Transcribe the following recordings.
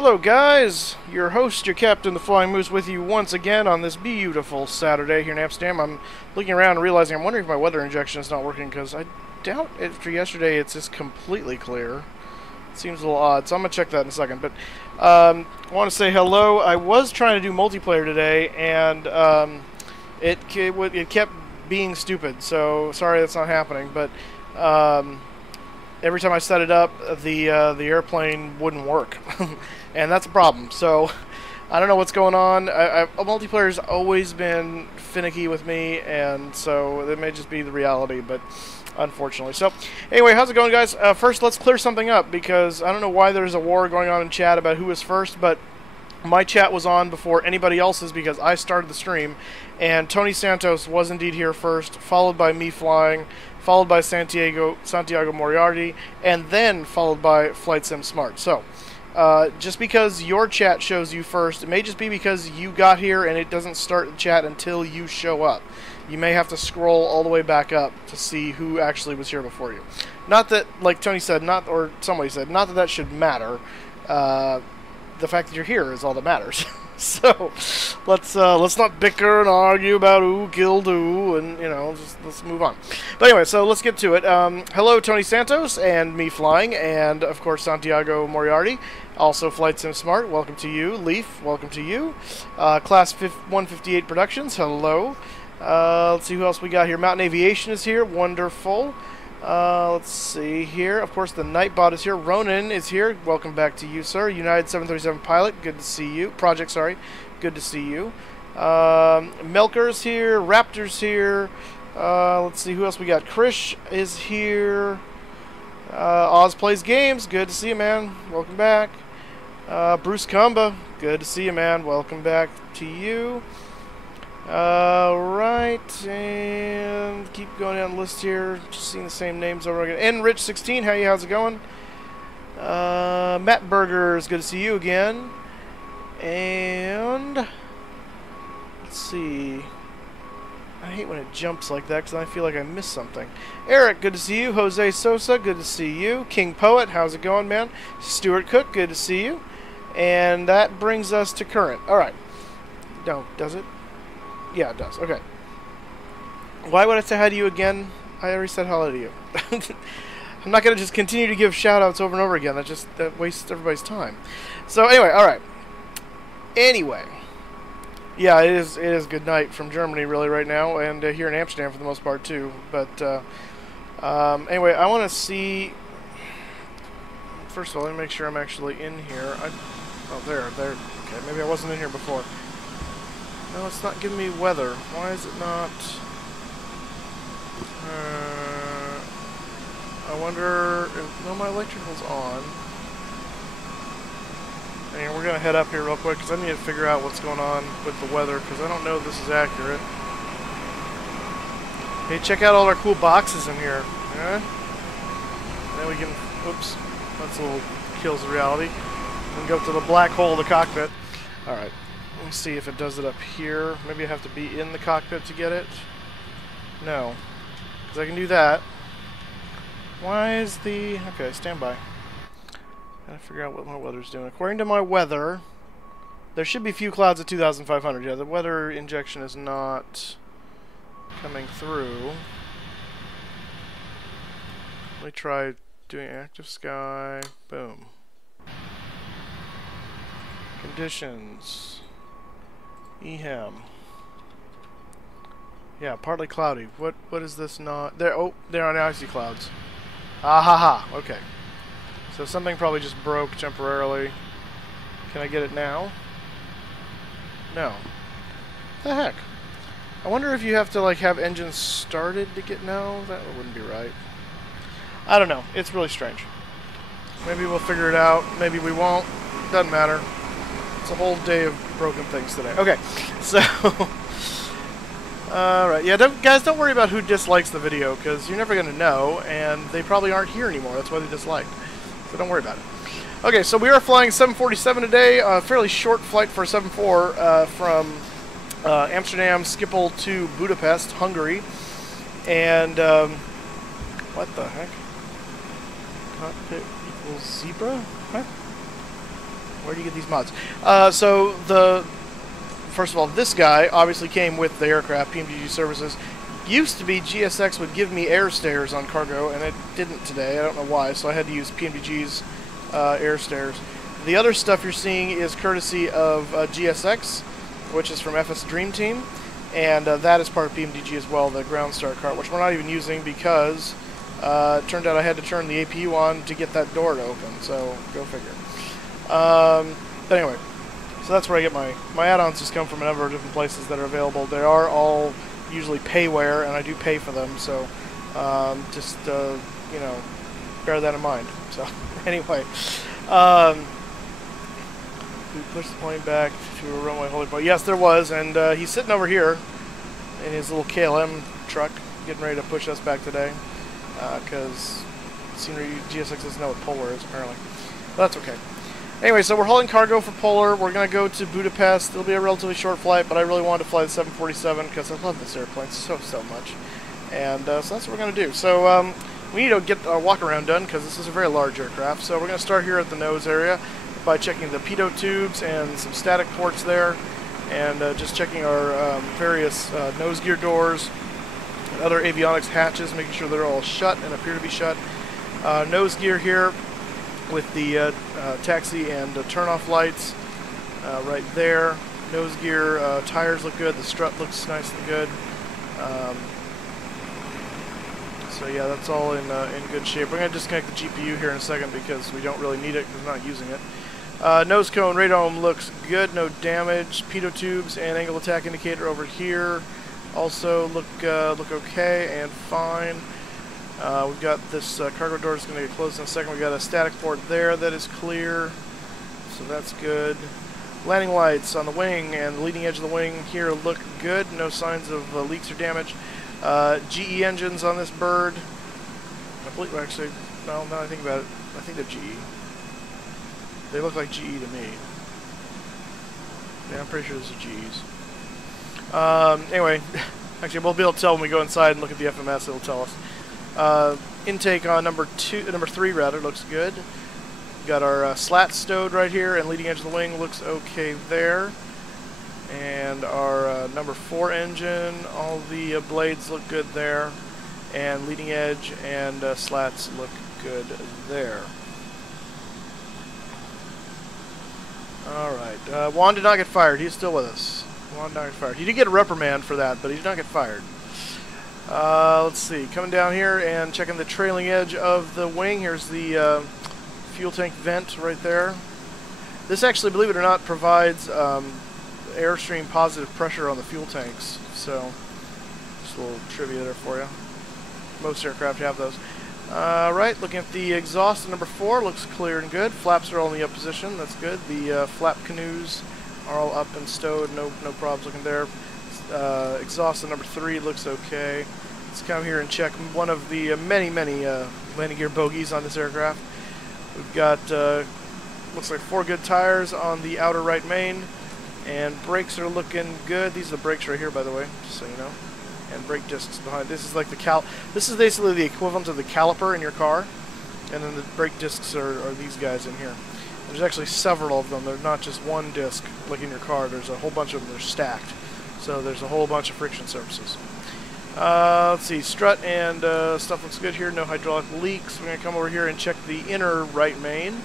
Hello guys, your host, your captain, the Flying Moose, with you once again on this beautiful Saturday here in Amsterdam. I'm looking around and realizing I'm wondering if my weather injection is not working, because I doubt after yesterday it's just completely clear. It seems a little odd, so I'm going to check that in a second. But I want to say hello. I was trying to do multiplayer today, and it kept being stupid, so sorry that's not happening. But every time I set it up, the airplane wouldn't work. And that's a problem. So I don't know what's going on. Multiplayer's always been finicky with me, and so it may just be the reality, but unfortunately. So anyway, how's it going, guys? First, let's clear something up, because I don't know why there's a war going on in chat about who was first, but my chat was on before anybody else's because I started the stream, and Tony Santos was indeed here first, followed by me flying, followed by Santiago Moriarty, and then followed by Flight Sim Smart. So just because your chat shows you first, it may just be because you got here and it doesn't start the chat until you show up. You may have to scroll all the way back up to see who actually was here before you. Not that, like Tony said, or somebody said, not that that should matter. The fact that you're here is all that matters. So let's not bicker and argue about who killed who, and let's move on. But anyway, so let's get to it. Hello, Tony Santos and me flying, and of course Santiago Moriarty, also Flight Sim Smart. Welcome to you. Leaf, welcome to you. Class 158 Productions. Hello. Let's see who else we got here. Mountain Aviation is here. Wonderful. Let's see here. Of course, the NightBot is here. Ronan is here. Welcome back to you, sir. United 737 Pilot. Good to see you. Project, sorry. Good to see you. Melker's here. Raptor's here. Let's see who else we got. Krish is here. Oz Plays Games. Good to see you, man. Welcome back. Bruce Kumba. Good to see you, man. Welcome back to you. Right, and keep going down the list here, just seeing the same names over again. Rich16, how's it going? Matt Burgers, good to see you again. And let's see. I hate when it jumps like that because I feel like I missed something. Eric, good to see you. Jose Sosa, good to see you. King Poet, how's it going, man? Stuart Cook, good to see you. And that brings us to current. All right. No, does it? Yeah, it does. Okay. Why would I say hi to you again? I already said hello to you. I'm not going to just continue to give shout-outs over and over again. That wastes everybody's time. So, anyway, alright. Anyway. Yeah, it is good night from Germany, really, right now. And here in Amsterdam, for the most part, too. But, anyway, I want to see... First of all, let me make sure I'm actually in here. Oh, there. Okay, maybe I wasn't in here before. No, it's not giving me weather. Why is it not? I wonder if... No, my electrical's on. And we're going to head up here real quick, because I need to figure out what's going on with the weather, because I don't know if this is accurate. Hey, check out all our cool boxes in here. Yeah? Then we can... Oops. That's a little... kills the reality. We can go up to the black hole of the cockpit. Alright. Let me see if it does it up here. Maybe I have to be in the cockpit to get it. No. Because I can do that. Why is the... Okay, stand by. Gotta figure out what my weather's doing. According to my weather, there should be few clouds at 2,500. Yeah, the weather injection is not coming through. Let me try doing active sky. Boom. Conditions. EHAM. Yeah, partly cloudy. What is this not? There. Oh, there are now I see clouds. Ah ha ha. Okay. So something probably just broke temporarily. Can I get it now? No. The heck? I wonder if you have to like have engines started to get no. That wouldn't be right. I don't know. It's really strange. Maybe we'll figure it out. Maybe we won't. Doesn't matter. It's a whole day of broken things today. Okay, so... Alright, yeah, guys, don't worry about who dislikes the video, because you're never going to know, and they probably aren't here anymore. That's why they disliked. So don't worry about it. Okay, so we are flying 747 today. A fairly short flight for 747 from Amsterdam Schiphol to Budapest, Hungary. And, what the heck? Cockpit equals zebra? What? Where do you get these mods? So first of all, this guy obviously came with the aircraft, PMDG services. Used to be GSX would give me air stairs on cargo, and it didn't today. I don't know why, so I had to use PMDG's air stairs. The other stuff you're seeing is courtesy of GSX, which is from FS Dream Team, and that is part of PMDG as well, the ground start cart, which we're not even using because it turned out I had to turn the APU on to get that door to open, so go figure. But anyway, so that's where I get my add-ons. Just come from a number of different places that are available. They are all usually payware, and I do pay for them, so just you know, bear that in mind. So anyway, we pushed the plane back to a runway holding point. Yes, there was, and he's sitting over here in his little KLM truck, getting ready to push us back today, because scenery GSX doesn't know what Polar is apparently. But that's okay. Anyway, so we're hauling cargo for Polar. We're going to go to Budapest. It'll be a relatively short flight, but I really wanted to fly the 747 because I love this airplane so much. And so that's what we're going to do. So we need to get our walk-around done because this is a very large aircraft. So we're going to start here at the nose area by checking the pitot tubes and some static ports there, and just checking our various nose gear doors and other avionics hatches, making sure they're all shut and appear to be shut. Nose gear here with the taxi and turn-off lights right there. Nose gear, tires look good. The strut looks nice and good. So yeah, that's all in good shape. We're going to disconnect the GPU here in a second because we don't really need it because we're not using it. Nose cone radome looks good, no damage. Pitot tubes and angle attack indicator over here also look okay and fine. We've got this cargo door is going to get closed in a second. We've got a static port there that is clear, so that's good. Landing lights on the wing and the leading edge of the wing here look good. No signs of leaks or damage. GE engines on this bird. I believe, actually, no, now I think about it, I think they're GE. They look like GE to me. Yeah, I'm pretty sure those are GEs. Anyway, actually, we'll be able to tell when we go inside and look at the FMS. It'll tell us. Intake on number 3 rather looks good. Got our slats stowed right here, and leading edge of the wing looks okay there. And our number 4 engine, all the blades look good there, and leading edge and slats look good there. Alright, Juan did not get fired. He's still with us. Juan did not get fired. He did get a reprimand for that, but he did not get fired. Let's see, coming down here and checking the trailing edge of the wing. Here's the fuel tank vent right there. This actually, believe it or not, provides airstream positive pressure on the fuel tanks. So, just a little trivia there for you. Most aircraft have those. Right, looking at the exhaust at number 4, looks clear and good. Flaps are all in the up position, that's good. The flap canoes are all up and stowed, no problems looking there. Exhaust at number 3 looks okay. Let's come here and check one of the many landing gear bogies on this aircraft. We've got, looks like 4 good tires on the outer right main, and brakes are looking good. These are the brakes right here, by the way, just so you know. And brake discs behind. This is like the this is basically the equivalent of the caliper in your car, and then the brake discs are these guys in here. There's actually several of them. They're not just one disc like in your car. There's a whole bunch of them. They're stacked. So there's a whole bunch of friction surfaces. Let's see, strut and stuff looks good here. No hydraulic leaks. We're going to come over here and check the inner right main.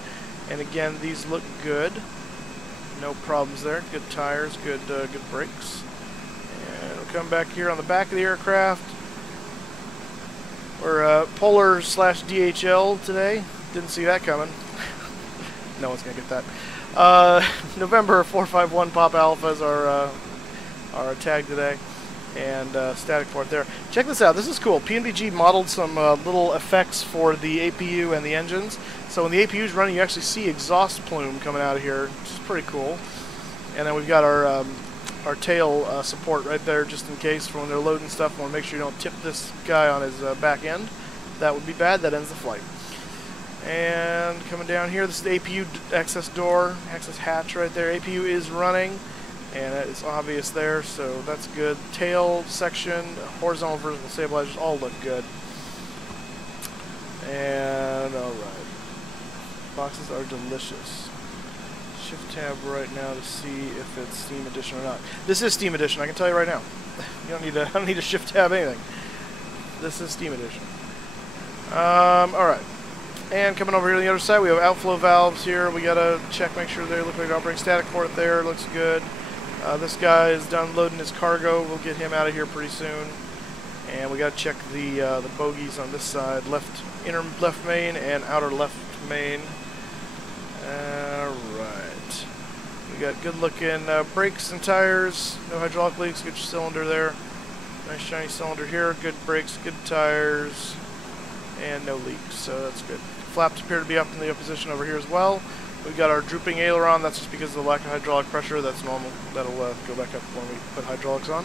And again, these look good. No problems there. Good tires, good brakes. And we'll come back here on the back of the aircraft. We're Polar / DHL today. Didn't see that coming. No one's going to get that. November 451 Papa Alpha is our tag today. And static port there. Check this out. This is cool. PMDG modeled some little effects for the APU and the engines. So when the APU is running, you actually see exhaust plume coming out of here, which is pretty cool. And then we've got our tail support right there, just in case for when they're loading stuff. We want to make sure you don't tip this guy on his back end. That would be bad. That ends the flight. And coming down here, this is the APU access door, access hatch right there. APU is running. And it's obvious there, so that's good. Tail section, horizontal, vertical stabilizers, all look good. And alright. Boxes are delicious. Shift tab right now to see if it's Steam Edition or not. This is Steam Edition, I can tell you right now. You don't need to, I don't need to shift tab anything. This is Steam Edition. Alright. And coming over here on the other side, we have outflow valves here. We gotta check, make sure they look like they're operating. Static port there, looks good. This guy is done loading his cargo. We'll get him out of here pretty soon. And we gotta check the bogies on this side. Inner left main and outer left main. Alright. We got good looking brakes and tires. No hydraulic leaks. Good cylinder there. Nice shiny cylinder here. Good brakes, good tires. And no leaks, so that's good. Flaps appear to be up in the position over here as well. We've got our drooping aileron. That's just because of the lack of hydraulic pressure. That's normal. That'll go back up when we put hydraulics on.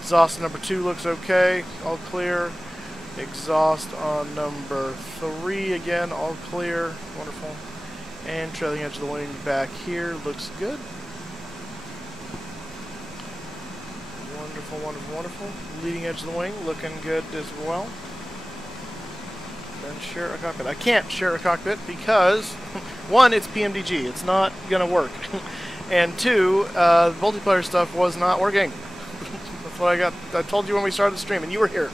Exhaust number 2 looks okay. All clear. Exhaust on number 3 again. All clear. Wonderful. And trailing edge of the wing back here looks good. Wonderful, wonderful, wonderful. Leading edge of the wing looking good as well. Then share a cockpit. I can't share a cockpit because, 1, it's PMDG. It's not going to work. And 2, the multiplayer stuff was not working. That's what I got. I told you when we started the stream, and you were here.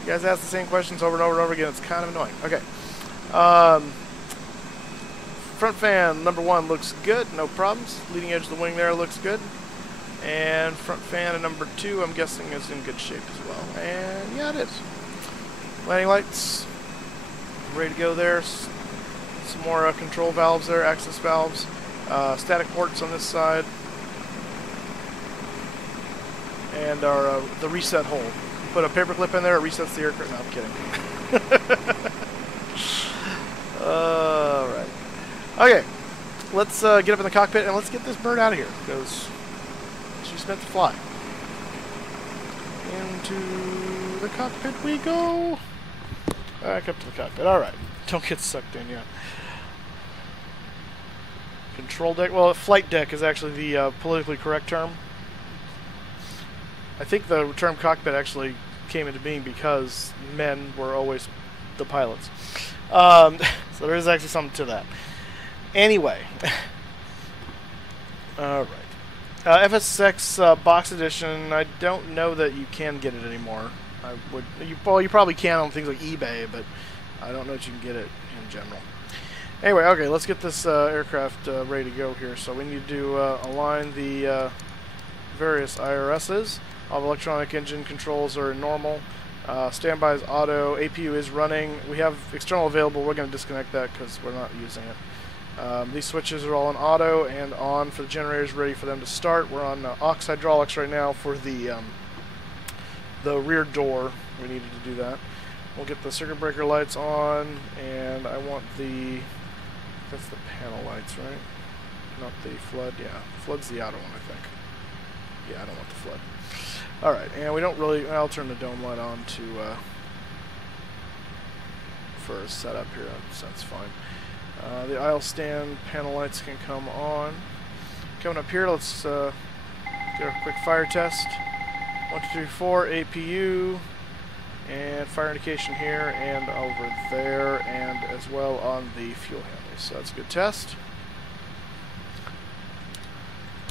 You guys ask the same questions over and over and over again. It's kind of annoying. Okay. Front fan number 1 looks good. No problems. Leading edge of the wing there looks good. And front fan number 2, I'm guessing, is in good shape as well. And yeah, it is. Landing lights, ready to go there. Some more control valves there, access valves. Static ports on this side. And the reset hole. Put a paper clip in there, it resets the aircraft. No, I'm kidding. Alright. Okay, let's get up in the cockpit and let's get this bird out of here, because she's meant to fly. Into the cockpit we go. Back up to the cockpit. Alright. Don't get sucked in yet. Control deck. Well, flight deck is actually the politically correct term. I think the term cockpit actually came into being because men were always the pilots. So there is actually something to that. Anyway. Alright. FSX box edition, I don't know that you can get it anymore. You probably can on things like eBay, but I don't know that you can get it in general. Anyway, okay, let's get this aircraft ready to go here. So we need to align the various IRSs. All the electronic engine controls are normal. Standby is auto. APU is running. We have external available. We're going to disconnect that because we're not using it. These switches are all on auto and on for the generators, ready for them to start. We're on aux hydraulics right now for the rear door. We needed to do that. We'll get the circuit breaker lights on, and I want that's the panel lights, right? Not the flood. Yeah, flood's the outer one, I think. Yeah, I don't want the flood. Alright, and we don't really, I'll turn the dome light on for a setup here, so that's fine. The aisle stand panel lights can come on. Coming up here, let's get a quick fire test. 1, 2, 3, 4, APU, and fire indication here and over there, and as well on the fuel handles. So that's a good test.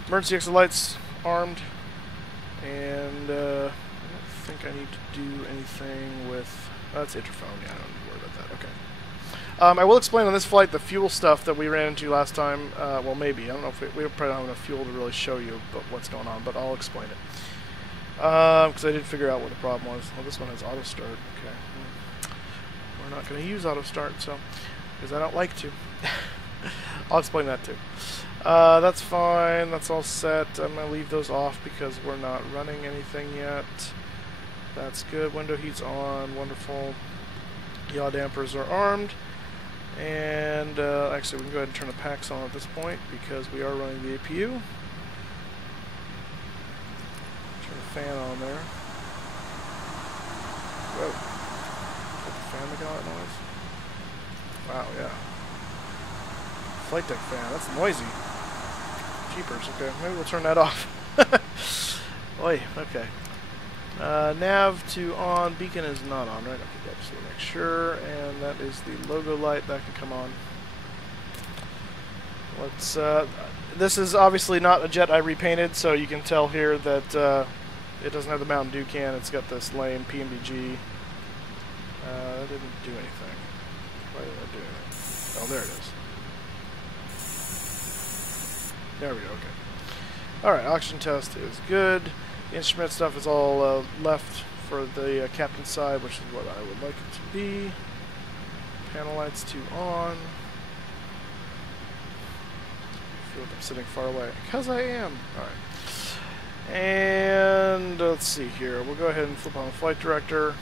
Emergency exit lights armed, and I don't think I need to do anything with. That's interphone. Yeah, I don't need to worry about that. Okay. I will explain on this flight the fuel stuff that we ran into last time. Well, maybe. I don't know if we probably don't have enough fuel to really show you what's going on, but I'll explain it. Because I did figure out what the problem was. Well, this one has auto start. Okay. We're not going to use auto start, so because I don't like to. I'll explain that too. That's fine. That's all set. I'm going to leave those off because we're not running anything yet. That's good. Window heat's on. Wonderful. Yaw dampers are armed. And actually, we can go ahead and turn the packs on at this point because we are running the APU. Turn the fan on there. Whoa. Is the fan making all that noise? Wow, yeah. Flight deck fan. That's noisy. Jeepers. Okay, maybe we'll turn that off. Oi, okay. Nav to on. Beacon is not on, right? Okay, just to make sure. And that is the logo light. That can come on. Let's. This is obviously not a jet I repainted, so you can tell here that it doesn't have the Mountain Dew can. It's got this lame PMDG. That didn't do anything. Why did I do anything? Oh, there it is. There we go. Okay. All right. Oxygen test is good. The instrument stuff is all left for the captain's side, which is what I would like it to be. Panel lights 2 on. I feel like I'm sitting far away. Because I am. Alright. And let's see here. We'll go ahead and flip on the flight director.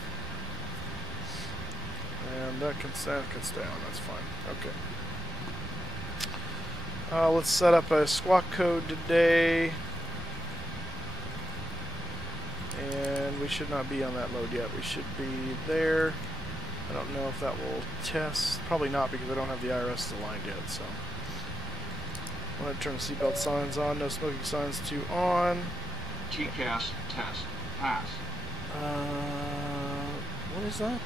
And that can stay on. That's fine. Okay. Let's set up a squawk code today. And we should not be on that mode yet. We should be there. I don't know if that will test. Probably not, because I don't have the IRS aligned yet. So I'm going to turn the seatbelt signs on. No smoking signs 2 on. TCAS test pass. What is that?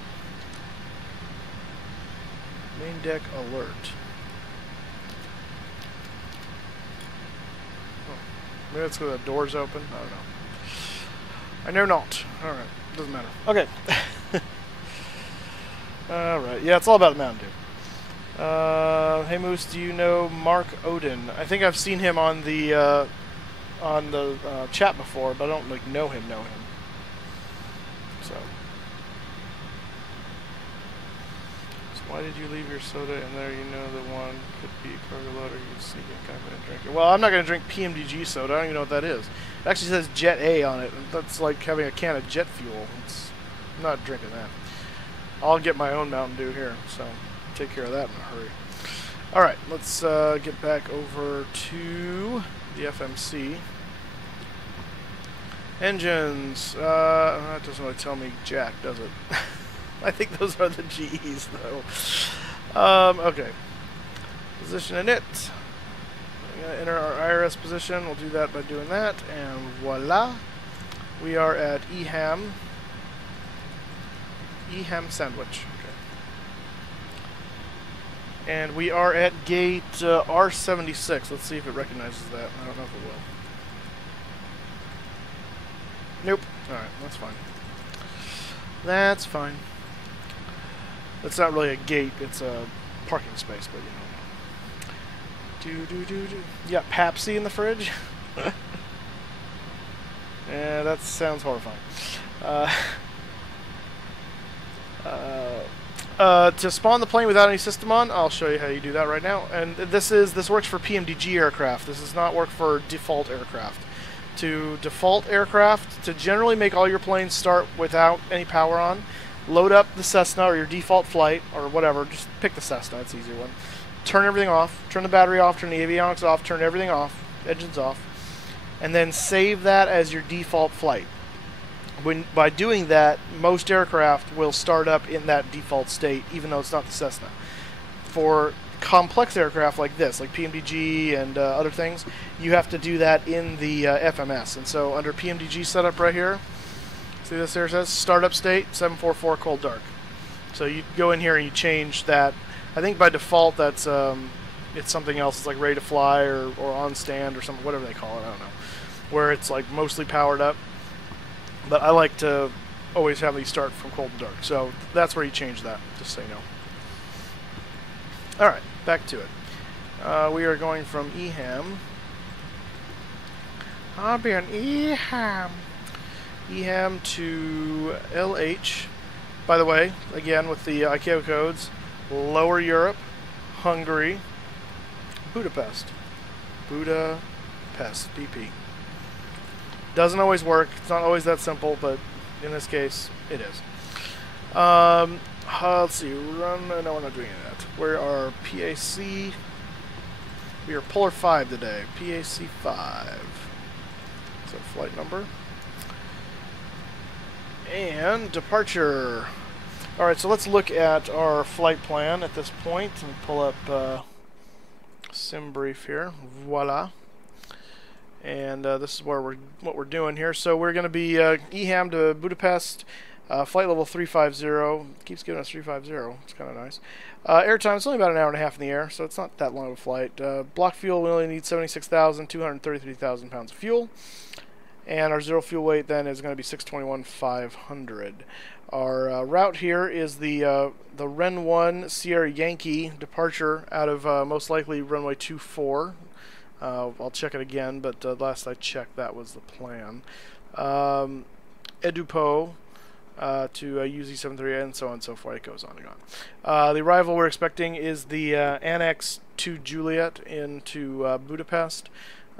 Main deck alert. Oh, maybe that's because the door's open. I don't know. I know not. Alright, doesn't matter. Okay. Alright, yeah, it's all about the Mountain Dew. Hey Moose, do you know Mark Odin? I think I've seen him on the chat before, but I don't like know him. So why did you leave your soda in there? You know the one could be cargo loader. You sneak in, kind of drink it. Well, I'm not going to drink PMDG soda. I don't even know what that is. It actually says Jet A on it. That's like having a can of jet fuel. I'm not drinking that. I'll get my own Mountain Dew here, so take care of that in a hurry. Alright, let's get back over to the FMC. Engines. That doesn't really tell me jack, does it? I think those are the GEs, though. Okay. Position in it. We're going to enter our IRS position. We'll do that by doing that. And voila. We are at EHAM. EHAM sandwich. Okay. And we are at gate R76. Let's see if it recognizes that. I don't know if it will. Nope. Alright, that's fine. That's fine. It's not really a gate, it's a parking space, but you know. You got Pepsi in the fridge? Yeah, that sounds horrifying. To spawn the plane without any system on, I'll show you how you do that right now. And this works for PMDG aircraft. This does not work for default aircraft. To default aircraft, to generally make all your planes start without any power on, load up the Cessna or your default flight or whatever. Just pick the Cessna, it's the easier one. Turn everything off, turn the battery off, turn the avionics off, turn everything off, engines off, and then save that as your default flight. By doing that, most aircraft will start up in that default state, even though it's not the Cessna. For complex aircraft like this, like PMDG and other things, you have to do that in the FMS. And so under PMDG setup right here, see this there says startup state 744 cold dark. So you go in here and you change that. I think by default that's it's something else. It's like ready to fly or on stand or something, whatever they call it. I don't know. Where it's like mostly powered up. But I like to always have these start from cold and dark. So that's where you change that, just so you know. Alright, back to it. We are going from EHAM. I'll be on EHAM. EHAM to LH. By the way, again with the ICAO codes, Lower Europe, Hungary, Budapest. Budapest, BP. Doesn't always work. It's not always that simple, but in this case, it is. Let's see. Run. No, we're not doing that. We're our PAC. We are Polar 5 today. PAC 5. So flight number. And departure. All right. So let's look at our flight plan at this point. Let me pull up sim brief here. Voila. And this is where what we're doing here. So we're going to be EHAM to Budapest. Flight level 350. Keeps giving us 350. It's kind of nice. Airtime is only about an hour and a half in the air, so it's not that long of a flight. Block fuel, we only need 76,233,000 pounds of fuel. And our zero fuel weight then is going to be 621,500. Our route here is the Ren 1 Sierra Yankee departure out of most likely runway 24. I'll check it again, but last I checked, that was the plan. Edupo to UZ738, and so on and so forth. It goes on and on. The arrival we're expecting is the Annex to Juliet into Budapest.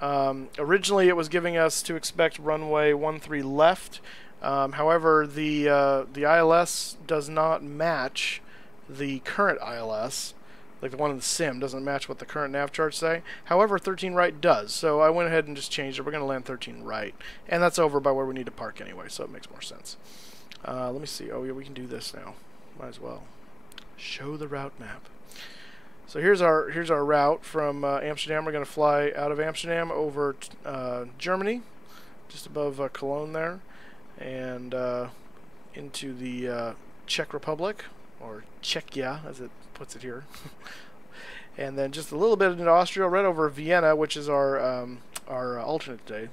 Originally, it was giving us to expect runway 13 left. However, the ILS does not match the current ILS. Like the one in the sim doesn't match what the current nav charts say. However, 13 right does. So I went ahead and just changed it. We're going to land 13 right. And that's over by where we need to park anyway, so it makes more sense. Let me see. Oh, yeah, we can do this now. Might as well. Show the route map. So here's our route from Amsterdam. We're going to fly out of Amsterdam over Germany, just above Cologne there, and into the Czech Republic, or Czechia, as it puts it here. And then just a little bit into Austria, right over Vienna, which is our alternate day,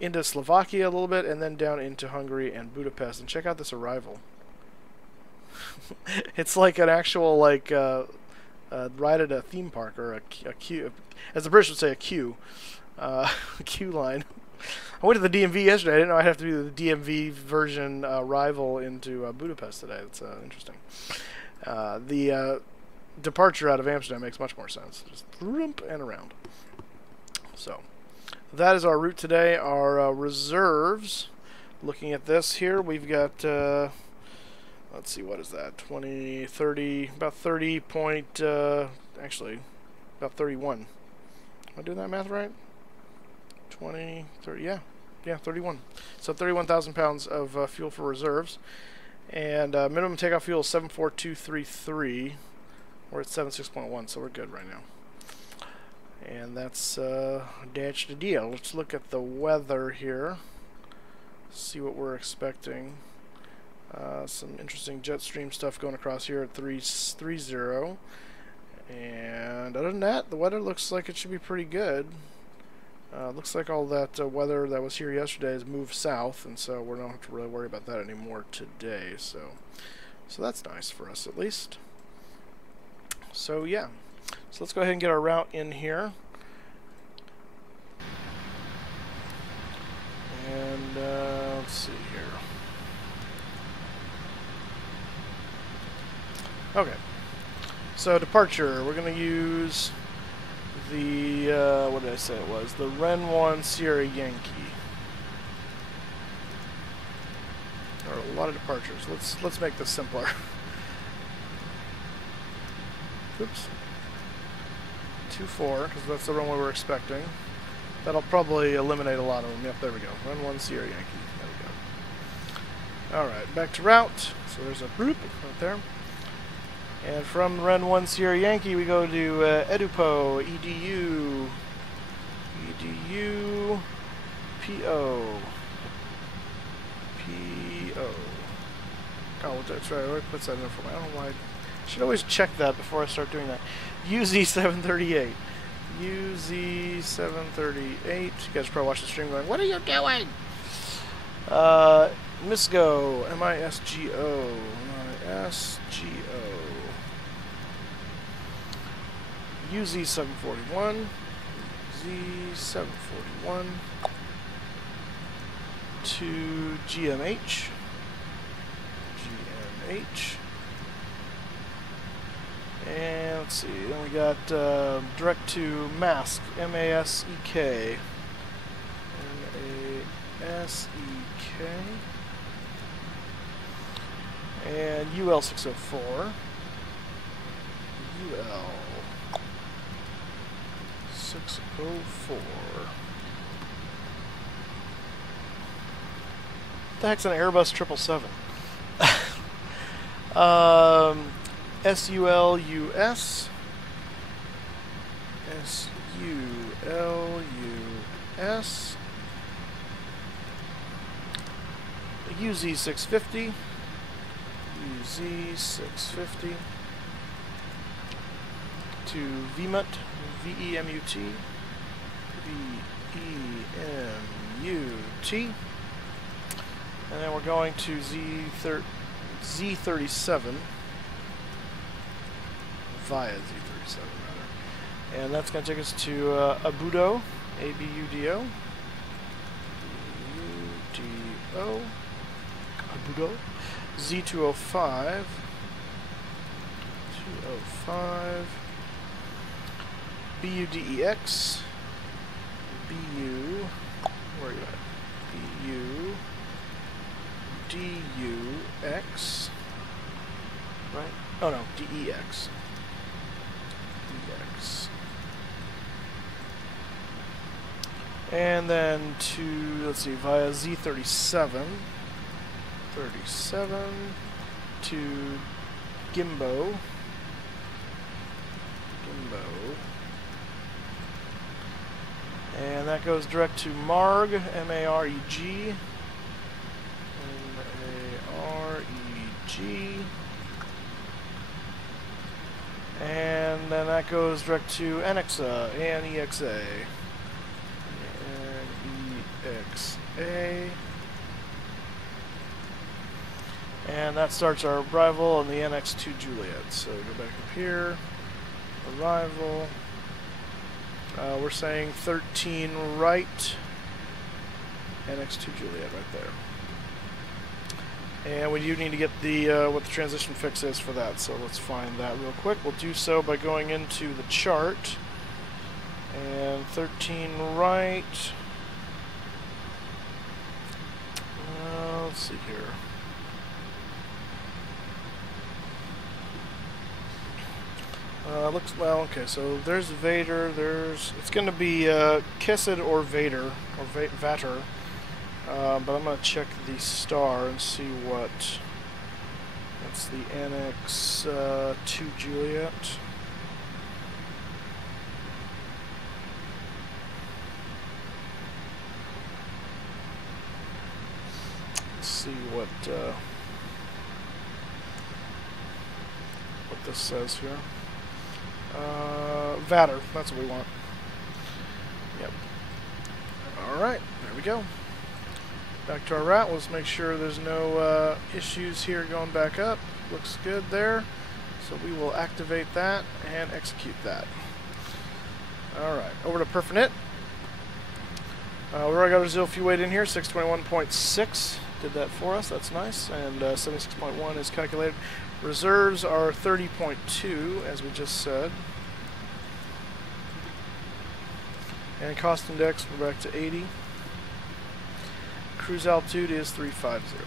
into Slovakia a little bit, and then down into Hungary and Budapest. And check out this arrival. It's like an actual ride at a theme park, or a queue, as the British would say, a queue, queue line. I went to the DMV yesterday. I didn't know I'd have to do the DMV version arrival into Budapest today. That's interesting. The departure out of Amsterdam makes much more sense. Just rump and around. So that is our route today. Our reserves, looking at this here, we've got, let's see, what is that, 20, 30, about 30 point, actually, about 31. Am I doing that math right? 20, 30, yeah, 31. So 31,000 pounds of fuel for reserves. And minimum takeoff fuel is 74233. We're at 76.1, so we're good right now. And that's the deal. Let's look at the weather here. See what we're expecting. Some interesting jet stream stuff going across here at 330. And other than that, the weather looks like it should be pretty good. Looks like all that weather that was here yesterday has moved south, and so we don't have to really worry about that anymore today. So that's nice for us, at least. So yeah, so let's go ahead and get our route in here. And let's see here. Okay, so departure, we're going to use the, what did I say it was? The Ren 1 Sierra Yankee. There are a lot of departures. Let's make this simpler. Oops. 24, because that's the runway we're expecting. That'll probably eliminate a lot of them. Yep, there we go. Ren 1 Sierra Yankee. There we go. Alright, back to route. So there's a group right there. And from Ren 1 Sierra Yankee, we go to Edupo, EDU, PO. Oh, that's right. I always put that in for me. I don't know why. I should always check that before I start doing that. UZ738. UZ738. You guys probably watch the stream going, what are you doing? Misgo. MISGO. MISGO. UZ741. Z741. To GMH. And let's see, then we got direct to Mask, M-A-S-E-K. M-A-S-E-K. And UL604. UL604. What the heck's an Airbus 777? SULUS. SULUS. UZ650. EZ650 to VMUT, V-E-M-U-T, V-E-M-U-T, and then we're going to Z37, via Z37 rather, and that's going to take us to Abudo, A-B-U-D-O, U-D-O, Abudo, Z205, 205, B-U-D-E-X, B-U, where are you at? B-U-D-U-X, right? Oh no, D-E-X. D-E-X. And then to, let's see, via Z37, 37 to Gimbo, and that goes direct to Marg, M-A-R-E-G, M-A-R-E-G, and then that goes direct to Anexa, A-N-E-X-A, A-N-E-X-A, and that starts our arrival on the NX2 Juliet. So go back up here, arrival. We're saying 13 right, NX2 Juliet right there. And we do need to get the what the transition fix is for that, so let's find that real quick. We'll do so by going into the chart, and 13 right, let's see here. Looks, well, okay, so there's Vader, it's going to be Kissed or Vader, or Vater, but I'm going to check the star and see what, that's the NX2 Juliet. Let's see what this says here. Vader, that's what we want. Yep. Alright, there we go. Back to our route. Let's make sure there's no issues here going back up. Looks good there. So we will activate that and execute that. Alright, over to Perfinite. We already got our zero fuel weight in here, 621.6. Did that for us, that's nice. And 76.1 is calculated. Reserves are 30.2, as we just said. And cost index, we're back to 80. Cruise altitude is 350.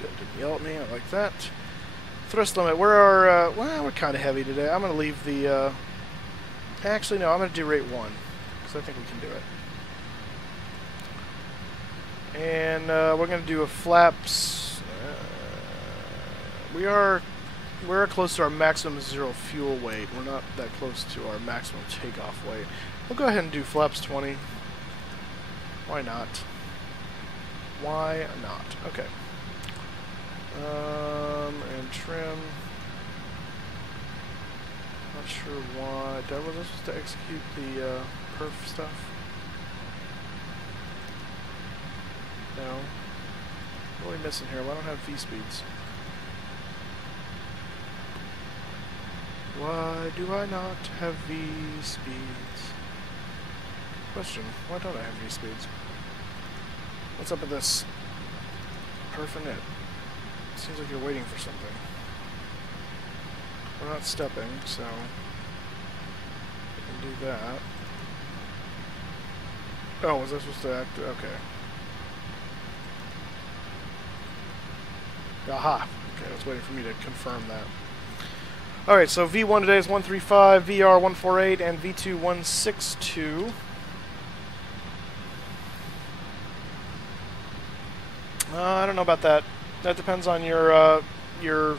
Good, didn't yell at me, I like that. Thrust limit, well, we're kind of heavy today. I'm going to leave the, actually no, I'm going to do rate 1, because I think we can do it. And we're going to do a flaps. We're close to our maximum zero fuel weight. We're not that close to our maximum takeoff weight. We'll go ahead and do flaps 20. Why not? Why not? Okay. And trim. Not sure why. Was I supposed to execute the perf stuff? No. What are we missing here? Well, I don't have V speeds. Why do I not have V speeds? Question, why don't I have V speeds? What's up with this? Perfinite. Seems like you're waiting for something. We're not stepping, so we can do that. Oh, was I supposed to act? Okay. Aha! Okay, I was waiting for me to confirm that. Alright, so V1 today is 135, VR 148, and V2 162. I don't know about that. That depends on your the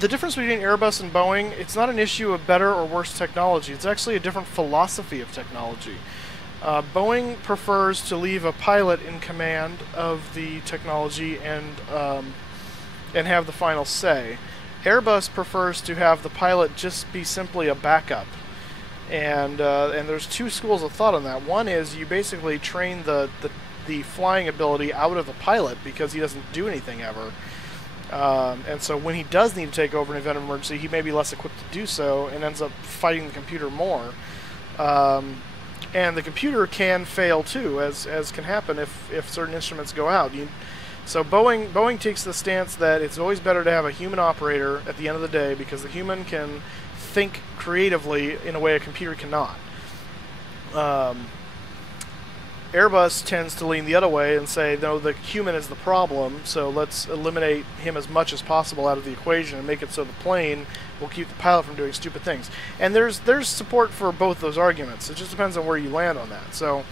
difference between Airbus and Boeing. It's not an issue of better or worse technology. It's actually a different philosophy of technology. Boeing prefers to leave a pilot in command of the technology and have the final say. Airbus prefers to have the pilot just be simply a backup. And there's two schools of thought on that. One is you basically train the flying ability out of the pilot because he doesn't do anything ever. And so when he does need to take over in an event of emergency, he may be less equipped to do so and ends up fighting the computer more. And the computer can fail too, as can happen if certain instruments go out. So Boeing takes the stance that it's always better to have a human operator at the end of the day because the human can think creatively in a way a computer cannot. Airbus tends to lean the other way and say, no, the human is the problem, so let's eliminate him as much as possible out of the equation and make it so the plane will keep the pilot from doing stupid things. And there's support for both those arguments. It just depends on where you land on that. So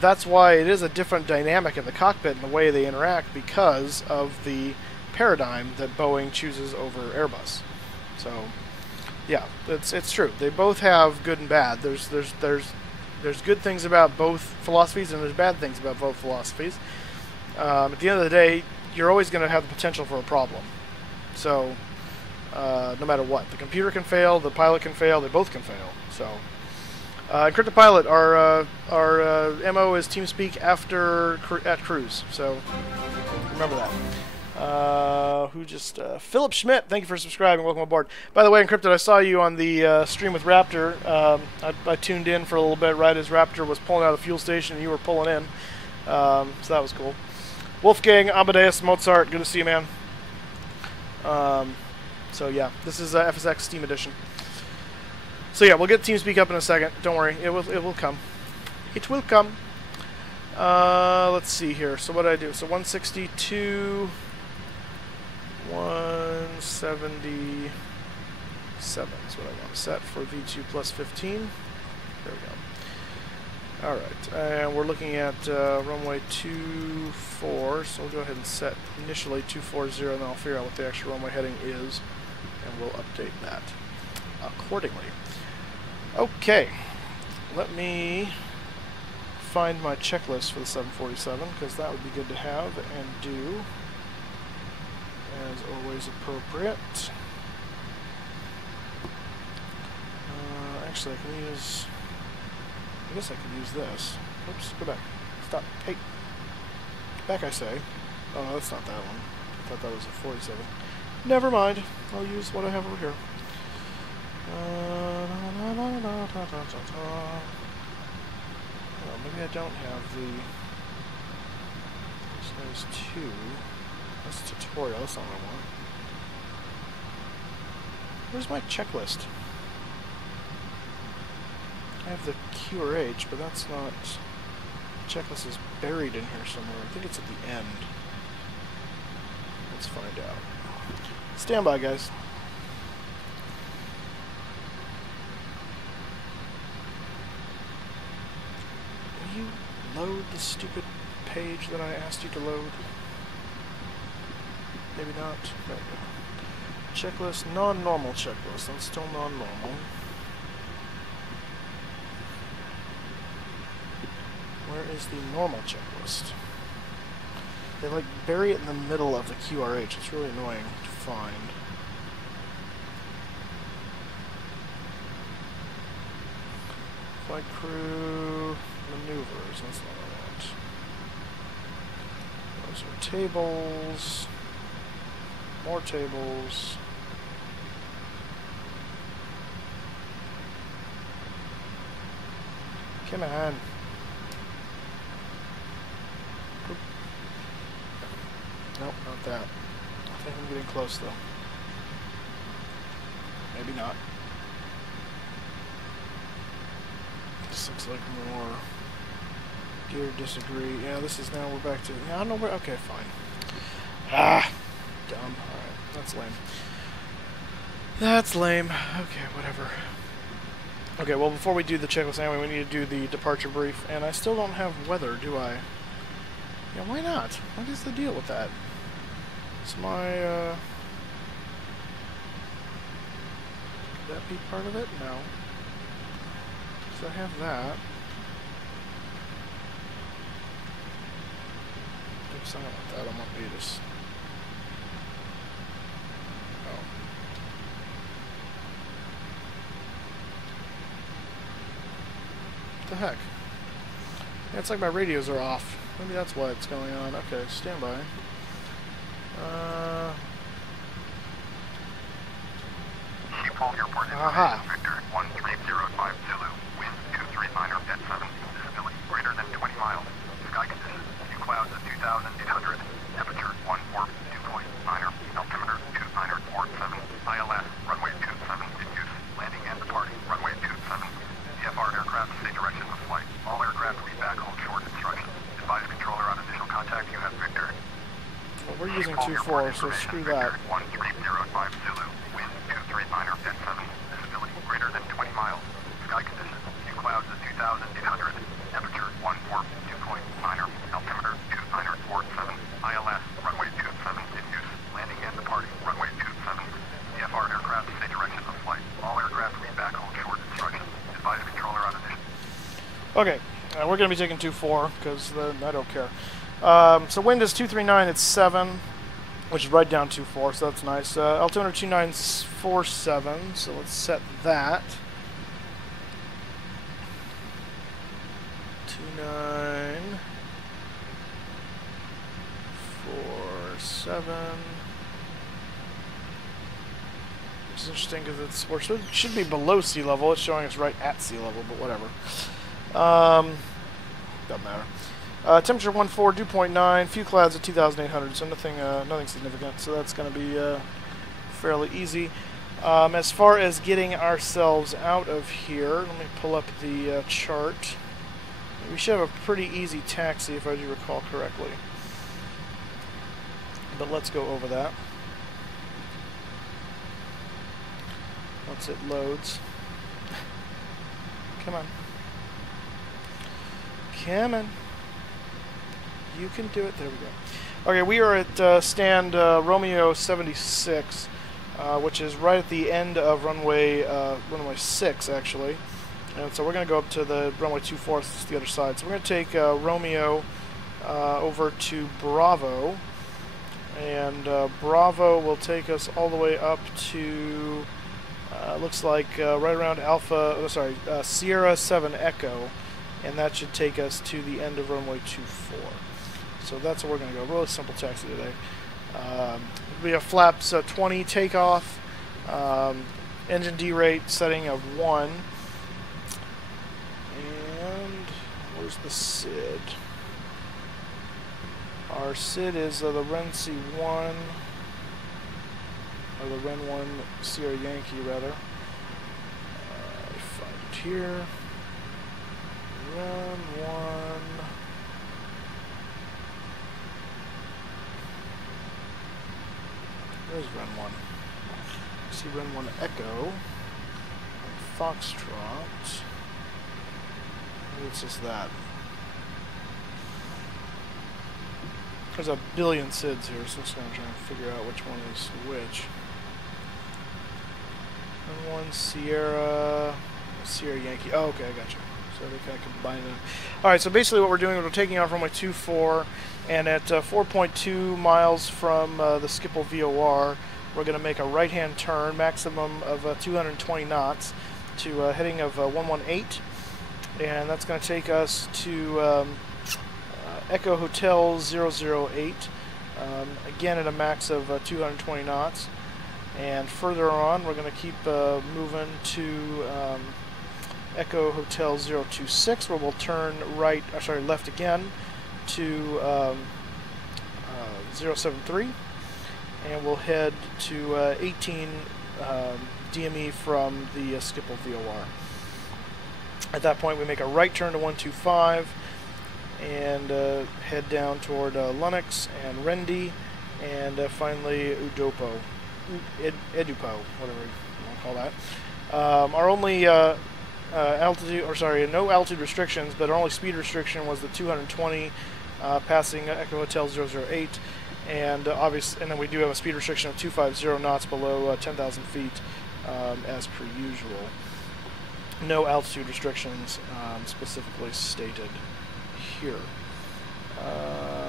that's why it is a different dynamic in the cockpit and the way they interact because of the paradigm that Boeing chooses over Airbus. So yeah, it's true. They both have good and bad. There's good things about both philosophies and there's bad things about both philosophies. At the end of the day, you're always going to have the potential for a problem. So no matter what, the computer can fail, the pilot can fail, they both can fail. So Encrypted Pilot, our MO is Teamspeak at cruise. So remember that. Philip Schmidt, thank you for subscribing. Welcome aboard. By the way, Encrypted, I saw you on the stream with Raptor. I tuned in for a little bit right as Raptor was pulling out of the fuel station and you were pulling in. So that was cool. Wolfgang, Amadeus, Mozart, good to see you, man. So yeah, this is FSX Steam Edition. So yeah, we'll get TeamSpeak up in a second. Don't worry, it will come. It will come. Let's see here. So what did I do? So 162, 177 is what I want to set for V2 plus 15. There we go. Alright, and we're looking at runway 24, so we'll go ahead and set initially 240, and then I'll figure out what the actual runway heading is, and we'll update that accordingly. Okay, let me find my checklist for the 747, because that would be good to have and do, as always appropriate. Actually, I can use... I guess I could use this. Oops, go back. Stop. Hey. Back, I say. Oh, no, that's not that one. I thought that was a 47. Never mind. I'll use what I have over here. Well, maybe I don't have the... There's 2. That's tutorial. That's not what I want. Where's my checklist? I have the Q or H, but that's not... The checklist is buried in here somewhere. I think it's at the end. Let's find out. Stand by, guys. Will you load the stupid page that I asked you to load? Maybe not. There we go. Checklist, non-normal checklist. That's still non-normal. Where is the normal checklist? They like bury it in the middle of the QRH. It's really annoying to find. Flight crew maneuvers. That's not what I want. Those are tables. More tables. Come on. Nope, not that. I think I'm getting close, though. Maybe not. This looks like more gear disagree. Yeah, this is now, we're back to... Yeah, I don't know where... Okay, fine. Ah! Dumb. Alright, that's lame. That's lame. Okay, whatever. Okay, well, before we do the checklist anyway, we need to do the departure brief. And I still don't have weather, do I? Yeah, why not? What is the deal with that? Is my, could that be part of it? No. Because I have that. So I don't want that. I want Beatus. Oh. What the heck? Yeah, it's like my radios are off. Maybe that's why it's going on. Okay, stand by. Aha. Victor 13050 Zulu. Wind 23 minor at 7. Visibility greater than 20 miles. Sky conditions. Few clouds at 2,800. Temperature 14 dew point minor. Altimeter 2 minor. Port 7. ILS runway 27 in use. Landing and departing runway 27. VFR aircraft stay direction of flight. All aircraft read back hold short instructions. Advise controller on initial contact. You have Victor. Well, we're using 2-4, so screw that. 13050 Zulu. Wind 23 minor at 7. Visibility greater than 20 miles. Sky conditions. Few clouds at 2,800. Temperature 14 dew point minor. Altimeter 2 minor. Port 7. ILS runway 27 in use. Landing and departing runway 27. VFR aircraft stay direction of flight. All aircraft read back hold short instructions. Advise controller on initial. Okay, we're going to be taking 2-4 because I don't care. So wind is 239, it's 7, which is right down 2-4, so that's nice. Altimeter 2947, so let's set that. 2947. Which is interesting because it should be below sea level. It's showing us right at sea level, but whatever. Doesn't matter. Temperature 14, dew point 9, few clouds at 2,800, so nothing significant. So that's going to be fairly easy. As far as getting ourselves out of here, let me pull up the chart. We should have a pretty easy taxi if I do recall correctly. But let's go over that. Once it loads. Come on. Come on. You can do it. There we go. Okay, we are at stand Romeo 76, which is right at the end of runway 6, actually. And so we're going to go up to the runway 24, it's the other side. So we're going to take Romeo over to Bravo, and Bravo will take us all the way up to looks like right around Sierra 7 Echo, and that should take us to the end of runway 24. So that's where we're going to go. Really simple taxi today. We have flaps 20 takeoff, engine D rate setting of 1, and where's the SID? Our SID is the Ren C1, or the Ren 1 Sierra Yankee rather. Find it here. Ren 1. There's Ren 1. See Ren 1 Echo. Foxtrot. Maybe it's just that. There's a billion SIDs here, so I'm just going to try and figure out which one is which. Ren 1 Sierra Yankee. Oh, okay, I gotcha. So they kind of combine it. Alright, so basically what we're doing is we're taking off runway 24, and at 4.2 miles from the Schiphol VOR, we're going to make a right-hand turn, maximum of 220 knots, to a heading of 118, and that's going to take us to Echo Hotel 008, again at a max of 220 knots, and further on we're going to keep moving to Echo Hotel 026, where we'll turn left again to 073, and we'll head to 18 DME from the Schiphol VOR. At that point, we make a right turn to 125 and head down toward Lennox and Rendy, and finally Edupo, whatever you want to call that. Our only no altitude restrictions, but our only speed restriction was the 220 passing Echo Hotel 008, and and then we do have a speed restriction of 250 knots below 10,000 feet, as per usual. No altitude restrictions specifically stated here.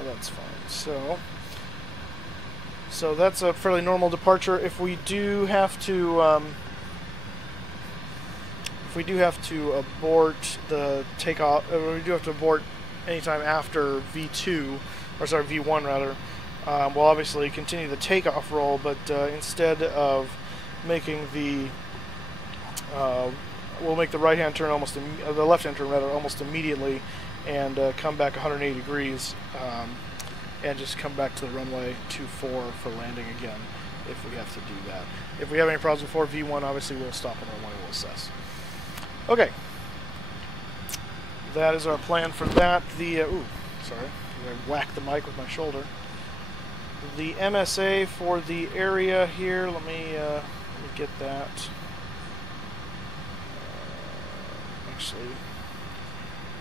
That's fine. So that's a fairly normal departure. If we do have to abort the takeoff, we do have to abort anytime after V2, or sorry, V1 rather. We'll obviously continue the takeoff roll, but instead of making the we'll make the right-hand turn the left-hand turn rather almost immediately, and come back 180 degrees, and just come back to the runway 24 for landing again, if we have to do that. If we have any problems before V1, obviously we'll stop on runway, we'll assess. Okay, that is our plan for that. The ooh, sorry, I whacked the mic with my shoulder. The MSA for the area here. Let me get that. Actually,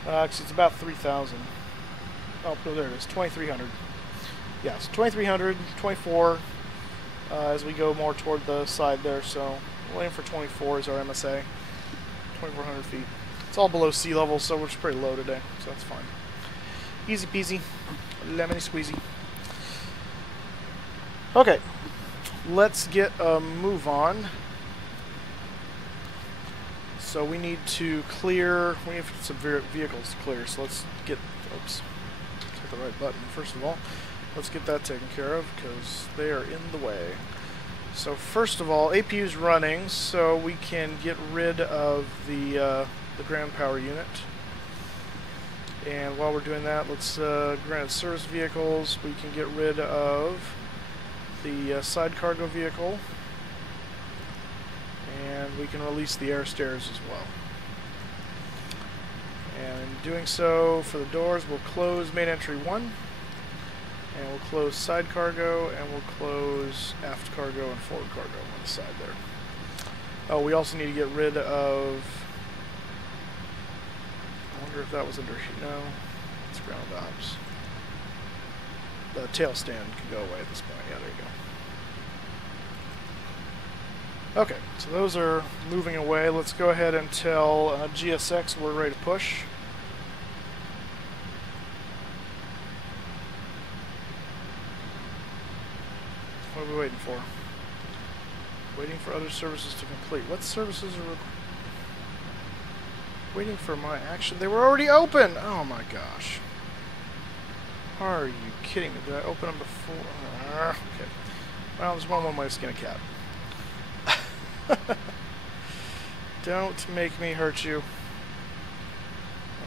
it's about 3,000. Oh, no, there it is. 2,300. Yes, 2,300, 24. As we go more toward the side there, so we'll aim for 24 is our MSA. 2,400 feet. It's all below sea level, so we're just pretty low today, so that's fine. Easy peasy, lemony squeezy. Okay, let's get a move on. So we need to clear, we have some vehicles to clear, so let's get, oops, hit the right button first of all. Let's get that taken care of, because they are in the way. So first of all, APU's running, so we can get rid of the ground power unit. And while we're doing that, let's grant service vehicles. We can get rid of the side cargo vehicle, and we can release the air stairs as well. And in doing so, for the doors, we'll close main entry 1, and we'll close side cargo, and we'll close aft cargo and forward cargo on the side there. Oh, we also need to get rid of, I wonder if that was under, no, it's ground ops. The tail stand can go away at this point. Yeah, there you go. Okay, so those are moving away. Let's go ahead and tell GSX we're ready to push. What are we waiting for? Waiting for other services to complete. What services are waiting for my action? They were already open! Oh my gosh. Are you kidding me? Did I open them before? Okay. Well, there's one way to skin a cat. Don't make me hurt you.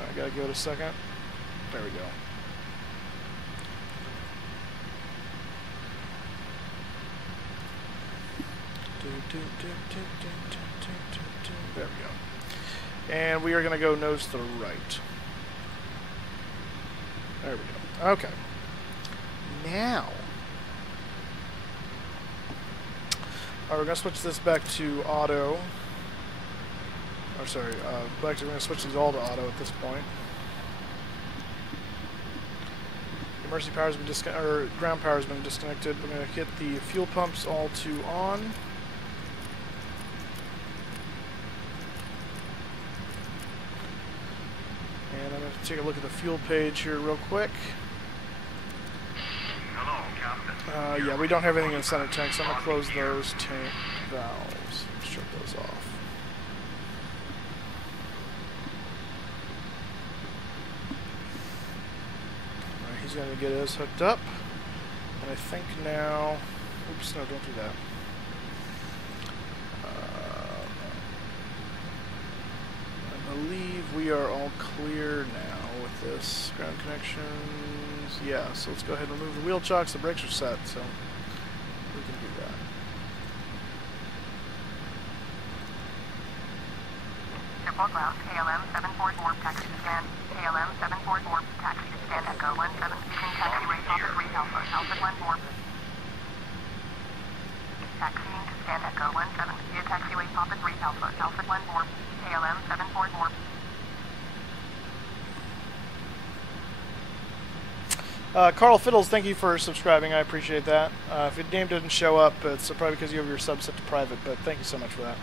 I gotta give it a second. There we go. There we go. And we are gonna go nose to the right. There we go. Okay. Now, we're going to switch this back to auto. Or sorry, we're going to switch these all to auto at this point. Emergency power has been disconnected, or ground power has been disconnected. We're going to hit the fuel pumps all to on. And I'm going to take a look at the fuel page here real quick. Yeah, we don't have anything in the center tank, so I'm going to close those tank valves. Let's shut those off. Alright, he's going to get us hooked up. And I think now... Oops, no, don't do that. I believe we are all clear now with this. Ground connections, yeah, so let's go ahead and remove the wheel chocks. The brakes are set, so we can do that. Airport ground, KLM 744, taxi to stand, KLM 744, taxi to stand, Echo 17, using taxiway Papa 3 Alpha, Alpha 14. Taxiing to stand, Echo 17, via taxiway Papa 3 Alpha, Alpha 14, KLM 744. Carl Fiddles, thank you for subscribing. I appreciate that. If your name didn't show up, it's probably because you have your sub set to private, but thank you so much for that.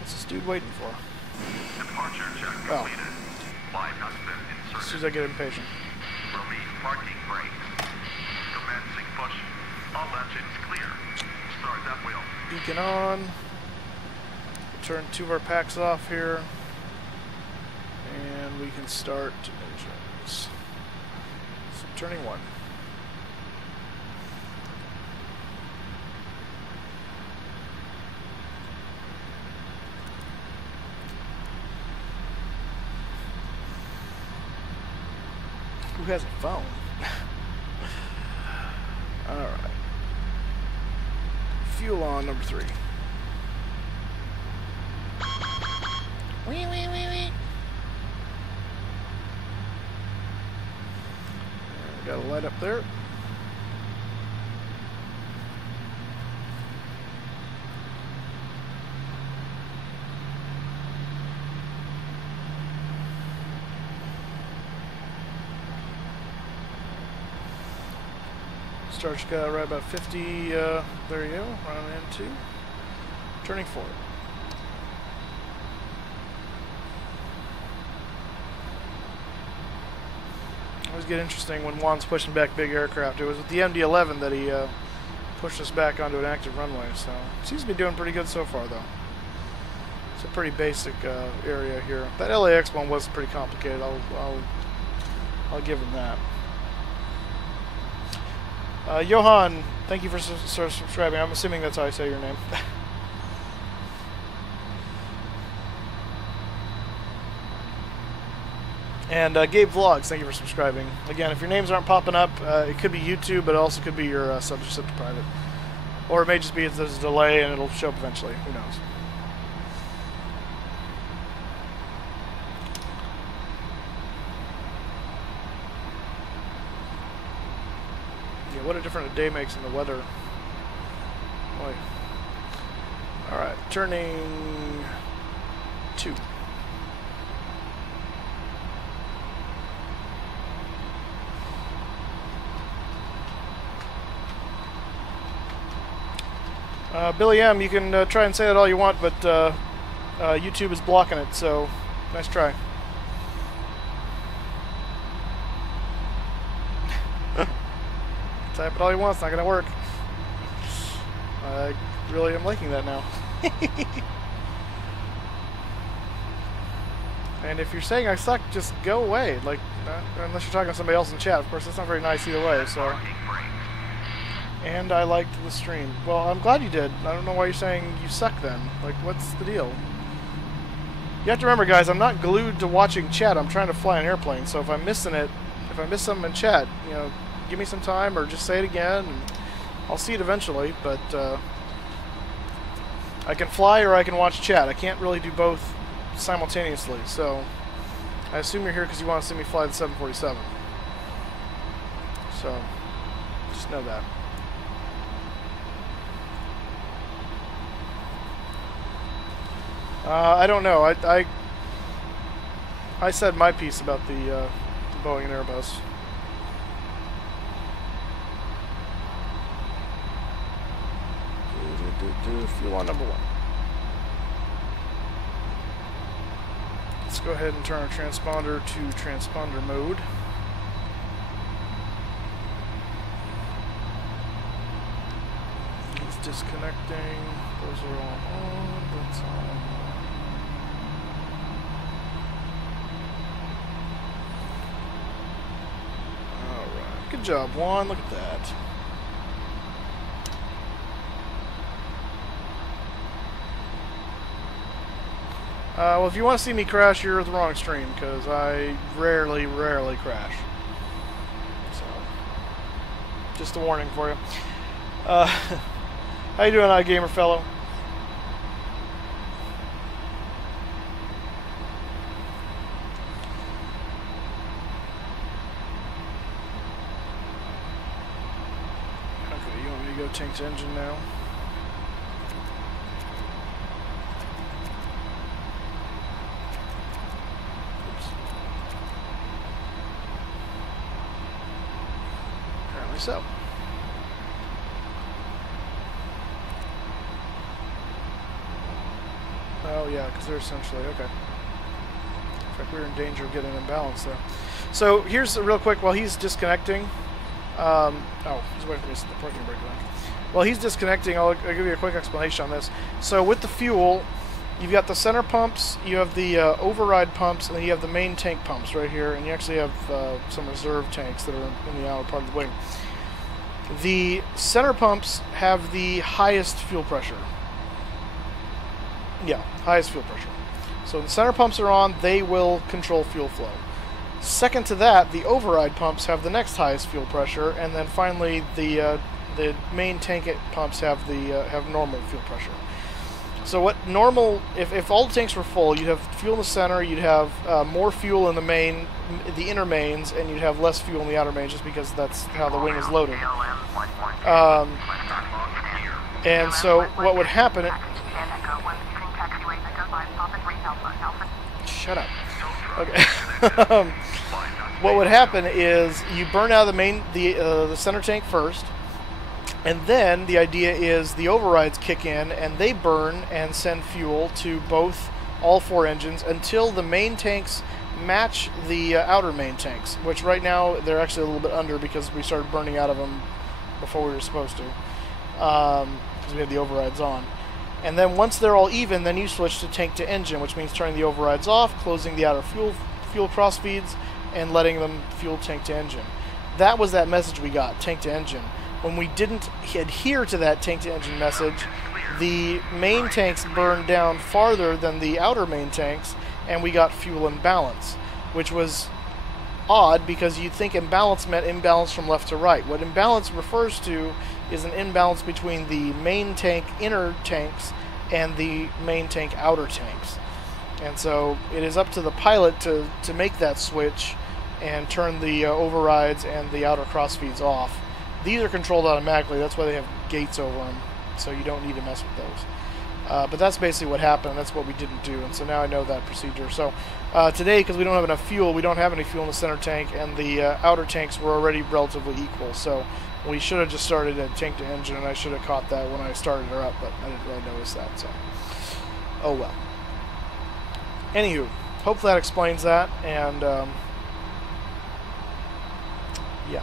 What's this dude waiting for? Departure check Oh. completed. Flight has been as soon as I get impatient. Release parking brake. Commencing push. All engines clear. Start that wheel. Beacon on. Turn 2 of our packs off here. And we can start engines. So turning 1. Who has a phone? Alright. Fuel on number 3. Wee, wee, wee, wee. We got a light up there. Starch got right about 50, there you go, running into, turning 4. Always get interesting when Juan's pushing back big aircraft. It was with the MD-11 that he pushed us back onto an active runway, so seems to be doing pretty good so far though. It's a pretty basic area here. That LAX one was pretty complicated, I'll give him that. Johan, thank you for subscribing. I'm assuming that's how I say your name. And Gabe Vlogs, thank you for subscribing. Again, if your names aren't popping up, it could be YouTube, but it also could be your subject set to private. Or it may just be there's a delay and it'll show up eventually. Who knows? Yeah, what a difference a day makes in the weather. Boy. Alright, turning 2. Billy M, you can try and say that all you want, but YouTube is blocking it, so nice try. Type it all you want, it's not going to work. I really am liking that now. And if you're saying I suck, just go away. Like, unless you're talking to somebody else in chat. Of course, that's not very nice either way, so... And I liked the stream. Well, I'm glad you did. I don't know why you're saying you suck then. Like, what's the deal? You have to remember, guys, I'm not glued to watching chat. I'm trying to fly an airplane, so if I'm missing it, if I miss something in chat, you know, give me some time or just say it again, and I'll see it eventually, but I can fly or I can watch chat. I can't really do both simultaneously, so I assume you're here because you want to see me fly the 747. So, just know that. I don't know. I said my piece about the Boeing and Airbus. Fuel on number 1. Let's go ahead and turn our transponder to transponder mode. It's disconnecting. Those are all on. That's on. Alright. Good job, Juan. Look at that. Well, if you want to see me crash, you're at the wrong stream, because I rarely crash. So, just a warning for you. How you doing, iGamer fellow? Okay, you want me to go tank to engine now? So, oh yeah, because they're essentially, okay. In fact, we were in danger of getting imbalanced there. So here's real quick while he's disconnecting. Oh, he's waiting for me to the parking brake on. While he's disconnecting, I'll give you a quick explanation on this. So with the fuel, you've got the center pumps, you have the override pumps, and then you have the main tank pumps right here, and you actually have some reserve tanks that are in the outer part of the wing. The center pumps have the highest fuel pressure. Yeah, highest fuel pressure. So the center pumps are on, they will control fuel flow. Second to that, the override pumps have the next highest fuel pressure, and then finally the main tank pumps have normal fuel pressure. So what normal, if all the tanks were full, you'd have fuel in the center, you'd have more fuel in the inner mains, and you'd have less fuel in the outer mains, just because that's how the wing is loaded. And so what would happen? Shut up. Okay. What would happen is you burn out the center tank first, and then the idea is the overrides kick in and they burn and send fuel to all four engines until the main tanks match the outer main tanks, which right now they're actually a little bit under because we started burning out of them before we were supposed to, because we had the overrides on. And then once they're all even, then you switch to tank to engine, which means turning the overrides off, closing the outer fuel cross feeds, and letting them fuel tank to engine. That was that message we got, tank to engine. When we didn't adhere to that tank to engine message, the main tanks burned down farther than the outer main tanks, and we got fuel imbalance, which was odd because you'd think imbalance meant imbalance from left to right. What imbalance refers to is an imbalance between the main tank inner tanks and the main tank outer tanks. And so it is up to the pilot to make that switch and turn the overrides and the outer crossfeeds off. These are controlled automatically. That's why they have gates over them, so you don't need to mess with those. But that's basically what happened. That's what we didn't do, and so now I know that procedure. So today, because we don't have enough fuel, we don't have any fuel in the center tank, and the outer tanks were already relatively equal. So we should have just started at tank to engine, and I should have caught that when I started her up, but I didn't really notice that. So, oh well. Anywho, hopefully that explains that, and yeah.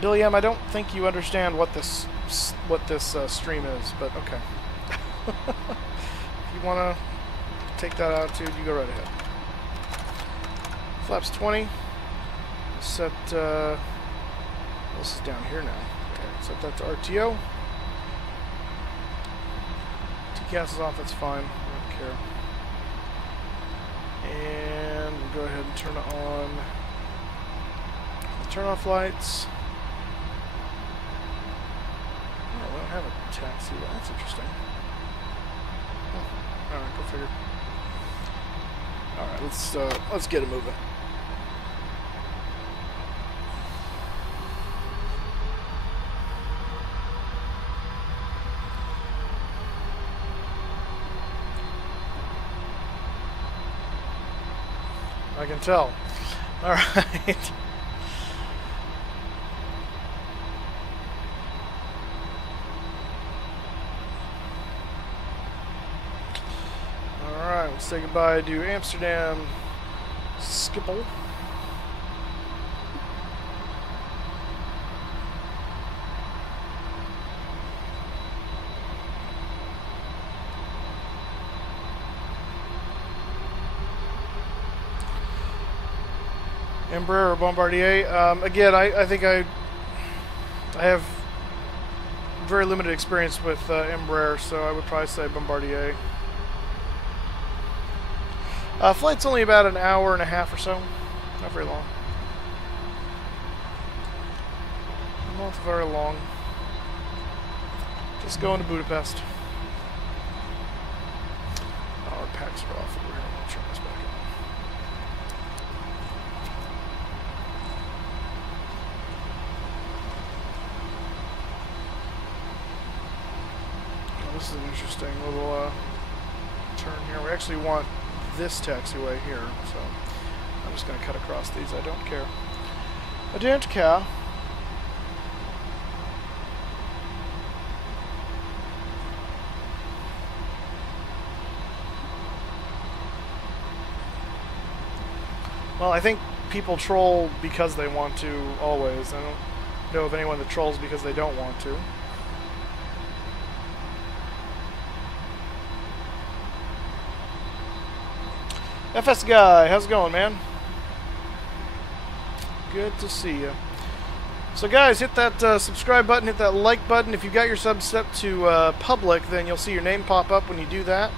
Billy M, I don't think you understand what this stream is, but okay. If you want to take that attitude, you go right ahead. Flaps 20. Set, this is down here now. Okay, set that to RTO. TCAS is off, that's fine. I don't care. And we'll go ahead and turn on the turn-off lights. Oh, we don't have a taxi. That's interesting. Oh, alright, go figure. Alright, let's get it moving. I can tell. Alright. Alright, let's say goodbye to Amsterdam Schiphol. Embraer or Bombardier? Again, I think I have very limited experience with Embraer, so I would probably say Bombardier. Flight's only about an hour and a half or so. Not very long. Not very long. Just going to Budapest. Our packs are off. We're going to turn this back on. This is an interesting little turn here. We actually want this taxiway here, so I'm just going to cut across these. I don't care. I don't care. Well, I think people troll because they want to, always. I don't know of anyone that trolls because they don't want to. FS Guy, how's it going, man? Good to see you. So guys, hit that subscribe button, hit that like button. If you've got your subs set to public, then you'll see your name pop up when you do that.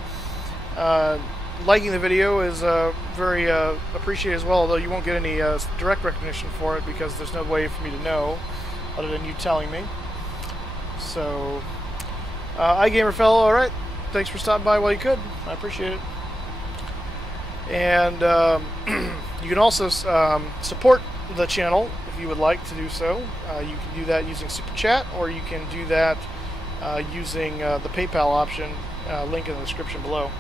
Liking the video is very appreciated as well, although you won't get any direct recognition for it because there's no way for me to know other than you telling me. So, iGamerFellow, alright. Thanks for stopping by while you could. I appreciate it. And you can also support the channel if you would like to do so. You can do that using Super Chat, or you can do that using the PayPal option, link in the description below.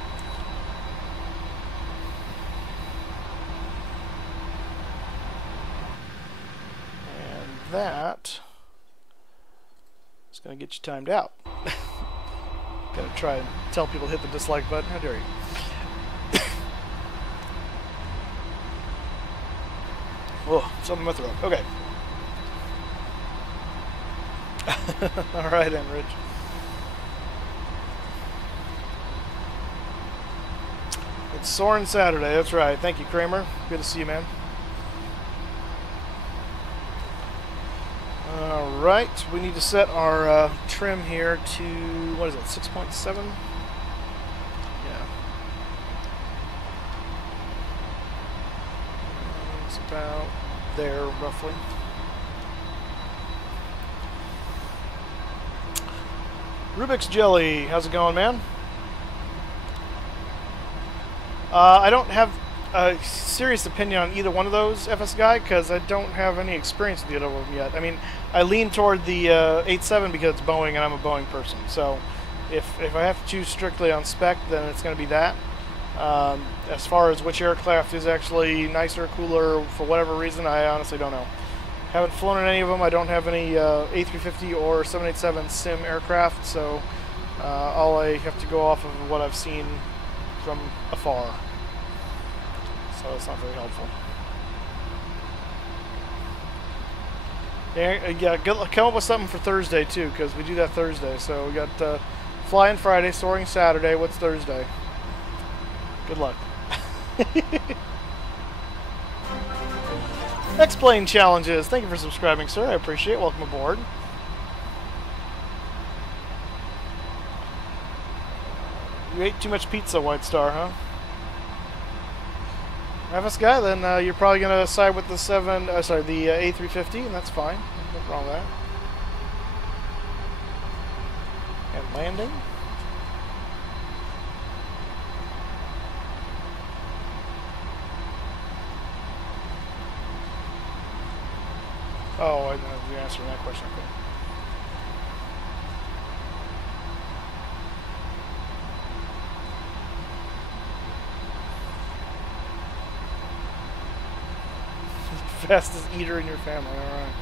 And that is going to get you timed out. Gonna try and tell people to hit the dislike button. How dare you? Oh, something in my throat. Okay. Alright, Enrich. It's Soren Saturday, that's right. Thank you, Kramer. Good to see you, man. Alright, we need to set our trim here to, what is it, 6.7? Yeah. It's about there, roughly. Rubik's Jelly, how's it going, man? I don't have a serious opinion on either one of those, FS Guy, because I don't have any experience with either of them yet. I mean, I lean toward the 8.7 because it's Boeing and I'm a Boeing person. So if I have to choose strictly on spec, then it's going to be that. As far as which aircraft is actually nicer, cooler, for whatever reason, I honestly don't know. Haven't flown in any of them. I don't have any A350 or 787 sim aircraft, so all I have to go off of what I've seen from afar. So it's not very helpful. Yeah, come up with something for Thursday too, because we do that Thursday. So we got flying Friday, soaring Saturday. What's Thursday? Good luck. X-Plane Challenges. Thank you for subscribing, sir. I appreciate it. Welcome aboard. You ate too much pizza, White Star, huh? FS Guy, then you're probably going to side with the the A350, and that's fine. Nothing wrong with that. And landing. Oh, I didn't have the answer to that question. Okay. Fastest eater in your family, alright.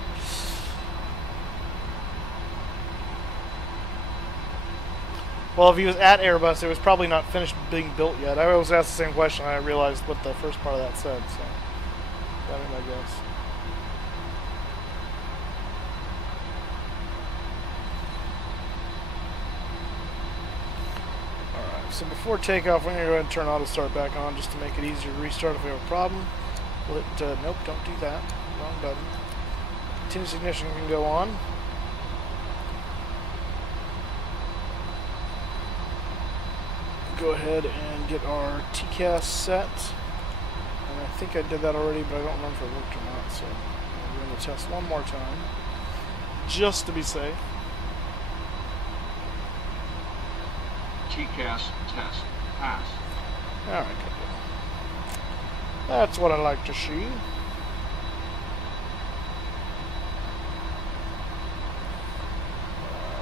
Well, if he was at Airbus, it was probably not finished being built yet. I always ask the same question, and I realized what the first part of that said, so that'd be my guess. Alright, so before takeoff, we're going to go ahead and turn auto start back on just to make it easier to restart if we have a problem. We'll hit, nope, don't do that. Wrong button. Continuous ignition can go on. Go ahead and get our TCAS set. And I think I did that already, but I don't remember if it worked or not. So we're going to test one more time, just to be safe. TCAS test pass. Alright, good. That's what I like to see.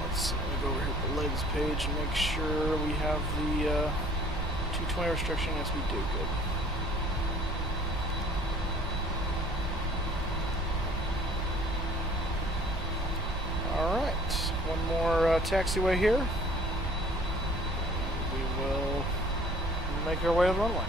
Let's see, let me go over here to the legs page and make sure we have the 220 restriction. Yes, we do. Good. Alright, one more taxiway here. We will make our way to the runway.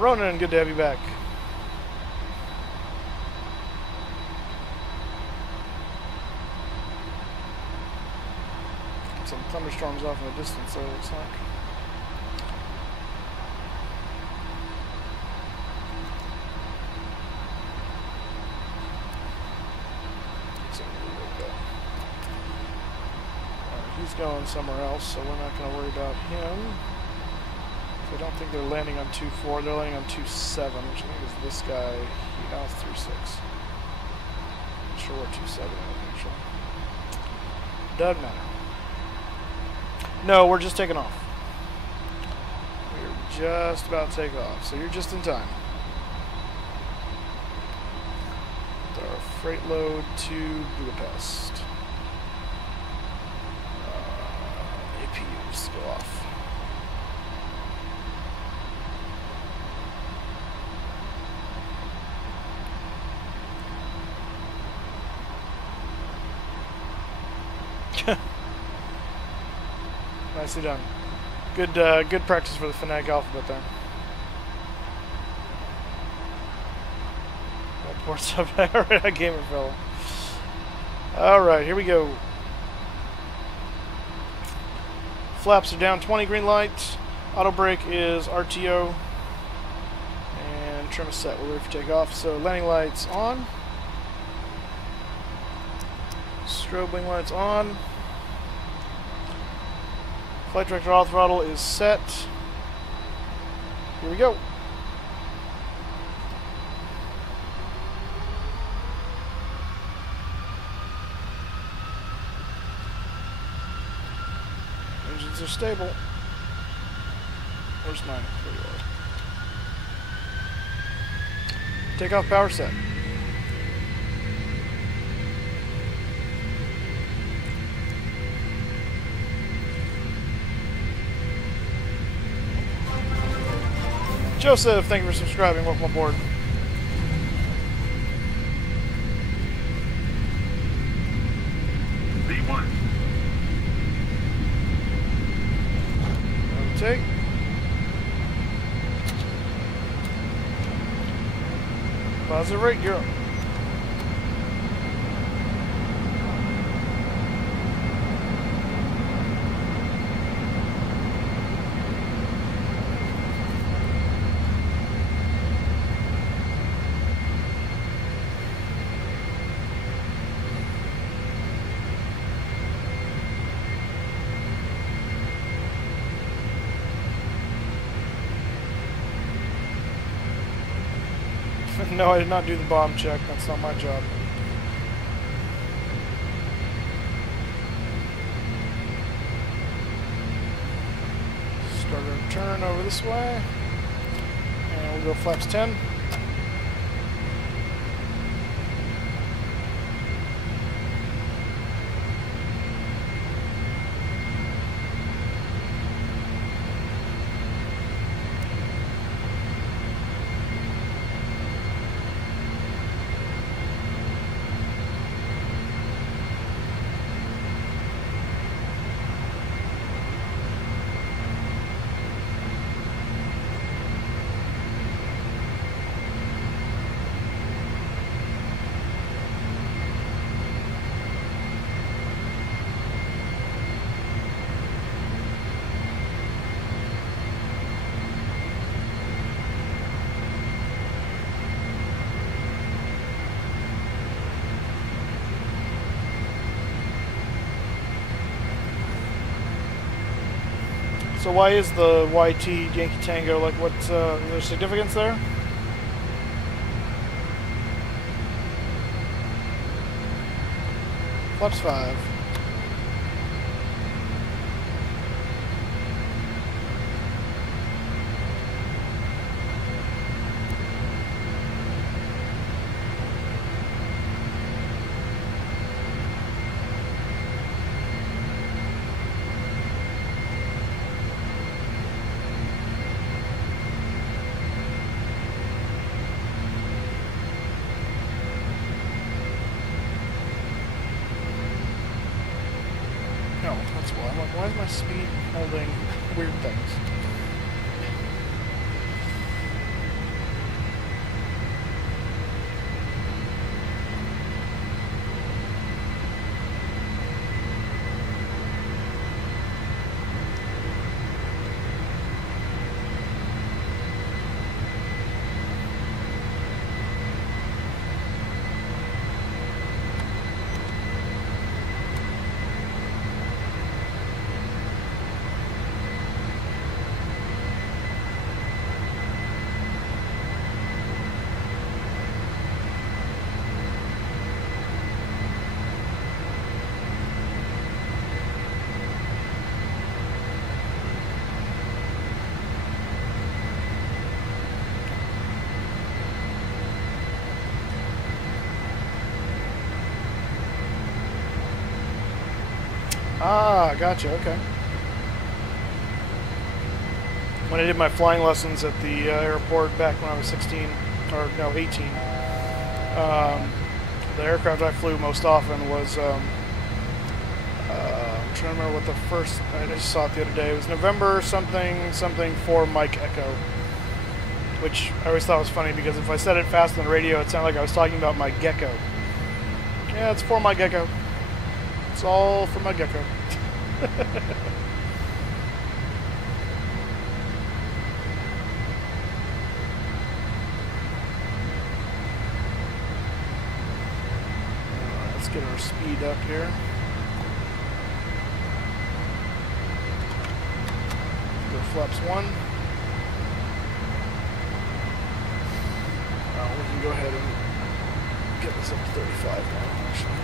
Ronan, good to have you back. Some thunderstorms off in the distance, though, it looks like. He's going somewhere else, so we're not going to worry about him. I don't think they're landing on 2-4. They're landing on 2-7, which I think is this guy. Now it's 3-6. Not sure where 2-7 is, actually. Doesn't matter. No, we're just taking off. We're just about to take off, so you're just in time. With our freight load to Budapest. APUs go off. Nicely done. Good practice for the phonetic alphabet there. That poor sub. Alright, a gamer fellow. Alright, here we go. Flaps are down 20, green light. Auto brake is RTO. And trim is set. We're ready for takeoff. So landing lights on. Strobe wing lights on. Flight director auto throttle is set. Here we go. Engines are stable. Where's mine? There you are. Takeoff power set. Joseph, thank you for subscribing. Welcome aboard. V1. Take. Positive rate, you're up. No, I did not do the bomb check. That's not my job. Start our turn over this way. And we'll go flaps 10. So why is the YT Yankee Tango, like, what's there's significance there? Flaps 5. Why is my speed holding weird things? Ah, gotcha. Okay. When I did my flying lessons at the airport back when I was 16, or no, 18, the aircraft I flew most often was, I'm trying to remember what the first, I just saw it the other day, it was November something, something for Mike Echo, which I always thought was funny because if I said it fast on the radio, it sounded like I was talking about my gecko. Yeah, it's for my gecko. It's all for my gecko. Let's get our speed up here. Go flaps 1. We can go ahead and get this up to 35 now, actually.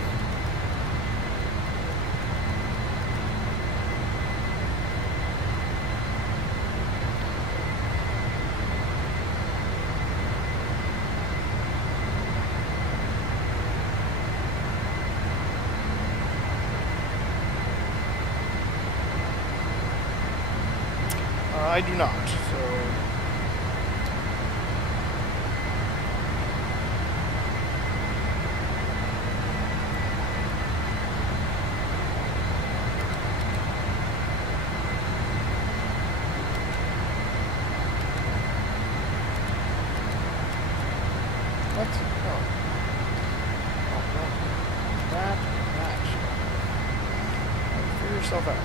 I do not, so... What? Oh. Oh, no. That match. Figure yourself out.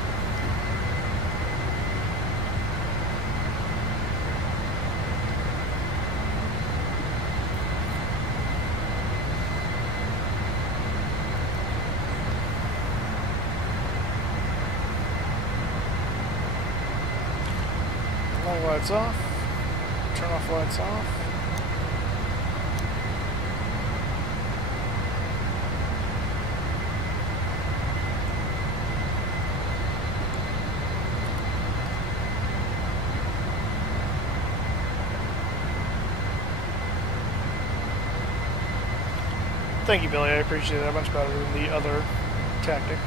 Lights off. Turn off lights off. Thank you, Billy. I appreciate that much better than the other tactic.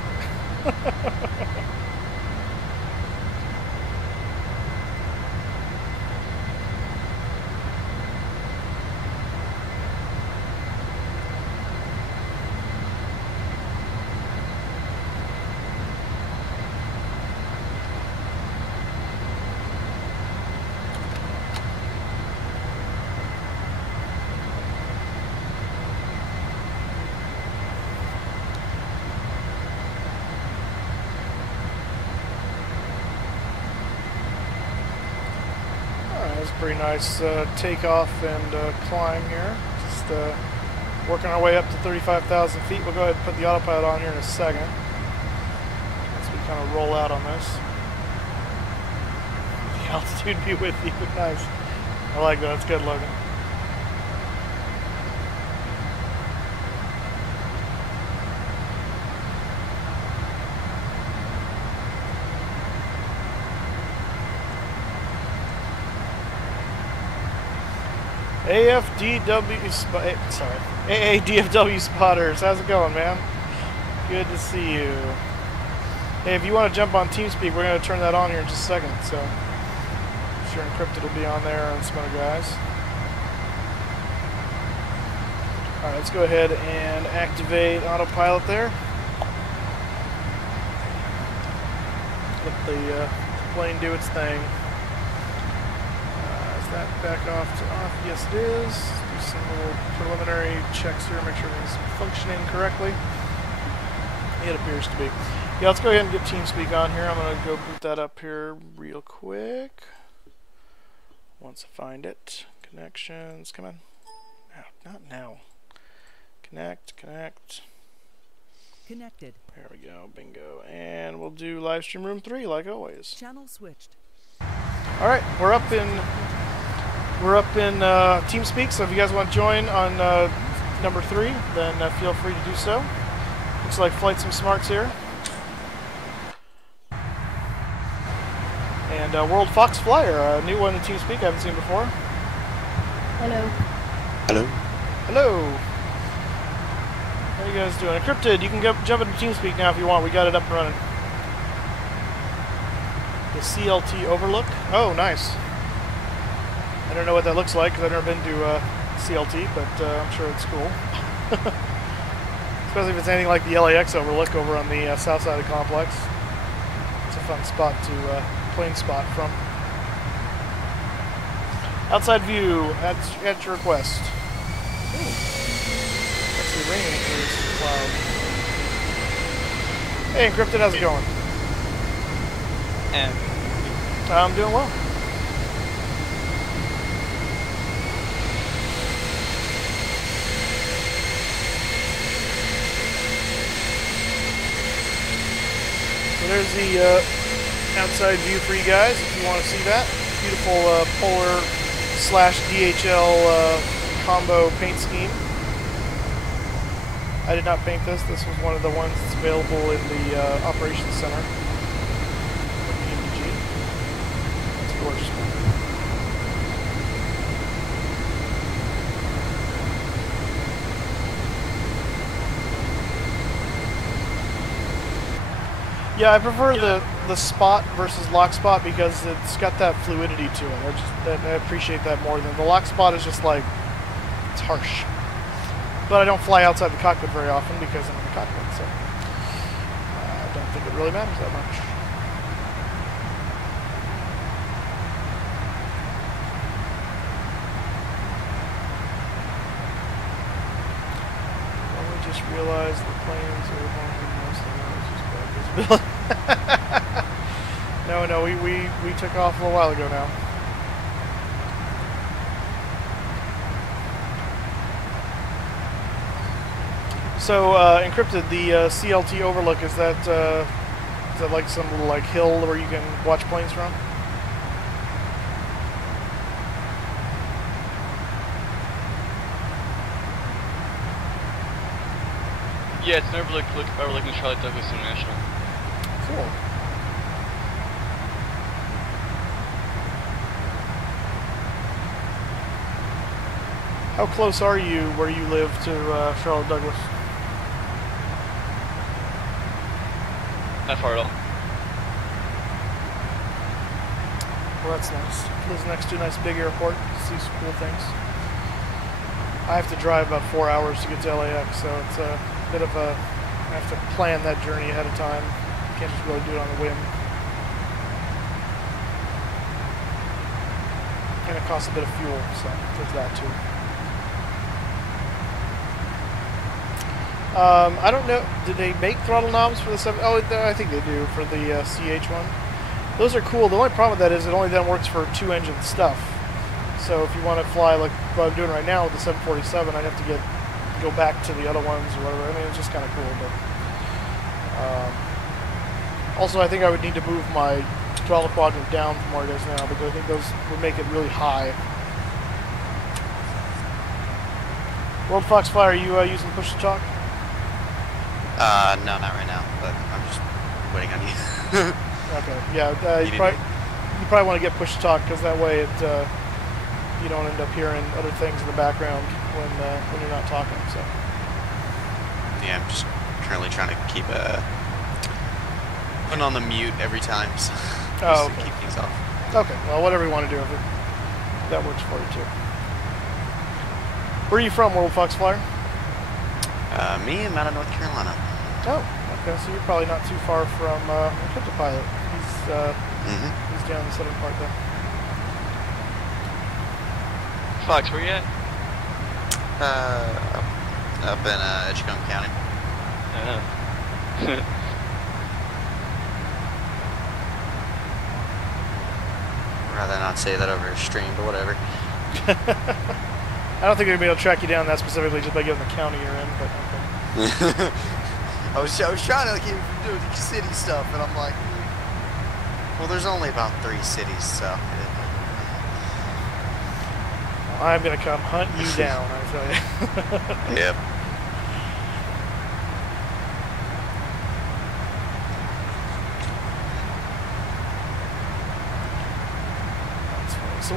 Pretty nice takeoff and climb here. Just working our way up to 35,000 feet. We'll go ahead and put the autopilot on here in a second as we kind of roll out on this. The altitude be with you. Nice. I like that. That's good, Logan. AADFW spotters, how's it going, man? Good to see you. Hey, if you want to jump on Teamspeak, we're going to turn that on here in just a second, so I'm sure Encrypted will be on there and some other guys. Alright, let's go ahead and activate autopilot there. Let the plane do its thing. That back off to off? Yes, it is. Do some little preliminary checks here, make sure everything's functioning correctly. It appears to be. Yeah, let's go ahead and get Teamspeak on here. I'm going to go boot that up here real quick. Once I find it. Connections, come on. No, not now. Connect. Connected. There we go, bingo. And we'll do Livestream Room 3 like always. Channel switched. Alright, we're up in Teamspeak, so if you guys want to join on number 3, then feel free to do so. Looks like Flight Sim Smart's here. And World Fox Flyer, a new one in Teamspeak I haven't seen before. Hello. Hello. Hello. How you guys doing? Encrypted, you can jump into Teamspeak now if you want. We got it up and running. The CLT Overlook. Oh, nice. I don't know what that looks like because I've never been to CLT, but I'm sure it's cool. Especially if it's anything like the LAX Overlook over on the south side of the complex. It's a fun spot to plane spot from. Outside view at your request. Ooh. That's the raining through cloud. Hey, Encrypted, how's it going? I'm doing well. So there's the outside view for you guys if you want to see that. Beautiful polar / DHL combo paint scheme. I did not paint this. This was one of the ones that's available in the operations center. It's gorgeous. Yeah, I prefer the spot versus lock spot because it's got that fluidity to it. I appreciate that more than the lock spot is just like, it's harsh. But I don't fly outside the cockpit very often because I'm in the cockpit, so I don't think it really matters that much. Well, we just realized the planes are longer than most of them. It's just bad visibility. No, we took off a little while ago now. So, Encrypted, the CLT Overlook, is that like some little like hill where you can watch planes from? Yeah, it's an overlooking Charlotte Douglas International. Cool. How close are you where you live to Charlotte Douglas? Not far at all. Well, that's nice. Lives next to a nice big airport. See some cool things. I have to drive about 4 hours to get to LAX, so it's a bit of a... I have to plan that journey ahead of time. You can't just really do it on a whim. And it costs a bit of fuel, so there's that too. I don't know. Did they make throttle knobs for the 7? Oh, I think they do for the CH one. Those are cool. The only problem with that is it only then works for 2-engine stuff. So if you want to fly like what I'm doing right now with the 747, I'd have to go back to the other ones or whatever. I mean, it's just kind of cool. But also, I think I would need to move my throttle quadrant down from where it is now because I think those would make it really high. World Fox Fly, are you using push to talk? No, not right now, but I'm just waiting on you. Okay, yeah, you probably want to get push to talk because that way it you don't end up hearing other things in the background when you're not talking. So yeah, I'm just currently trying to keep putting on the mute every time, so just to keep things off. Okay, well, whatever you want to do, if that works for you too. Where are you from, World Fox Flyer? Me, I'm out of North Carolina. Oh, okay, so you're probably not too far from Encrypted Pilot. He's down in the southern part there. Fox, where you at? Up in Edgecombe County. Rather not say that over a stream, but whatever. I don't think they're going to be able to track you down that specifically just by giving the county you're in, but okay. I was trying to keep from doing the city stuff, and I'm like, well, there's only about 3 cities, so. I'm going to come hunt you down, I tell you. Yep. So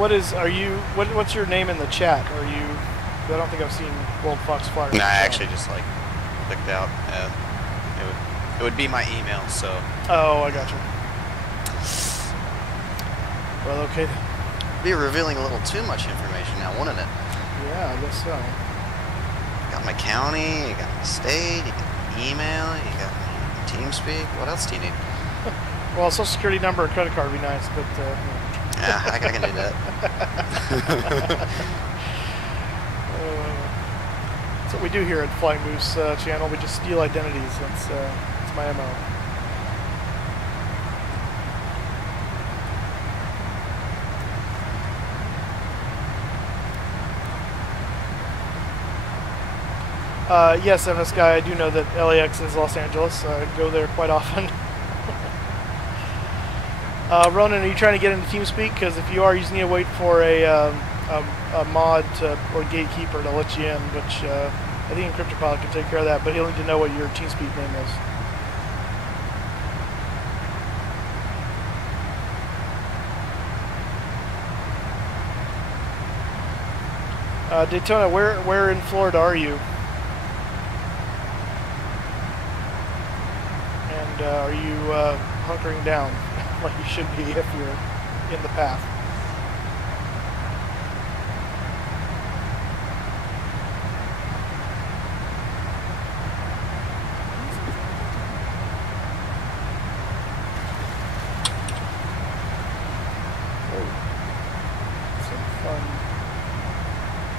what's your name in the chat? I don't think I've seen World Fox Flyer. No, I actually just like clicked out. It would be my email, so. Oh, I got you. Well, okay then. Be revealing a little too much information now, wouldn't it? Yeah, I guess so. You got my county, you got my state, you got my email, you got my Teamspeak. What else do you need? Well, social security number and credit card would be nice, but Yeah, I can do that. That's what we do here at Flying Moose channel. We just steal identities. That's my MO. Yes, MS Guy, I do know that LAX is Los Angeles. I go there quite often. Ronan, are you trying to get into TeamSpeak? Because if you are, you just need to wait for a mod or gatekeeper to let you in, which I think EncryptorPilot can take care of that, but he'll need to know what your TeamSpeak name is. Daytona, where in Florida are you? And are you hunkering down like you should be if you're in the path? Some fun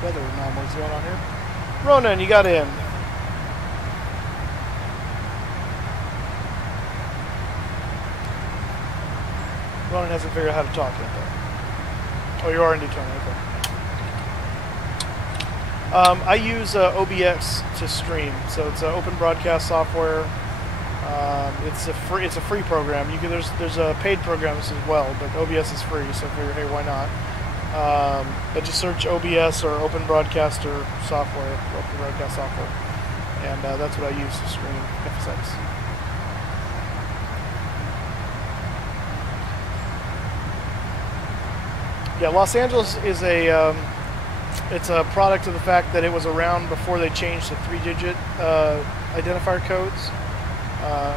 weather anomalies going on here. Ronan, you got in. Ronan hasn't figured out how to talk yet, though. Oh, you are in Daytona, okay. I use OBS to stream, so it's open broadcast software. It's a free program. There's paid programs as well, but OBS is free, so I figure, hey, why not? But just search OBS or Open Broadcaster software, Open Broadcast software, and that's what I use to stream FSX. Yeah, Los Angeles is it's a product of the fact that it was around before they changed to 3-digit identifier codes.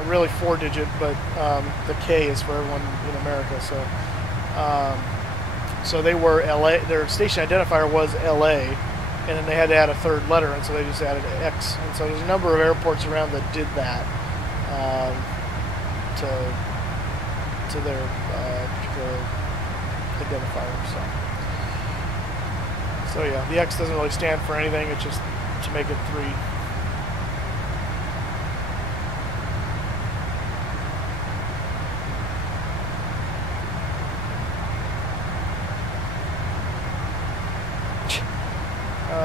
Really 4-digit, but the K is for everyone in America. So they were LA. Their station identifier was LA, and then they had to add a third letter, and so they just added X. And so there's a number of airports around that did that to their particular identifier. So yeah, the X doesn't really stand for anything. It's just to make it 3.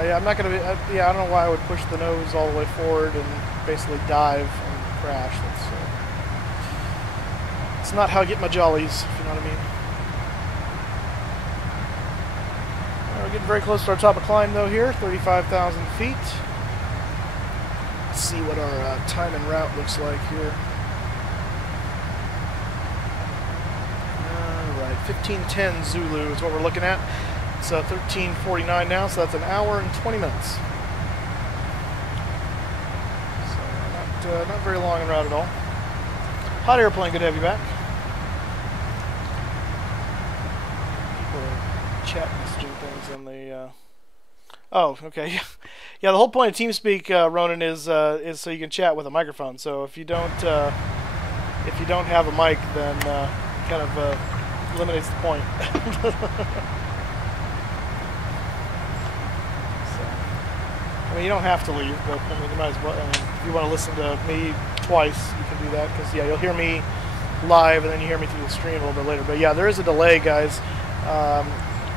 Yeah, I'm not gonna be. Yeah, I don't know why I would push the nose all the way forward and basically dive and crash. It's not how I get my jollies, if you know what I mean. We're getting very close to our top of climb, though. Here, 35,000 feet. Let's see what our time en route looks like here. All right, 1510 Zulu is what we're looking at. It's 13:49 now, so that's an hour and 20 minutes. So not very long en route at all. Hot airplane, good to have you back. People are chat messaging things in the. Oh, okay. Yeah, the whole point of TeamSpeak, Ronan, is so you can chat with a microphone. So if you don't have a mic, then kind of eliminates the point. I mean, you don't have to leave, but I mean, you might as well. I mean, if you want to listen to me twice, you can do that, because yeah, you'll hear me live and then you hear me through the stream a little bit later. But yeah, there is a delay, guys.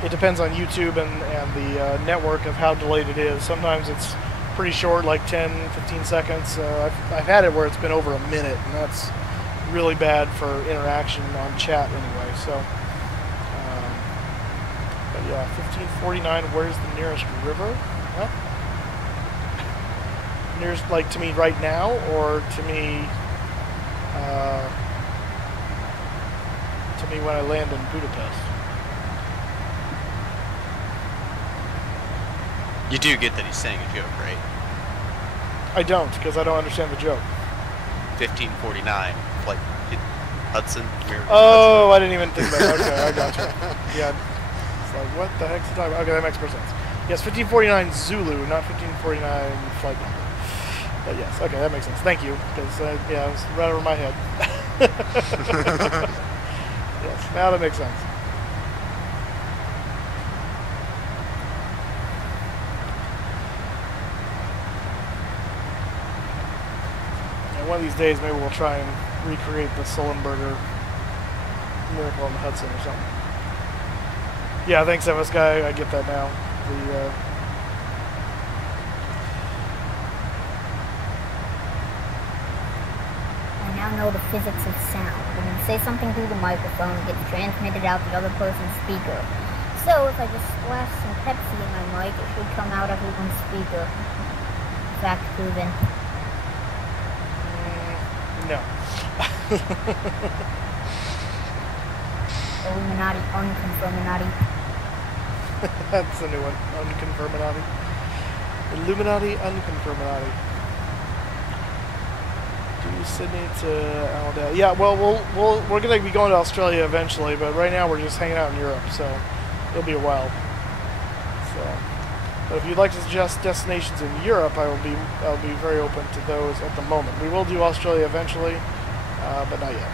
It depends on YouTube and the network of how delayed it is. Sometimes it's pretty short, like 10, 15 seconds. I've had it where it's been over a minute, and that's really bad for interaction on chat anyway. So, but yeah, 1549. Where's the nearest river? Huh? Nearest, like, to me right now, or to me when I land in Budapest? You do get that he's saying a joke, right? I don't, because I don't understand the joke. 1549. Like, Hudson. Oh, I didn't even think about that. Okay, I gotcha. Yeah. It's like, what the heck's the time? Okay, that makes more sense. Yes, 1549 Zulu, not 1549 flight number. But yes, okay, that makes sense. Thank you, because yeah, it was right over my head. Yes, now that makes sense. And one of these days, maybe we'll try and recreate the Sullenberger Miracle on the Hudson or something. Yeah, thanks, MS Guy. I get that now. I now know the physics of sound. When you say something through the microphone, it gets transmitted out the other person's speaker. So if I just splash some Pepsi in my mic, it should come out everyone's speaker. Fact proven. No. Illuminati, unconfirminati. That's a new one. Unconfirminati. Illuminati, unconfirminati. Do Sydney to Alabama. Yeah, well, we're going to be going to Australia eventually, but right now we're just hanging out in Europe, so it'll be a while. So, but if you'd like to suggest destinations in Europe, I'll be very open to those at the moment. We will do Australia eventually, but not yet.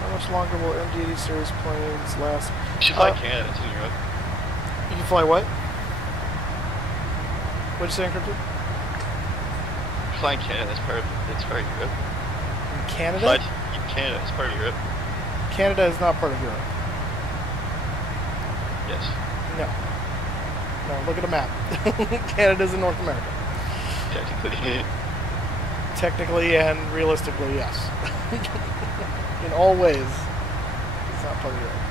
How much longer will MD-80 series planes last? You should fly Canada, it's in Europe. You can fly what? What'd you say, Encrypted? Flying Canada, that's part of Europe. In Canada? Fly Canada, it's part of Europe. Canada is not part of Europe. Yes. No. No, look at a map. Canada's in North America. Technically. Technically and realistically, yes. In all ways, it's not part of Europe.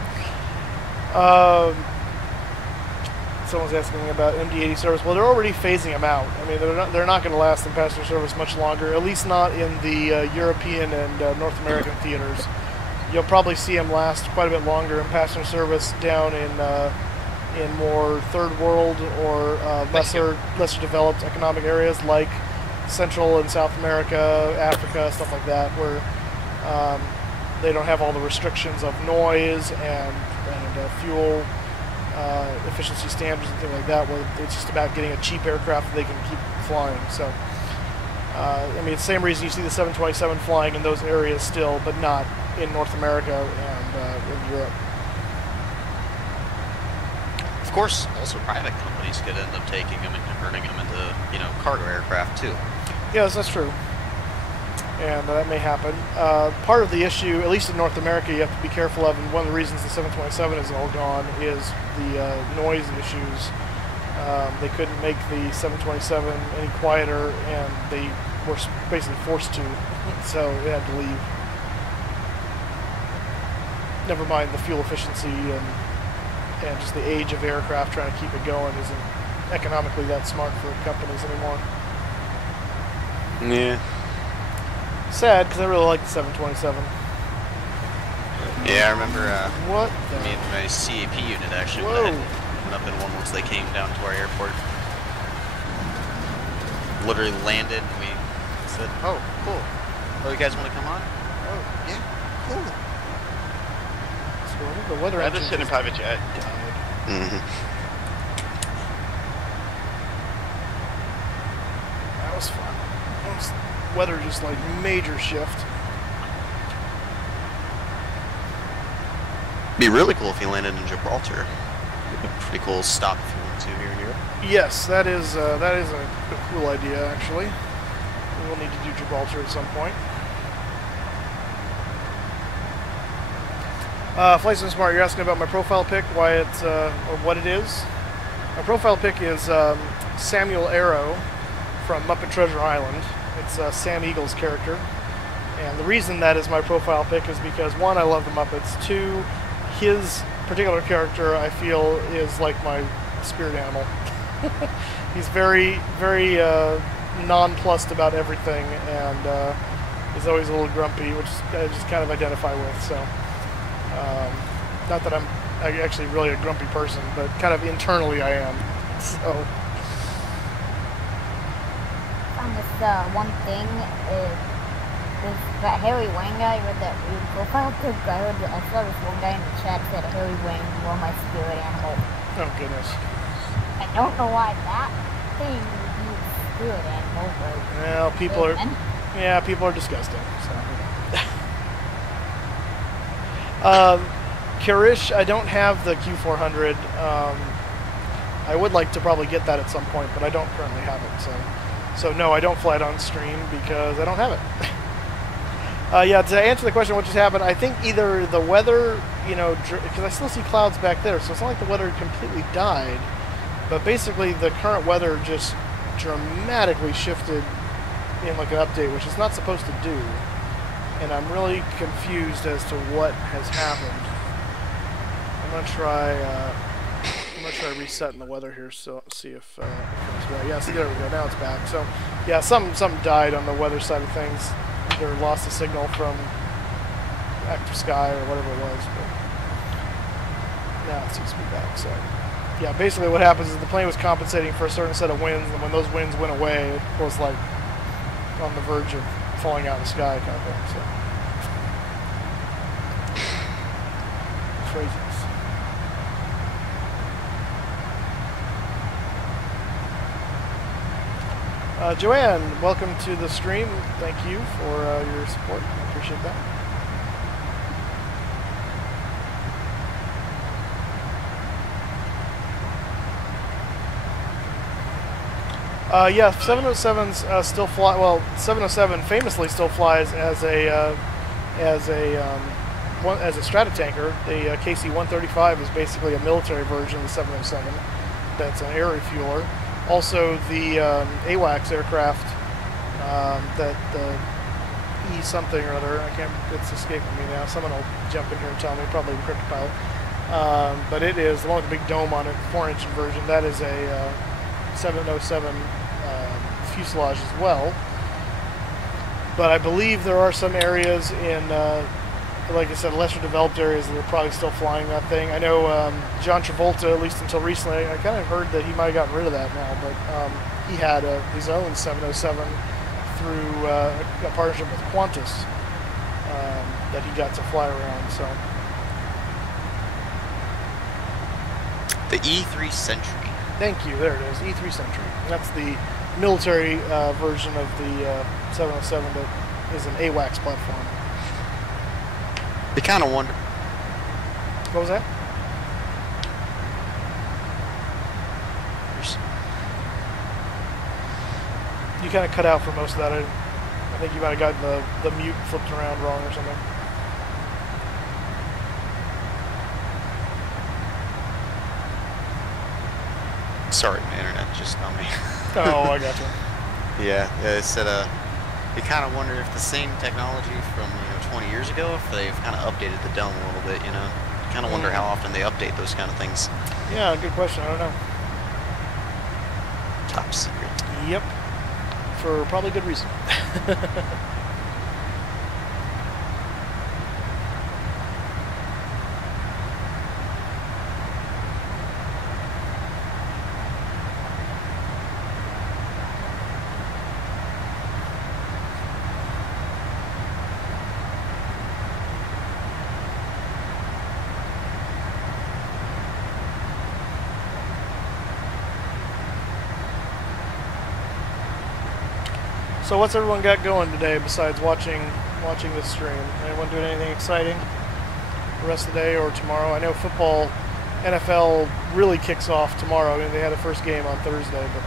Someone's asking about MD-80 service. Well, they're already phasing them out. I mean, they're not going to last in passenger service much longer, at least not in the European and North American theaters. You'll probably see them last quite a bit longer in passenger service down in more third world or lesser developed economic areas like Central and South America, Africa, stuff like that, where they don't have all the restrictions of noise and fuel efficiency standards and things like that, where it's just about getting a cheap aircraft that they can keep flying. So, I mean, it's the same reason you see the 727 flying in those areas still, but not in North America and in Europe. Of course, also private companies could end up taking them and converting them into, you know, cargo aircraft too. Yes, that's true. And that may happen. Part of the issue, at least in North America, you have to be careful of, and one of the reasons the 727 is all gone is the noise issues. They couldn't make the 727 any quieter, and they were basically forced to, so they had to leave. Never mind the fuel efficiency and just the age of aircraft trying to keep it going isn't economically that smart for companies anymore. Yeah. Sad, because I really like the 727. Yeah, I remember. What? Me and my CAP unit actually went up in one once they came down to our airport. Literally landed, and we said, "Oh, cool. Oh, you guys want to come on?" Oh, yeah, cool. So I think the weather I had to sit in a private jet. That was fun. Weather just like major shift. Be really cool if you landed in Gibraltar. Pretty cool stop if you want to here in Europe. Yes, that is a cool idea actually. We will need to do Gibraltar at some point. Flight Sim Smart, you're asking about my profile pic, why it's or what it is. My profile pic is Samuel Arrow from Muppet Treasure Island. It's Sam Eagle's character, and the reason that is my profile pic is because, one, I love the Muppets. Two, his particular character I feel is like my spirit animal. He's very, very nonplussed about everything, and he's always a little grumpy, which I just kind of identify with. So, not that I'm actually really a grumpy person, but kind of internally I am. So. On this one thing, There's that Harry Wang guy, you read that weird profile pic? I saw this one guy in the chat said Harry Wang, you are my spirit animal. Oh, goodness. I don't know why that thing would be a spirit animal, but... Well, people are... Yeah, people are disgusting. So. Kirish, I don't have the Q400. I would like to probably get that at some point, but I don't currently have it. So no, I don't fly it on stream because I don't have it. Yeah, to answer the question, what just happened, I think either the weather, you know, because I still see clouds back there, so it's not like the weather completely died, but basically the current weather just dramatically shifted in like an update, which it's not supposed to do, and I'm really confused as to what has happened. I'm gonna try resetting the weather here, so see if it comes back. Yeah, see, there we go. Now it's back. So, yeah, something died on the weather side of things. Either lost the signal from active sky or whatever it was, but now it seems to be back. So, yeah, basically what happens is the plane was compensating for a certain set of winds, and when those winds went away, it was like on the verge of falling out of the sky kind of thing. So, craziness. Joanne, welcome to the stream. Thank you for your support. I appreciate that. Yeah, 707s still fly. Well, 707 famously still flies as a Stratotanker. The KC-135 is basically a military version of the 707. That's an air refueler. Also, the AWACS aircraft, that the E something or other, I can't, it's escaping me now. Someone will jump in here and tell me, probably the CryptoPilot. But it is the one with the big dome on it, 4-engine version. That is a 707 fuselage as well. But I believe there are some areas in, like I said, lesser developed areas that are probably still flying that thing. I know John Travolta, at least until recently, I kind of heard that he might have gotten rid of that now, but he had his own 707 through a partnership with Qantas that he got to fly around. So the E3 Sentry. Thank you. There it is, E3 Sentry. That's the military version of the 707 that is an AWACS platform. They kind of wonder. What was that? You kind of cut out for most of that. I think you might have gotten the mute flipped around wrong or something. Sorry, my internet just on me. Oh, I got you. Yeah, it said you kind of wonder if the same technology from 20 years ago, if they've kind of updated the dome a little bit, you know. You kind of wonder how often they update those kind of things. Yeah, good question. I don't know. Top secret. Yep. For probably good reason. So what's everyone got going today besides watching this stream? Anyone doing anything exciting the rest of the day or tomorrow? I know football, NFL really kicks off tomorrow. I mean, they had a first game on Thursday, but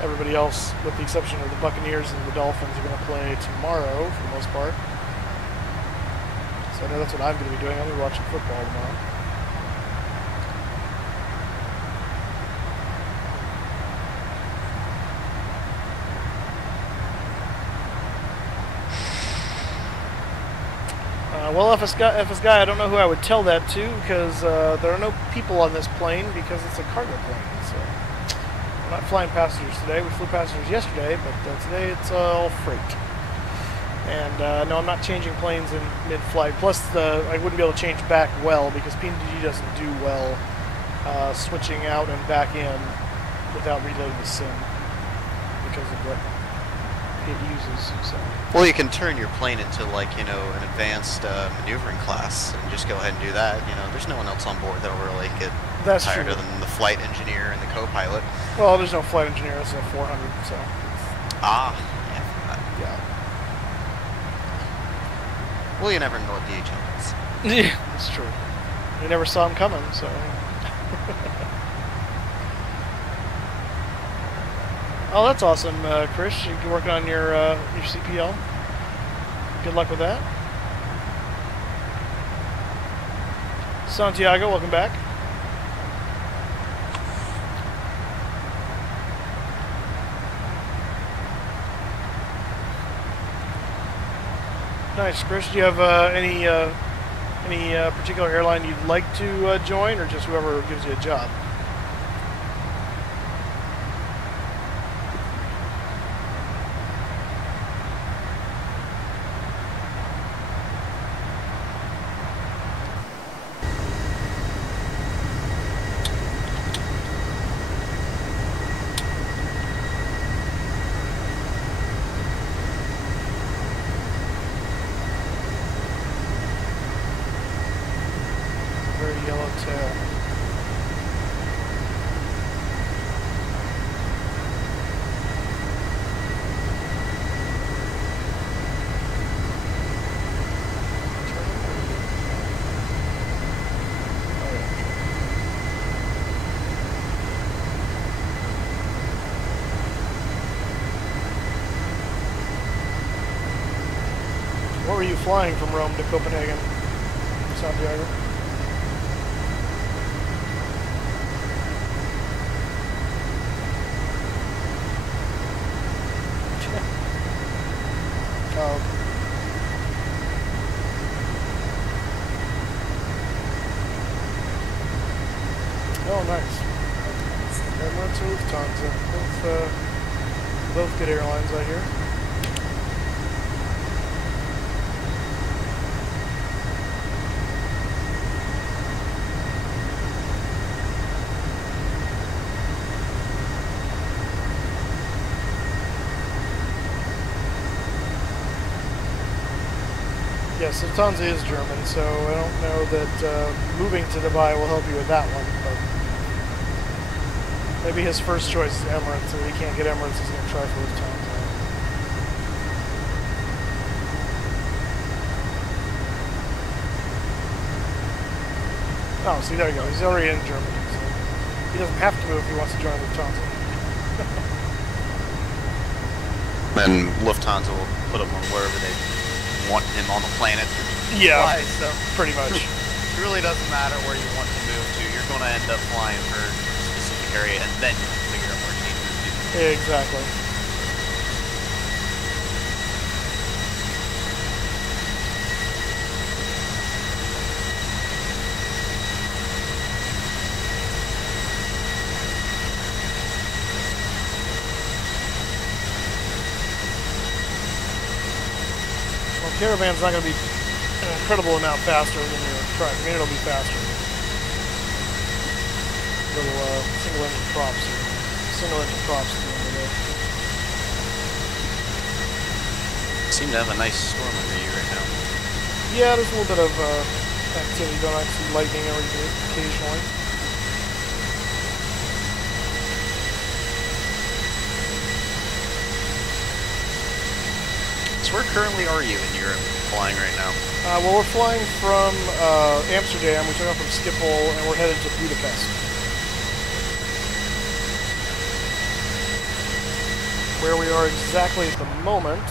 everybody else, with the exception of the Buccaneers and the Dolphins, are going to play tomorrow for the most part. So I know that's what I'm going to be doing. I'm going to be watching football tomorrow. Well, FS Guy, I don't know who I would tell that to, because there are no people on this plane because it's a cargo plane. So we're not flying passengers today. We flew passengers yesterday, but today it's all freight. And no, I'm not changing planes in mid-flight. Plus, I wouldn't be able to change back well because PNG doesn't do well switching out and back in without reloading the sim because of what it uses. So. Well, you can turn your plane into like, you know, an advanced maneuvering class and just go ahead and do that. You know, there's no one else on board that'll really get tired true. of than the flight engineer and the co-pilot. Well, there's no flight engineer. It's a 400, so. Ah, yeah. Yeah. Well, you never know what DHL is. Yeah, that's true. You never saw him coming, so. Oh, that's awesome, Chris. You're working on your CPL. Good luck with that. Santiago, welcome back. Nice, Chris. Do you have any particular airline you'd like to join, or just whoever gives you a job? What were you flying from Rome to Copenhagen, Santiago? Oh. Oh, nice. Emirates or Lufthansa, both good airlines, I hear. Yes, Lufthansa is German, so I don't know that moving to Dubai will help you with that one, but maybe his first choice is Emirates, and if he can't get Emirates, he's going to try for Lufthansa. Oh, see, there you go. He's already in Germany, so he doesn't have to move if he wants to join Lufthansa. Then Lufthansa will put him on wherever they want him on the planet. Yeah, fly, so pretty much. It really doesn't matter where you want to move to. You're going to end up flying for a specific area, and then you can figure out where you need to move to. Exactly. Caravan's not going to be an incredible amount faster than your truck. I mean, it'll be faster. Little single engine props at the end of the day. Seem to have a nice storm under you right now. Yeah, there's a little bit of activity going on. I see lightning occasionally. So where currently are you in Europe flying right now? Well, we're flying from Amsterdam. We took off from Schiphol, and we're headed to Budapest. Where we are exactly at the moment,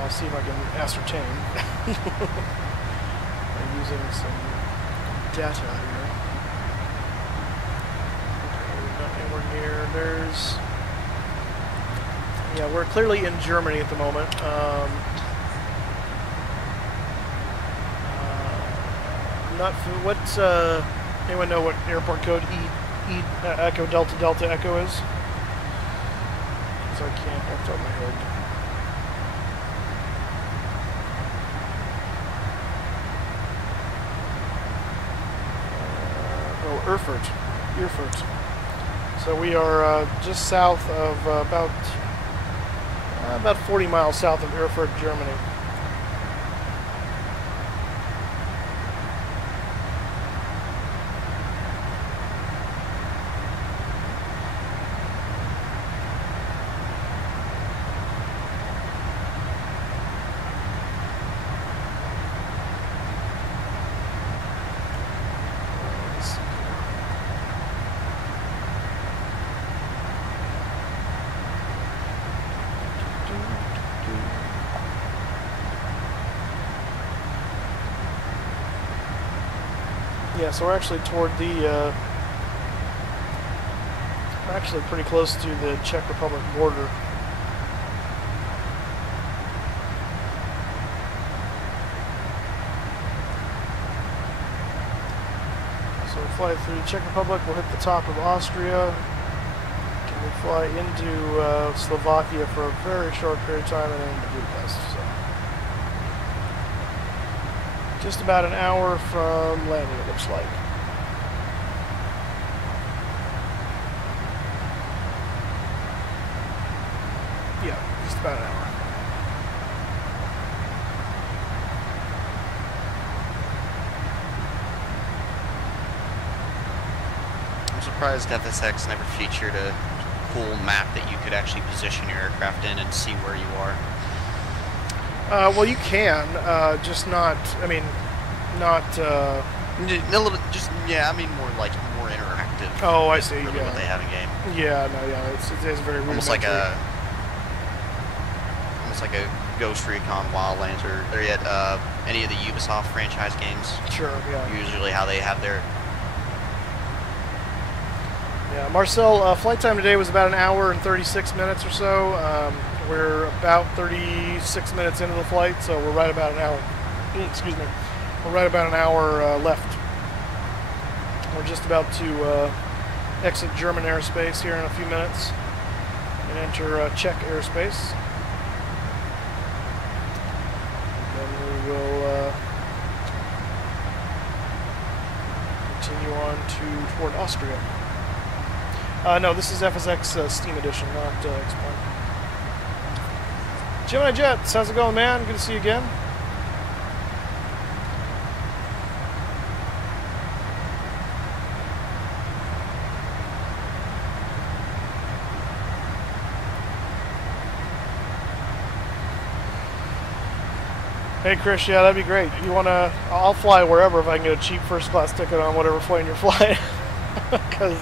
I'll see if I can ascertain. I'm using some data here. Okay, we're not anywhere near. Yeah, we're clearly in Germany at the moment. Not what's anyone know what airport code Echo Delta Delta Echo is? So I can't off the top of my head. Erfurt. So we are just south of about about 40 miles south of Erfurt, Germany. Yeah, so we're actually toward the, we're actually pretty close to the Czech Republic border. So we fly through the Czech Republic, we'll hit the top of Austria, and we fly into Slovakia for a very short period of time, and then into Budapest. So. Just about an hour from landing, it looks like. Yeah, just about an hour. I'm surprised FSX never featured a cool map that you could actually position your aircraft in and see where you are. Well, you can, just not, I mean, not, a little, just, yeah, I mean more like, more interactive. Oh, I see, really yeah. what they have in game. Yeah, no, yeah, it's very almost like a Ghost Recon Wildlands or yet any of the Ubisoft franchise games. Sure, yeah. Usually how they have their... Yeah, Marcel, flight time today was about an hour and 36 minutes or so. We're about 36 minutes into the flight, so we're right about an hour. Excuse me. We're right about an hour left. We're just about to exit German airspace here in a few minutes and enter Czech airspace. And then we will continue on toward Austria. No, this is FSX Steam Edition, not X-Plane. Gemini Jets, how's it going, man? Good to see you again. Hey Chris, yeah, that'd be great. You wanna? I'll fly wherever if I can get a cheap first class ticket on whatever plane you're flying, because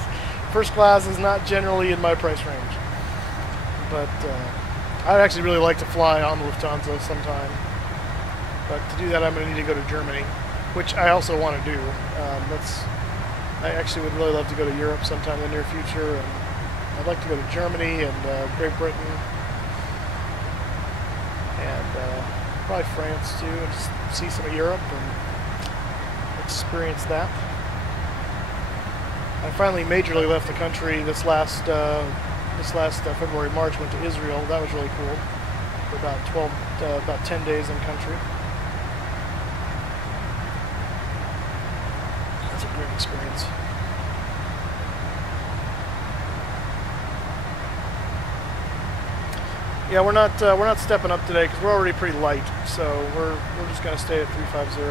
first class is not generally in my price range. But I'd actually really like to fly on the Lufthansa sometime. But to do that, I'm going to need to go to Germany, which I also want to do. I actually would really love to go to Europe sometime in the near future, and I'd like to go to Germany and Great Britain, and probably France too, and just see some of Europe and experience that. I finally majorly left the country this last February, March. Went to Israel. That was really cool. For about 10 days in country. That's a great experience. Yeah, we're not stepping up today because we're already pretty light. So we're just gonna stay at 350.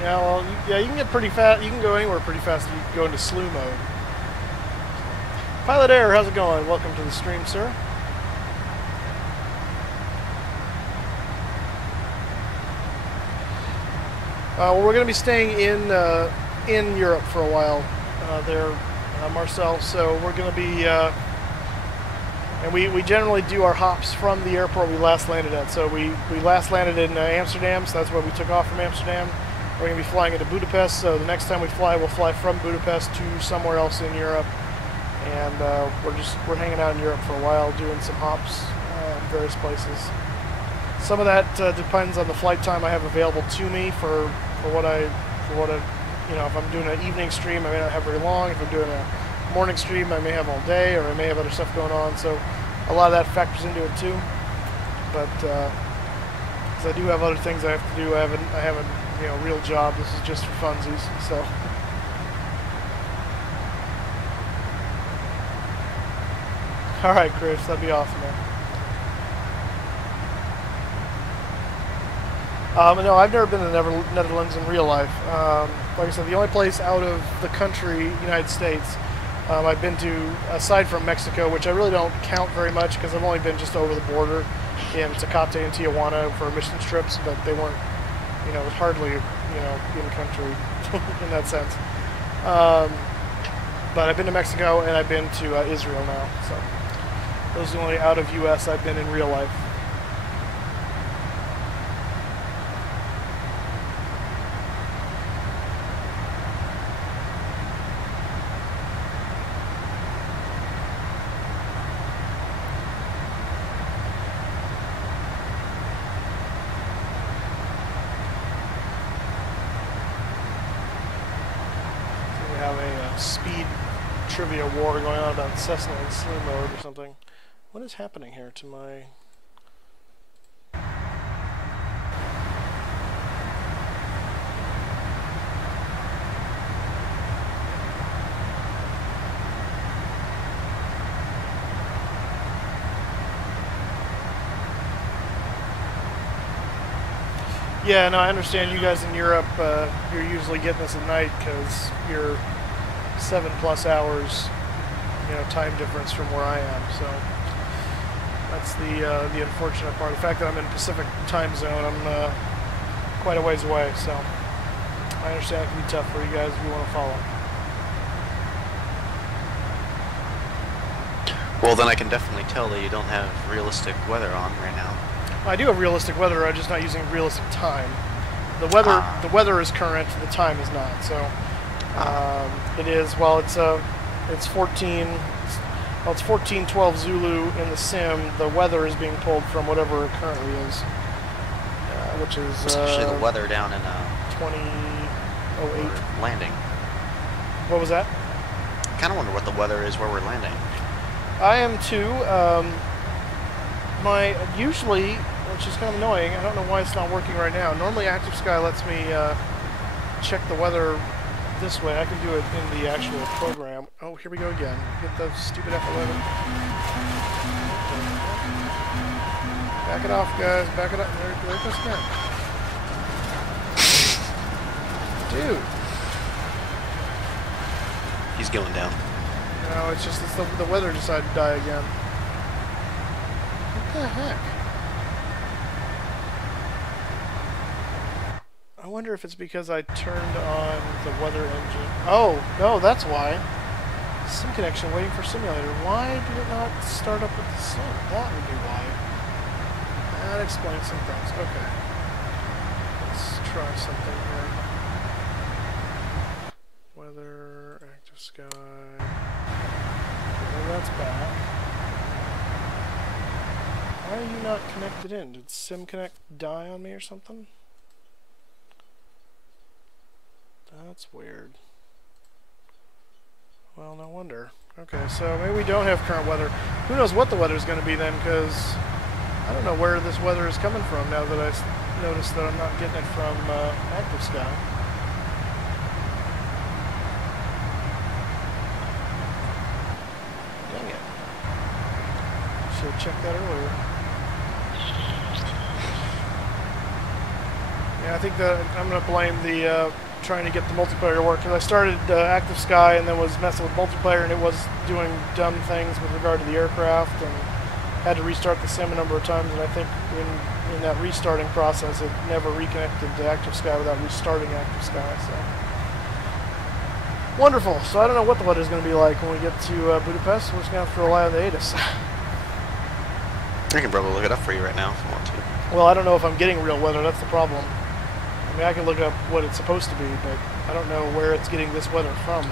Yeah, well, yeah, you can get pretty fast. You can go anywhere pretty fast if you go into slew mode. Pilot Air, how's it going? Welcome to the stream, sir. Well, we're going to be staying in Europe for a while there, Marcel. So we're going to be, and we generally do our hops from the airport we last landed at. So we last landed in Amsterdam, so that's where we took off from Amsterdam. We're going to be flying into Budapest, so the next time we fly, we'll fly from Budapest to somewhere else in Europe. And we're hanging out in Europe for a while, doing some hops in various places. Some of that depends on the flight time I have available to me for what I you know, if I'm doing an evening stream, I may not have very long. If I'm doing a morning stream, I may have all day, or I may have other stuff going on. So a lot of that factors into it too. But because I do have other things I have to do, I haven't you know, real job. This is just for funsies. So. All right, Chris, that'd be awesome, man. No, I've never been to the Netherlands in real life. Like I said, the only place out of the country, United States, I've been to, aside from Mexico, which I really don't count very much because I've only been just over the border in Tecate and Tijuana for missions trips, but they weren't, you know, it was hardly, you know, in country in that sense. But I've been to Mexico and I've been to Israel now, so those are the only out of U.S. I've been in real life. Speed trivia war going on about Cessna and slow mode or something. What is happening here to my... Yeah, no, I understand you guys in Europe, you're usually getting this at night because you're 7+ hours, you know, time difference from where I am. So that's the unfortunate part. The fact that I'm in Pacific time zone, I'm quite a ways away. So I understand it can be tough for you guys if you want to follow. Well, then I can definitely tell that you don't have realistic weather on right now. I do have realistic weather. I'm just not using realistic time. The weather is current. The time is not. So. It is, well, it's 1412 Zulu in the sim. The weather is being pulled from whatever it currently is, which is especially the weather down in 2008 landing. What was that? I kind of wonder what the weather is where we're landing. I am too. Usually, which is kind of annoying. I don't know why it's not working right now. Normally, Active Sky lets me check the weather this way. I can do it in the actual program. Oh, here we go again. Get the stupid F11. Back it off, guys. Back it up. There it goes again. Dude. He's going down. No, it's just the weather decided to die again. What the heck? I wonder if it's because I turned on the weather engine. Oh, no, that's why. Sim connection waiting for simulator. Why did it not start up with the sim? That would be why. That explains some things. Okay. Let's try something here. Weather, active sky. Okay, that's back. Why are you not connected in? Did Sim Connect die on me or something? That's weird. Well, no wonder. Okay, so maybe we don't have current weather. Who knows what the weather is going to be then, because I don't know where this weather is coming from now that I noticed that I'm not getting it from Active Sky. Dang it. Should have checked that earlier. Yeah, I think that I'm going to blame the trying to get the multiplayer to work, because I started Active Sky and then was messing with multiplayer and it was doing dumb things with regard to the aircraft and had to restart the sim a number of times, and I think in that restarting process it never reconnected to Active Sky without restarting Active Sky. So wonderful. So I don't know what the weather is going to be like when we get to Budapest. We're just going to have to rely on the ATIS. I can probably look it up for you right now if you want to. Well, I don't know if I'm getting real weather. That's the problem. I mean, I can look up what it's supposed to be, but I don't know where it's getting this weather from.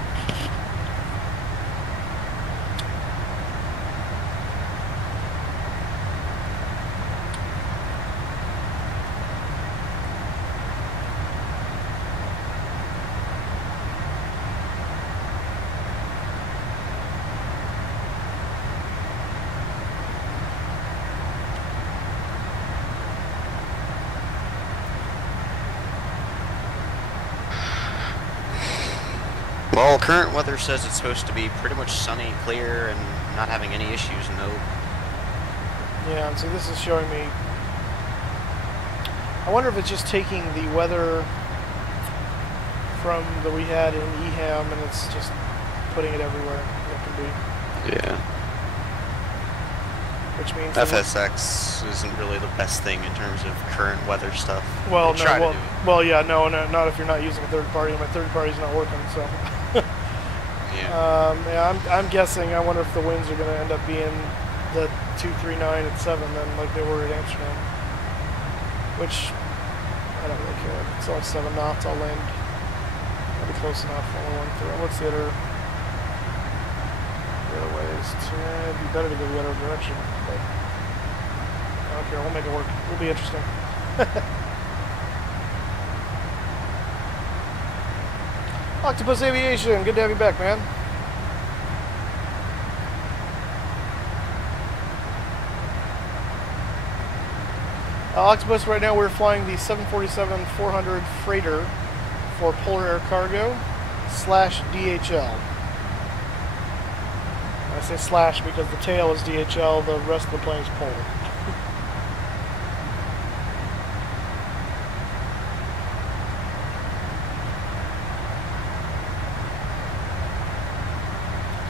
Well, current weather says it's supposed to be pretty much sunny, clear, and not having any issues. No. Yeah, and so this is showing me. I wonder if it's just taking the weather from that we had in EHAM and it's just putting it everywhere. That could be. Yeah. Which means FSX isn't really the best thing in terms of current weather stuff. Well, They no, try to do it. well, yeah, no, not if you're not using a third party. My third party's not working, so. Yeah. Yeah, I'm guessing. I wonder if the winds are going to end up being the 239 at 7 then, like they were at Amsterdam. Which I don't really care. It's only 7 knots. I'll land. I'll be close enough. Only 1-3. What's the other ways? It'd be better to go the other direction, but I don't care. We'll make it work. It'll be interesting. Octopus Aviation, good to have you back, man. Octopus, right now we're flying the 747-400 freighter for Polar Air Cargo / DHL. I say slash because the tail is DHL, the rest of the plane is Polar.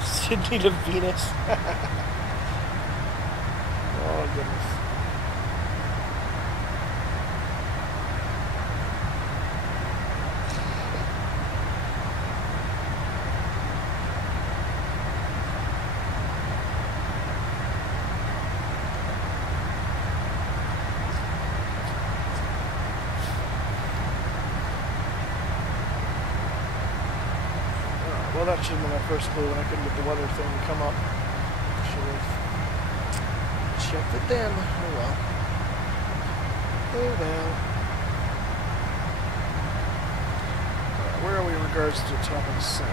Sydney to Venus. Oh, goodness. Well, that should have been my first clue when I couldn't get the weather thing to come up. Should have checked it then. Oh well. Oh well. Where are we in regards to top of descent?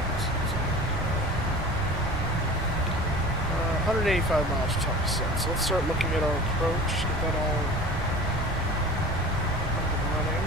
185 miles top of descent. So let's start looking at our approach. Get that all up and running.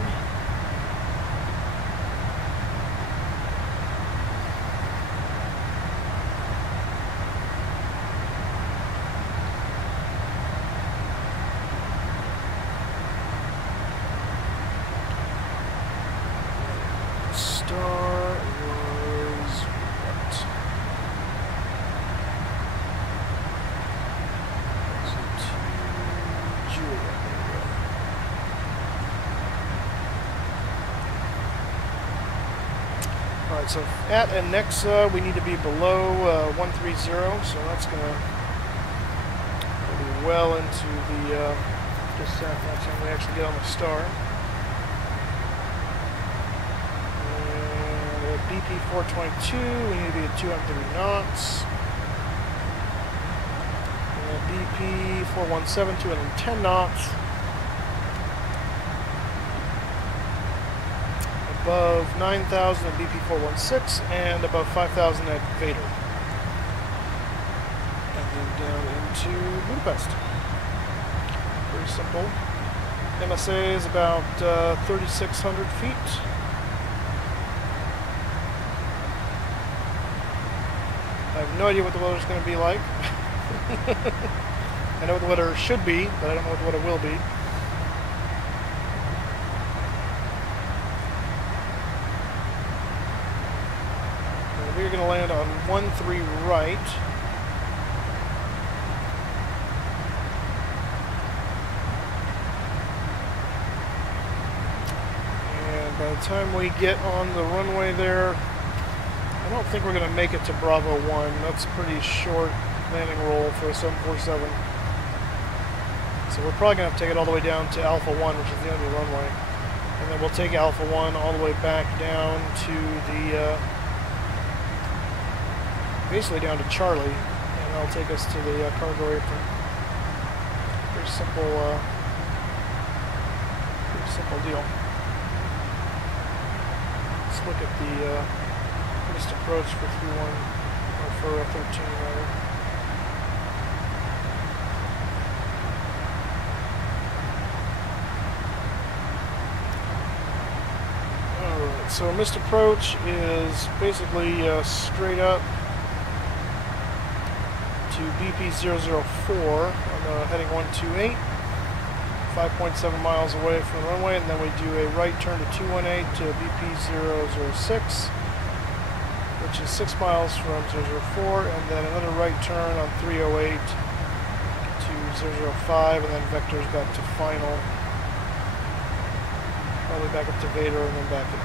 Alright, so at Anexa we need to be below 130, so that's going to be well into the descent by the time we actually get on the star. And at BP 422 we need to be at 230 knots. And at BP 417, 210 knots. Above 9,000 at BP 416 and above 5,000 at Vader. And then down into Budapest. Very simple. MSA is about 3,600 feet. I have no idea what the weather's going to be like. I know what the weather should be, but I don't know what the weather will be. We're going to land on 13 right. And by the time we get on the runway there, I don't think we're going to make it to Bravo 1. That's a pretty short landing roll for a 747. So we're probably going to have to take it all the way down to Alpha 1, which is the end of the runway. And then we'll take Alpha 1 all the way back down to the... basically down to Charlie, and that'll take us to the cargo apron. Pretty simple deal. Let's look at the first approach for 31, or for 13 rather. Alright, so missed approach is basically straight up to BP004 on the heading 128, 5.7 miles away from the runway, and then we do a right turn to 218 to BP006, which is 6 miles from 004, and then another right turn on 308 to 005, and then vectors back to final, probably back up to Vader, and then back in.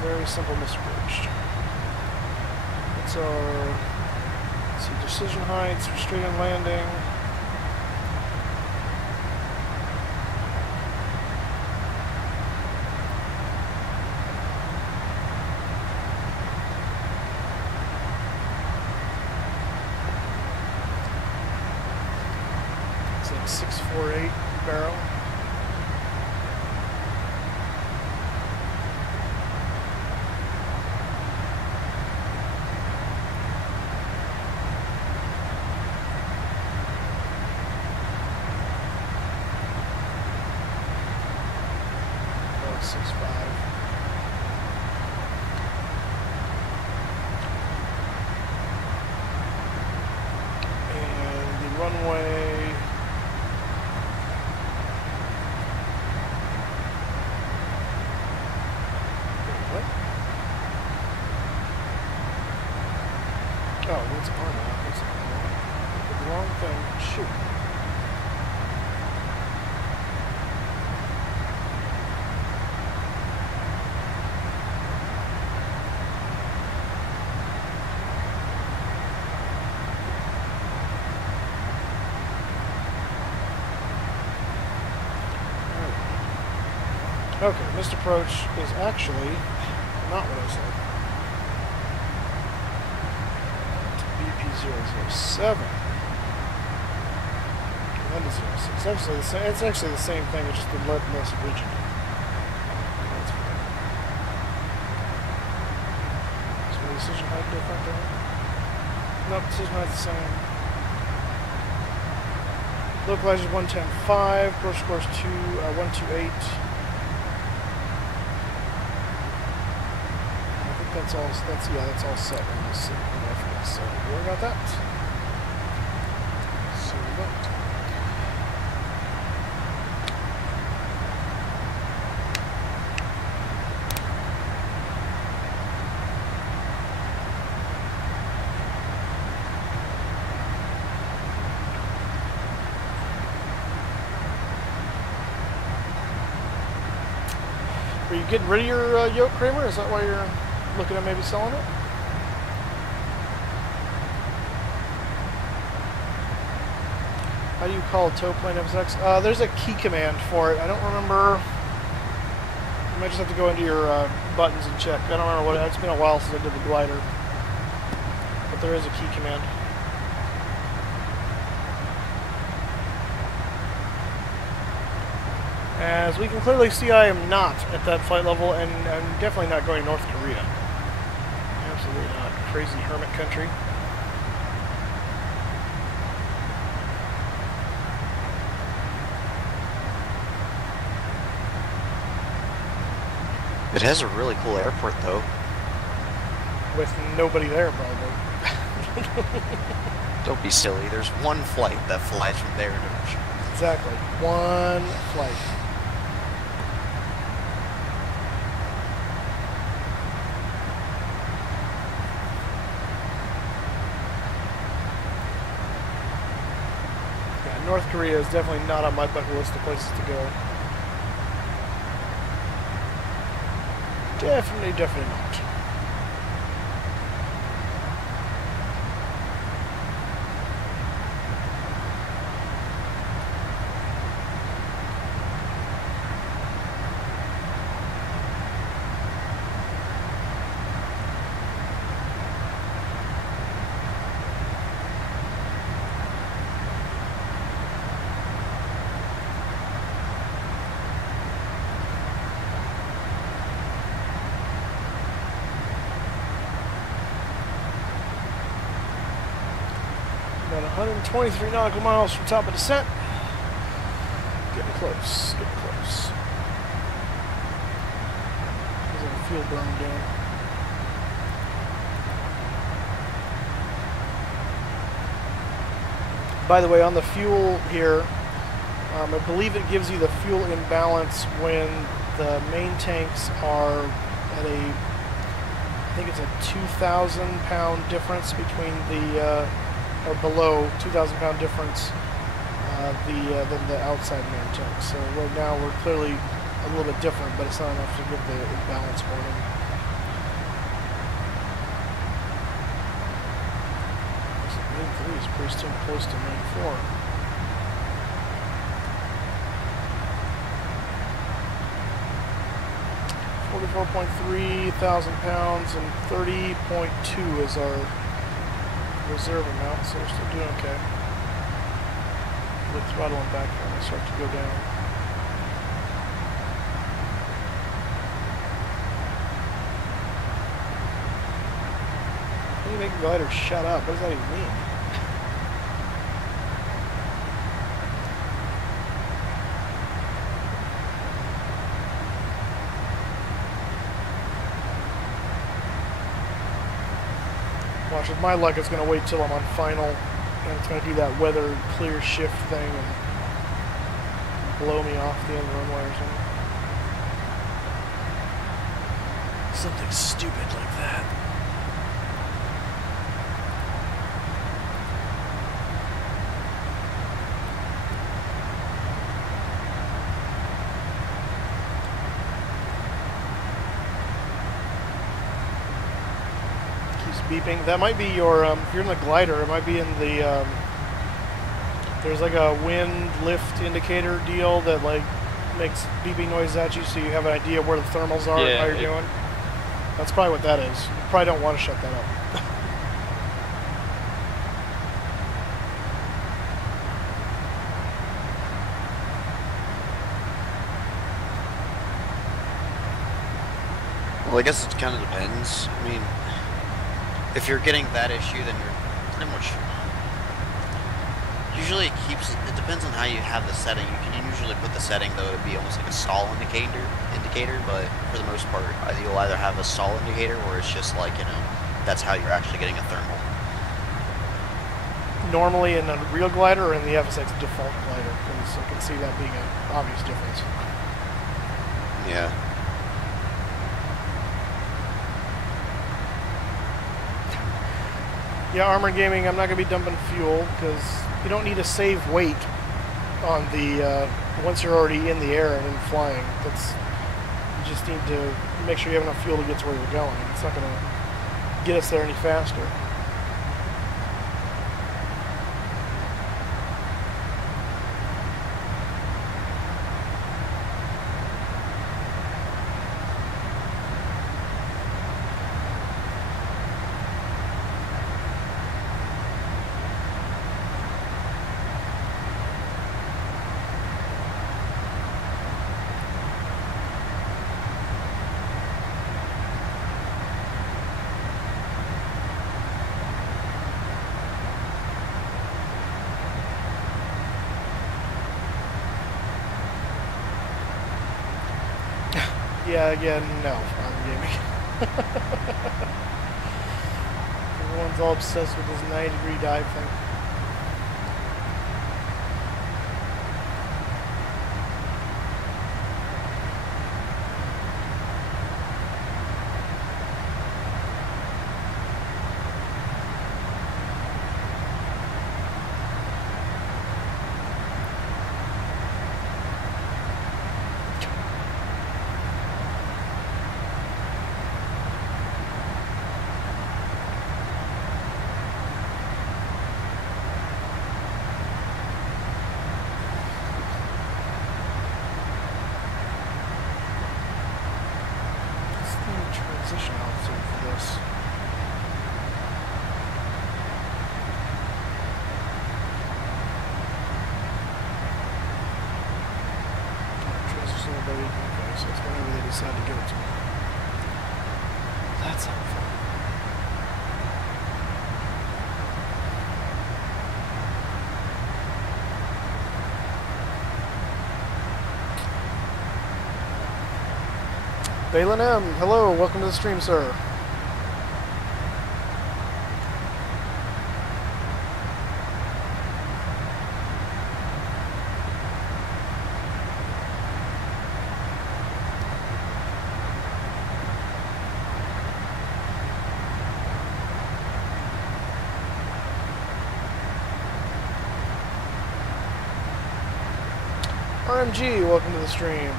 Very simple misapproach. It's our, let's see, decision heights for straight in landing. It's like 648 barrel. Runway. What? Oh, what's on that? What's the wrong thing? Shoot. Okay, missed approach is actually not what I said. BP007. And then to 06. It's actually the same thing, it's just a little less rigid. That's fine. Is my decision height different there? Nope, decision height's the same. Localizer 110.5, approach course 128. That's all set on this reference. So worry about that. So we go. Are you getting rid of your yoke, Kramer? Is that why you're looking at maybe selling it? How do you call a tow plane FSX? There's a key command for it. I don't remember. You might just have to go into your buttons and check. I don't remember what. It's been a while since I did the glider, but there is a key command. As we can clearly see, I am not at that flight level, and I'm definitely not going to North Korea. Absolutely not. Crazy hermit country. It has a really cool airport, though. With nobody there, probably. Don't be silly. There's one flight that flies from there to Russia. Exactly. One flight. North Korea is definitely not on my bucket list of places to go. Definitely not. About 123 nautical miles from top of descent. Getting close, getting close. fuel burn down. By the way, on the fuel here, I believe it gives you the fuel imbalance when the main tanks are at a, I think it's a 2,000 pound difference between the, or below 2,000 pound difference than the outside main tanks. So right now we're clearly a little bit different, but it's not enough to give the imbalance warning. Main 3 is pretty still close to main 4. $44,300 pounds and 30.2 is our reserve amount, so we're still doing okay. The throttling back when I start to go down. How do you make a glider shut up? What does that even mean? Watch, with my luck, it's going to wait till I'm on final, and it's going to do that weather clear shift thing and blow me off the end of the runway or something. Something stupid like that. Beeping. That might be your, if you're in the glider, it might be in the, there's like a wind lift indicator deal that like makes beeping noises at you so you have an idea where the thermals are and how you're doing. That's probably what that is. You probably don't want to shut that up. Well, I guess it kind of depends. I mean, if you're getting that issue, then you're pretty much... Usually it depends on how you have the setting. You can usually put the setting, though, to be almost like a stall indicator, but for the most part, you'll either have a stall indicator or it's just like, you know, that's how you're actually getting a thermal. Normally in a real glider or in the FSX default glider, because I can see that being an obvious difference. Yeah. Yeah, Armored Gaming, I'm not going to be dumping fuel because you don't need to save weight on the, once you're already in the air and in flying. You just need to make sure you have enough fuel to get to where you're going. It's not going to get us there any faster. Yeah, again, no, Armored Gaming. Everyone's all obsessed with this 90-degree dive thing. Transition altitude for this. Transition ability. Okay, so it's whenever they decide to give it to me. That's helpful. Balin M, hello, welcome to the stream, sir. RMG, welcome to the stream.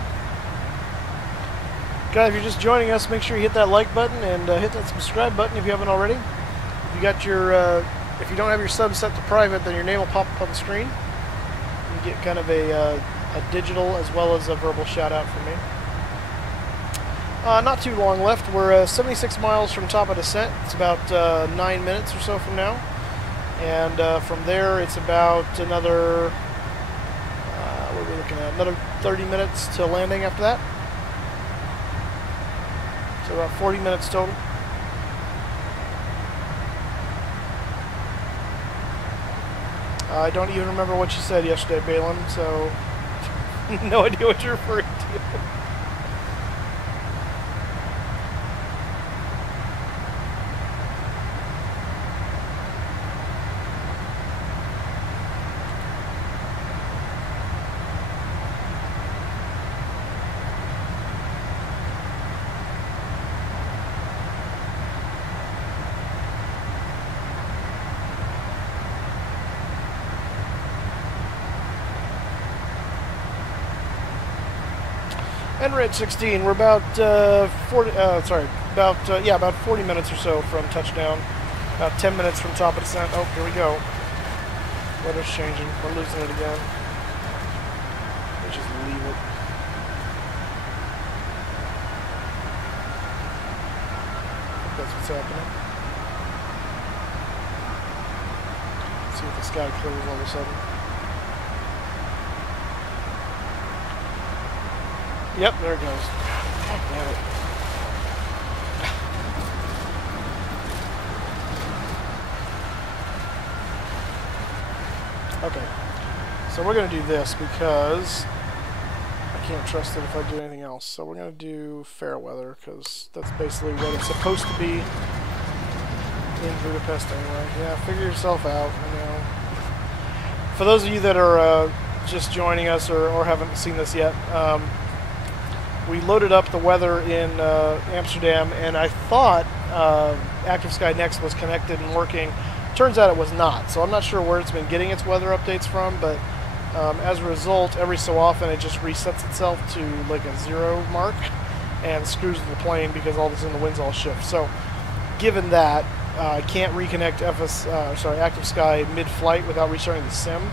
Guys, if you're just joining us, make sure you hit that like button and hit that subscribe button if you haven't already. If you got your, if you don't have your sub set to private, then your name will pop up on the screen. You get kind of a digital as well as a verbal shout out from me. Not too long left. We're 76 miles from top of descent. It's about 9 minutes or so from now, and from there it's about another. What are we looking at? Another 30 minutes to landing after that. So about 40 minutes total. I don't even remember what you said yesterday, Balin, so no idea what you're referring to. And we're at 16. We're about 40 minutes or so from touchdown. About 10 minutes from top of descent. Oh, here we go. Weather's changing. We're losing it again. Let's just leave it. I think that's what's happening. Let's see if the sky clears all of a sudden. Yep, there it goes. God damn it. Okay, so we're going to do this because I can't trust it if I do anything else. So we're going to do fair weather because that's basically what it's supposed to be in Budapest anyway. Yeah, figure yourself out, you know. For those of you that are just joining us or haven't seen this yet, we loaded up the weather in Amsterdam, and I thought Active Sky Next was connected and working. Turns out it was not, so I'm not sure where it's been getting its weather updates from, but as a result, every so often it just resets itself to like a 0 mark and screws with the plane because all of a sudden the winds all shift. So given that, I can't reconnect Active Sky mid-flight without restarting the sim,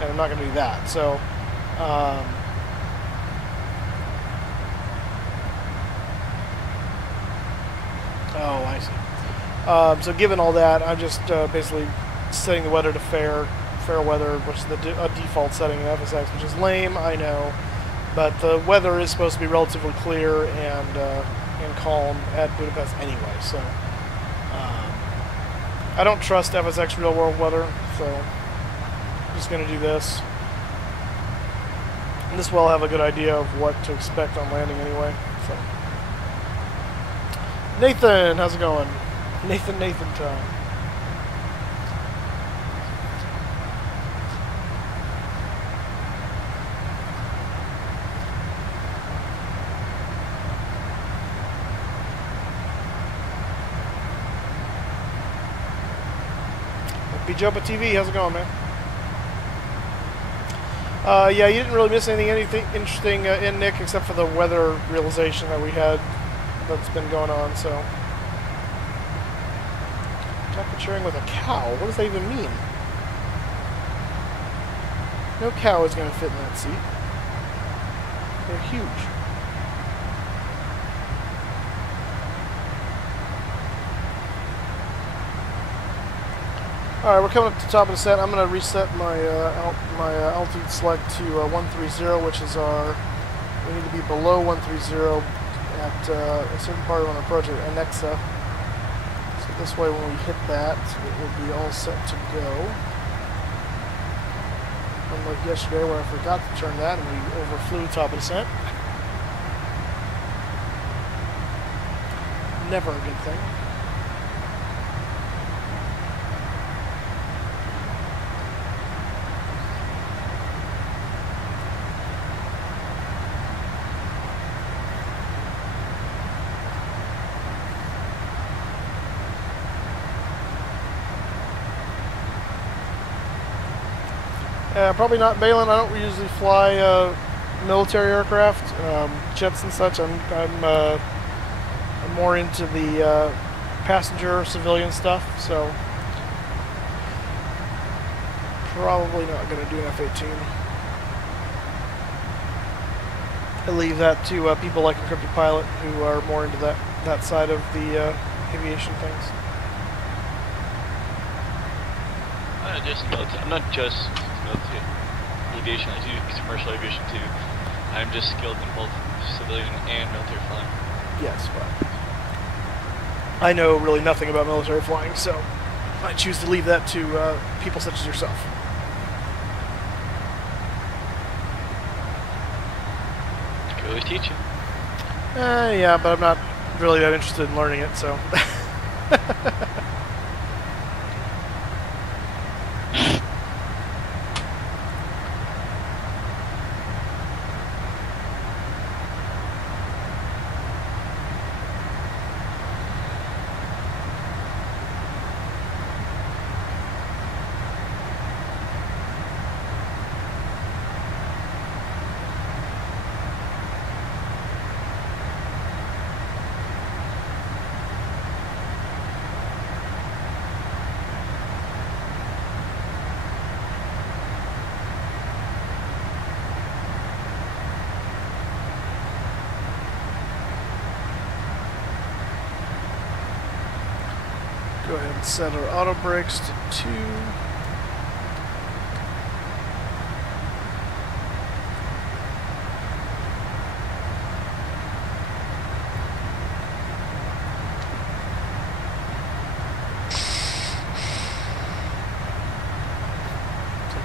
and I'm not going to do that. So oh, I see. So given all that, I'm just basically setting the weather to fair weather, which is a default setting in FSX, which is lame, I know. But the weather is supposed to be relatively clear and calm at Budapest anyway. So I don't trust FSX real world weather, so I'm just going to do this. And this way I'll have a good idea of what to expect on landing anyway. So. Nathan, how's it going? Nathan time. Jumpa TV, how's it going, man? Yeah, you didn't really miss anything interesting in Nick, except for the weather realization that we had that's been going on. So, cockpit sharing with a cow. What does that even mean? No cow is going to fit in that seat. They're huge. Alright, we're coming up to the top of the set. I'm going to reset my altitude select to 130, which is our... We need to be below 130 at a certain part when we approach it, Anexa. So this way when we hit that, it will be all set to go. Unlike yesterday where I forgot to turn that and we overflew top of descent. never a good thing. Probably not Balin. I don't usually fly military aircraft, jets and such. I'm more into the passenger civilian stuff, so probably not going to do an F-18. I leave that to people like Encrypted Pilot who are more into that side of the aviation things. I'm not just military aviation, I do commercial aviation too. I'm just skilled in both civilian and military flying. Yes, but I know really nothing about military flying, so I choose to leave that to people such as yourself. I could always teach you. Yeah, but I'm not really that interested in learning it, so. Go ahead and set our auto brakes to 2.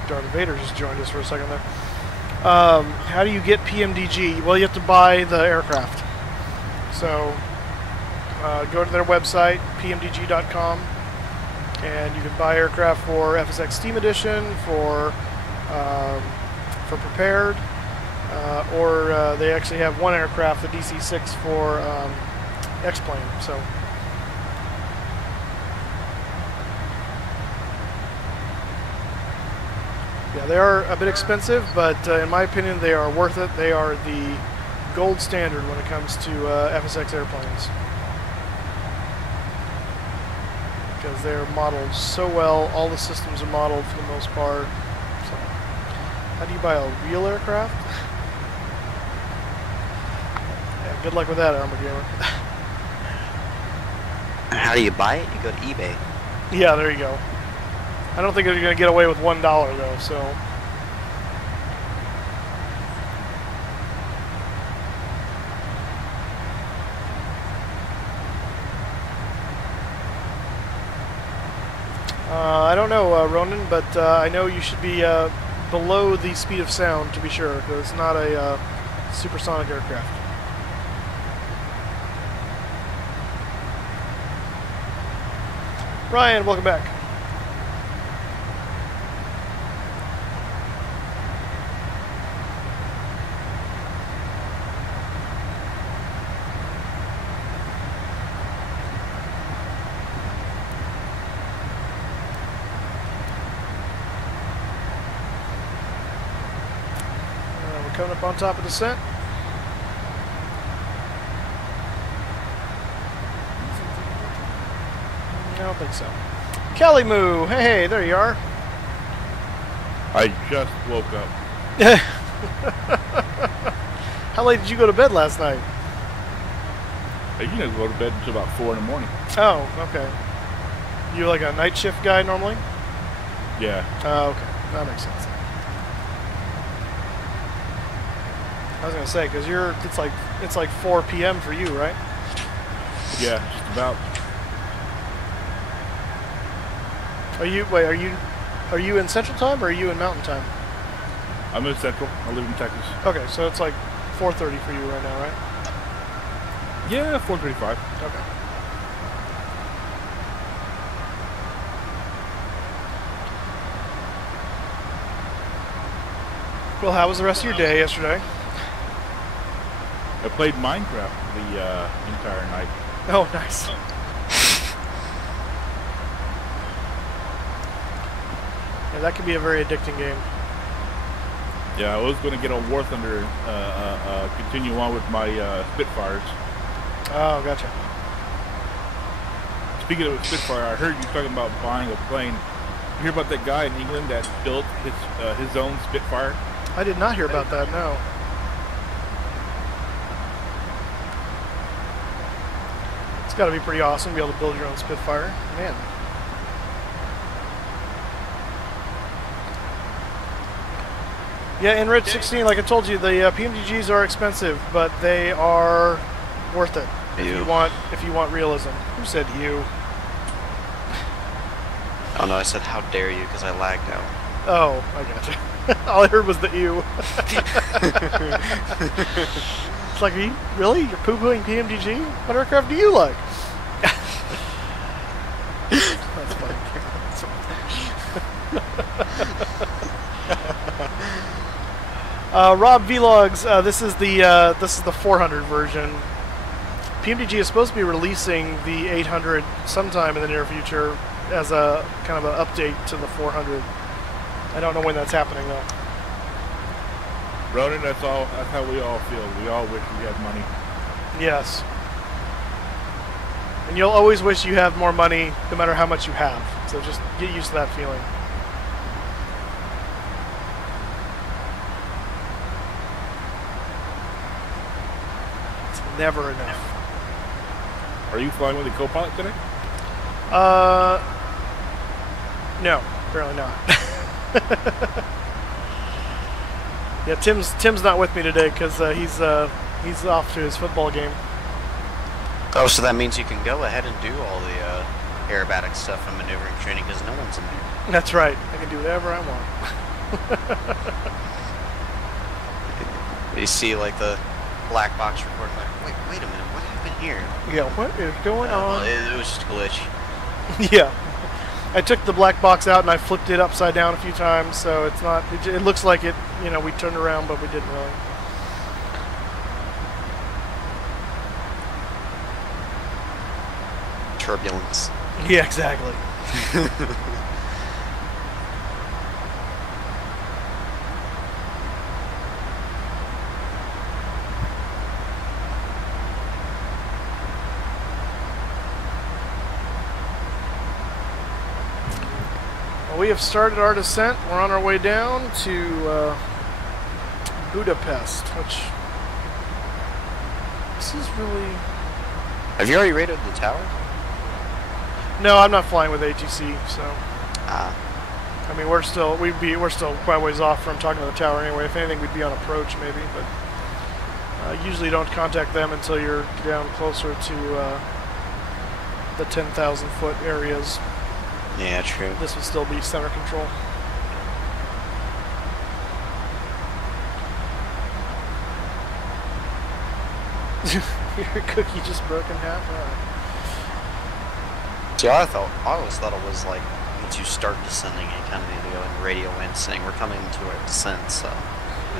Darth Vader just joined us for a second there. How do you get PMDG? Well, you have to buy the aircraft. So go to their website, pmdg.com, and you can buy aircraft for FSX Steam Edition, for prepared, or they actually have one aircraft, the DC-6, for X-Plane. So. Yeah, they are a bit expensive, but in my opinion, they are worth it. They are the gold standard when it comes to FSX airplanes. Because they're modeled so well. All the systems are modeled for the most part. So, how do you buy a real aircraft? Yeah, good luck with that, Armor Gamer. How do you buy it? You go to eBay. Yeah, there you go. I don't think they're going to get away with $1 though, so. I don't know, Ronan, but I know you should be below the speed of sound to be sure, because it's not a supersonic aircraft. Ryan, welcome back. Coming up on top of descent. I don't think so. Kelly Moo, hey, there you are. I just woke up. How late did you go to bed last night? You didn't go to bed until about 4 in the morning. Oh, okay. You like a night shift guy normally? Yeah. Oh, okay. That makes sense. I was gonna say, because it's like 4 p.m. for you, right? Yeah, just about. Are you in Central Time or are you in Mountain Time? I'm in Central. I live in Texas. Okay, so it's like 4:30 for you right now, right? Yeah, 4:35. Okay. Well, how was the rest of your day yesterday? I played Minecraft the entire night. Oh, nice. Yeah, that can be a very addicting game. Yeah, I was going to get on War Thunder, continue on with my Spitfires. Oh, gotcha. Speaking of Spitfire, I heard you talking about buying a plane. You hear about that guy in England that built his own Spitfire? I did not hear about that, no. It's got to be pretty awesome to be able to build your own Spitfire. Man. Yeah, in Red 16, like I told you, the PMDGs are expensive, but they are worth it if you want realism. Who said you? Oh no, I said how dare you because I lagged out. Oh, I gotcha. All I heard was the ew. It's like, are you really? You're poo-pooing PMDG? What aircraft do you like? That's funny. Rob Vlogs, this is the 400 version. PMDG is supposed to be releasing the 800 sometime in the near future as a kind of an update to the 400. I don't know when that's happening though. Ronan, that's how we all feel. We all wish we had money. Yes. And you'll always wish you have more money no matter how much you have. So just get used to that feeling. It's never enough. Are you flying with a co-pilot today? No, apparently not. Yeah, Tim's not with me today because he's off to his football game. Oh, so that means you can go ahead and do all the aerobatic stuff and maneuvering training because no one's in there. That's right. I can do whatever I want. You see, like the black box recording, like, wait a minute, what happened here? Yeah, what is going on? It was just a glitch. Yeah. I took the black box out and I flipped it upside down a few times, so it's not. It looks like it. You know, we turned around, but we didn't really. Turbulence. Yeah, exactly. We have started our descent. We're on our way down to Budapest, which this is really. Have you already rated the tower? No, I'm not flying with ATC, so. Ah. I mean, we're still quite a ways off from talking to the tower anyway. If anything, we'd be on approach maybe, but usually don't contact them until you're down closer to the 10,000 foot areas. Yeah, true. This would still be center control. Your cookie just broke in half? See, I always thought it was like once you start descending, you kind of need to go and radio in saying we're coming to our descent, so.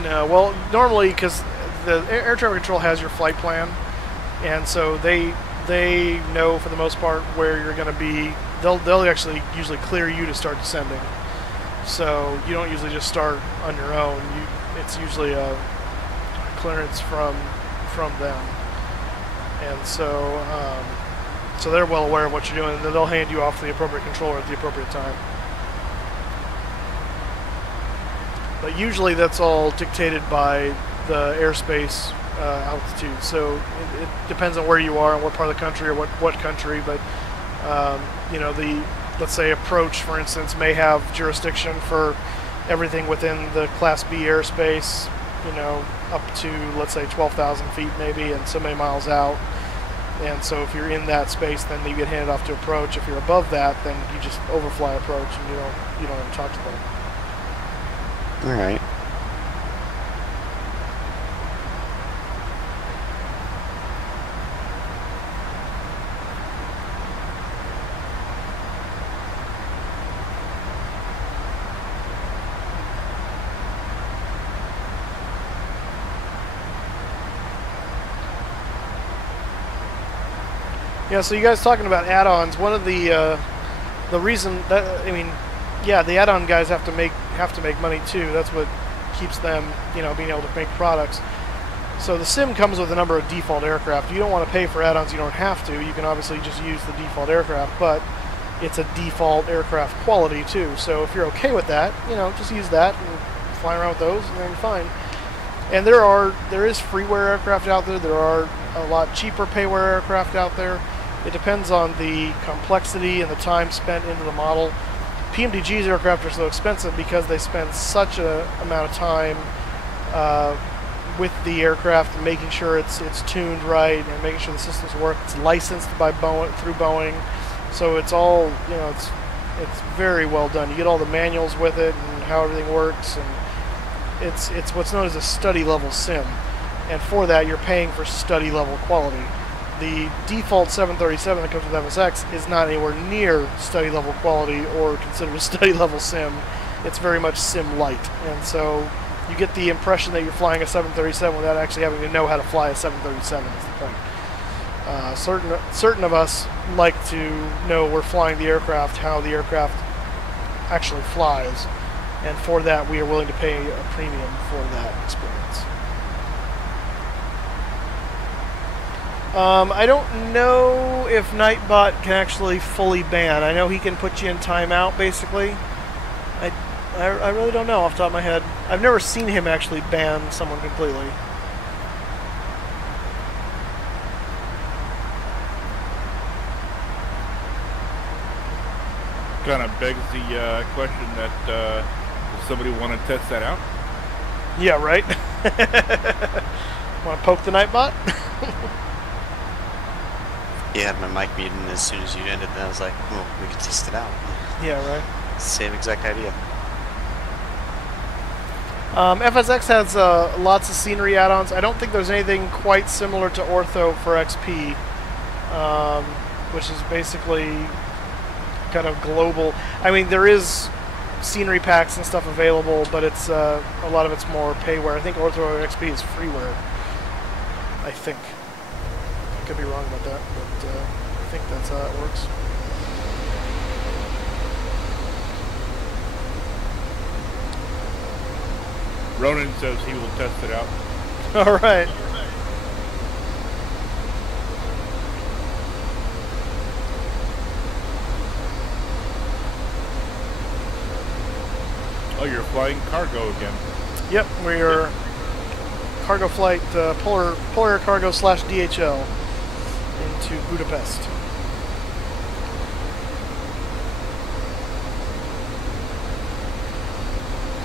No, well, normally, because the air traffic control has your flight plan, and so they know for the most part where you're going to be. They'll actually usually clear you to start descending. So you don't usually just start on your own. It's usually a clearance from them. And so so they're well aware of what you're doing, and they'll hand you off to the appropriate controller at the appropriate time. But usually that's all dictated by the airspace altitude. So it depends on where you are and what part of the country or what country, but you know, let's say approach, for instance, may have jurisdiction for everything within the Class B airspace, you know, up to, let's say, 12,000 feet maybe, and so many miles out. And so if you're in that space, then you get handed off to approach. If you're above that, then you just overfly approach, and you don't even talk to them. All right. Yeah, so you guys talking about add-ons? One of the reason that, I mean, yeah, the add-on guys have to make money too. That's what keeps them, you know, being able to make products. So the sim comes with a number of default aircraft. You don't want to pay for add-ons. You don't have to. You can obviously just use the default aircraft, but it's a default aircraft quality too. So if you're okay with that, you know, just use that and fly around with those, and then you're fine. And there is freeware aircraft out there. There are a lot cheaper payware aircraft out there. It depends on the complexity and the time spent into the model. PMDG's aircraft are so expensive because they spend such an amount of time with the aircraft and making sure it's tuned right and making sure the systems work. It's licensed by Boeing through Boeing, so it's all, you know, it's very well done. You get all the manuals with it and how everything works, and it's what's known as a study level sim. And for that, you're paying for study level quality. The default 737 that comes with FSX is not anywhere near study level quality or considered a study level sim. It's very much sim light, and so you get the impression that you're flying a 737 without actually having to know how to fly a 737. Is the point. Certain of us like to know we're flying the aircraft, how the aircraft actually flies, and for that we are willing to pay a premium for that experience. I don't know if NightBot can actually fully ban. I know he can put you in timeout, basically. I really don't know off the top of my head. I've never seen him actually ban someone completely. Kind of begs the question that does somebody want to test that out? Yeah, right? Want to poke the NightBot? Yeah, I had my mic muted as soon as you ended, and I was like, well, we can test it out. Yeah, right. Same exact idea. FSX has lots of scenery add-ons. I don't think there's anything quite similar to Ortho for XP, which is basically kind of global. I mean, there is scenery packs and stuff available, but it's a lot of it's more payware. I think Ortho XP is freeware. I think. I could be wrong about that, but I think that's how it works. Ronan says he will test it out. All right. Oh, you're flying cargo again. Yep, we are cargo flight, Polar Air Cargo / DHL into Budapest.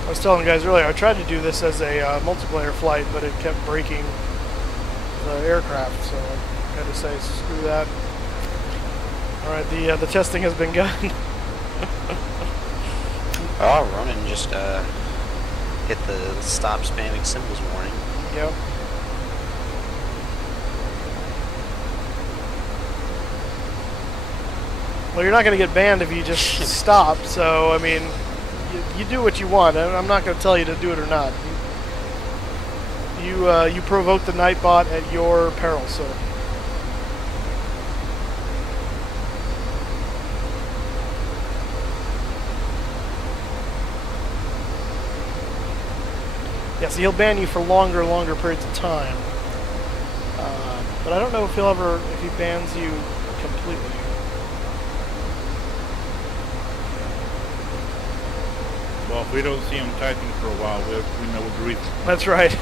I was telling you guys earlier, I tried to do this as a multiplayer flight, but it kept breaking the aircraft, so I had to say, screw that. Alright, the testing has been done. Oh, Ronan just hit the stop spamming symbols warning. Yep. Well, you're not going to get banned if you just stop, so, I mean, you do what you want. I'm not going to tell you to do it or not. You provoke the NightBot at your peril, so. Yeah, so he'll ban you for longer and longer periods of time. But I don't know if if he bans you completely. Well, if we don't see him typing for a while, we know what the reason. That's right.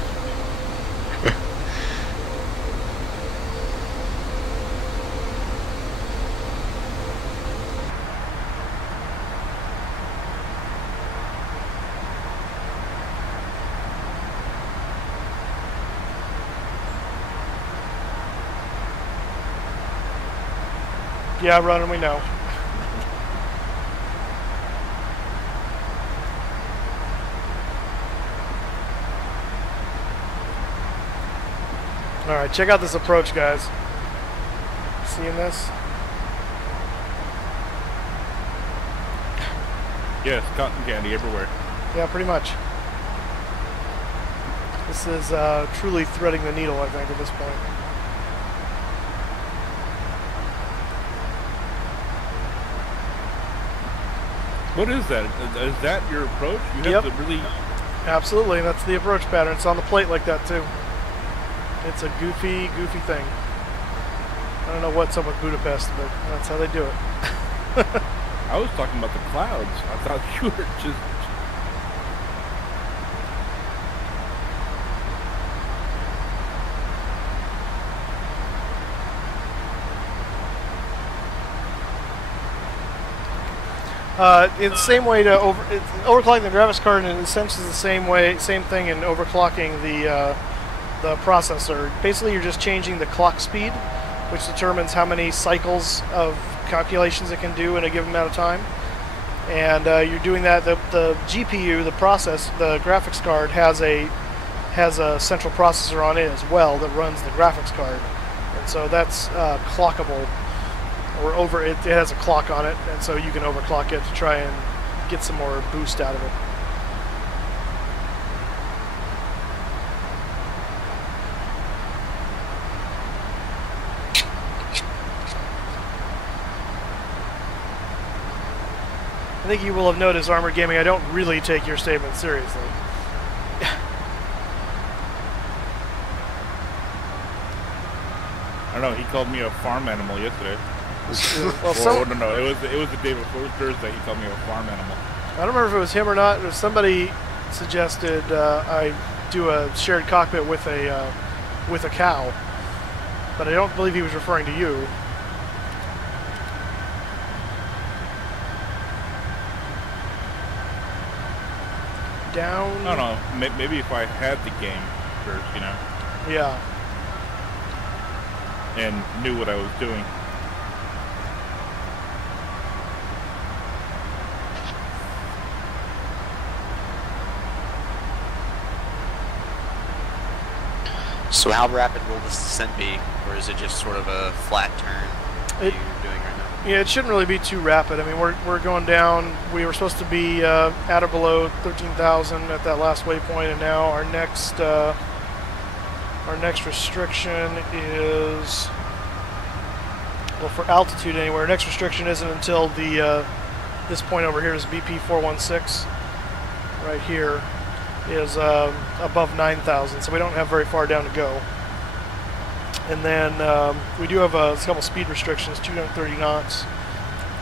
Yeah, Ronan, we know. Alright, check out this approach, guys. Seeing this? Yes, cotton candy everywhere. Yeah, pretty much. This is truly threading the needle, I think, at this point. What is that? Is that your approach? You have to really... Absolutely, that's the approach pattern. It's on the plate like that too. It's a goofy thing. I don't know what's up with Budapest, but that's how they do it. I was talking about the clouds. I thought you were just... It's the same way to overclocking the graphics card, and essentially the same thing in overclocking the processor. Basically, you're just changing the clock speed, which determines how many cycles of calculations it can do in a given amount of time. And you're doing that. The GPU, the graphics card has a central processor on it as well that runs the graphics card, and so that's clockable. Or it has a clock on it, and so you can overclock it to try and get some more boost out of it. I think you will have noticed, Armored Gaming, I don't really take your statement seriously. I don't know, he called me a farm animal yesterday. Well, no, it was the day before. It was Thursday. He called me a farm animal. I don't remember if it was him or not. Or somebody suggested I do a shared cockpit with a cow, but I don't believe he was referring to you. Down. I don't know. Maybe if I had the game first, you know. Yeah. And knew what I was doing. So how rapid will this descent be, or is it just sort of a flat turn you're doing right now? Yeah, it shouldn't really be too rapid. I mean, we're going down. We were supposed to be at or below 13,000 at that last waypoint, and now our next restriction is, well, for altitude anyway. Our next restriction isn't until the this point over here is BP 416. Right here is above 9,000, so we don't have very far down to go. And then we do have a couple speed restrictions, 230 knots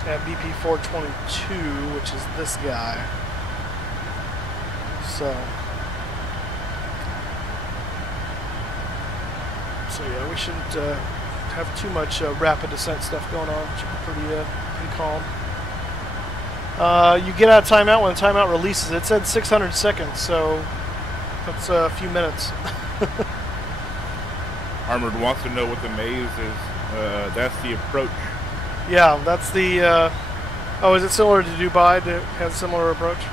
at BP 422, which is this guy. So yeah, we shouldn't have too much rapid descent stuff going on. It should be pretty calm. You get out of timeout when the timeout releases. It said 600 seconds, so that's a few minutes. Armored wants to know what the maze is. That's the approach. Yeah, that's the... oh, is it similar to Dubai? It has a similar approach?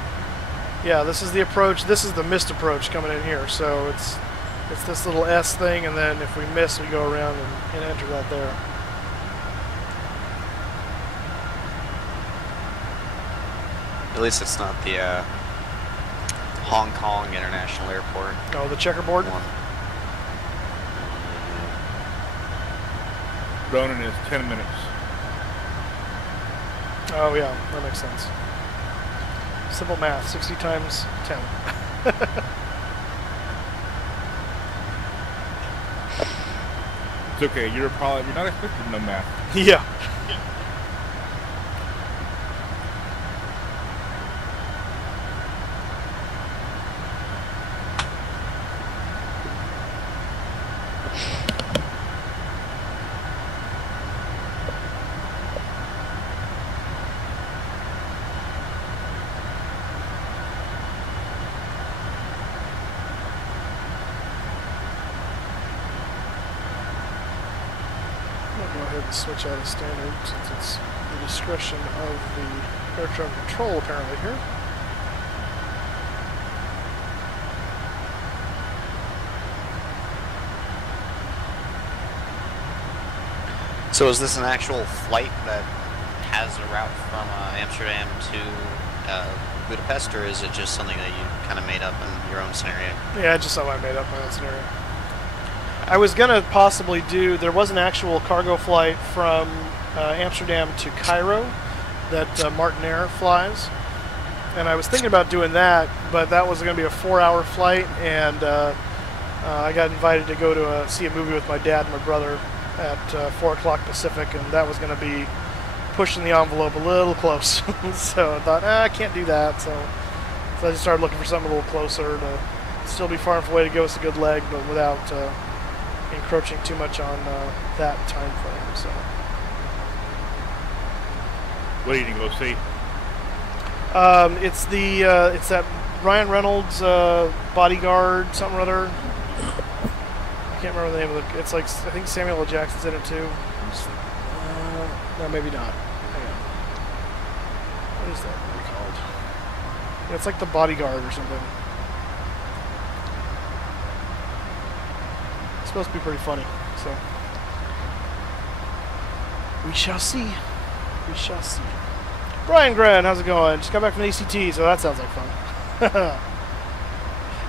Yeah, this is the approach. This is the missed approach coming in here. So it's this little S thing, and then if we miss, we go around and enter that there. At least it's not the Hong Kong International Airport. Oh, the checkerboard one. Ronan is 10 minutes. Oh yeah, that makes sense. Simple math, 60 times 10. It's okay, you're a pilot, you're not expected to know math. Yeah. Switch out of standard since it's the discretion of the air traffic control apparently here. So is this an actual flight that has a route from Amsterdam to Budapest, or is it just something that you kind of made up in your own scenario? Yeah, just something I made up in my own scenario. I was going to possibly do, there was an actual cargo flight from Amsterdam to Cairo that Martin Air flies, and I was thinking about doing that, but that was going to be a 4-hour flight, and I got invited to go to see a movie with my dad and my brother at 4 o'clock Pacific, and that was going to be pushing the envelope a little close. So I thought, I can't do that. So I just started looking for something a little closer to still be far enough away to give us a good leg, but without encroaching too much on that time frame. So. What are you going to go see? It's that Ryan Reynolds bodyguard something or other. I can't remember the name of it. It's like, I think Samuel L. Jackson's in it too. No, maybe not. Hang on. What is that movie called? Yeah, it's like The Bodyguard or something. It's supposed to be pretty funny, so we shall see. We shall see. Brian Gran, how's it going? Just got back from ACT, so that sounds like fun.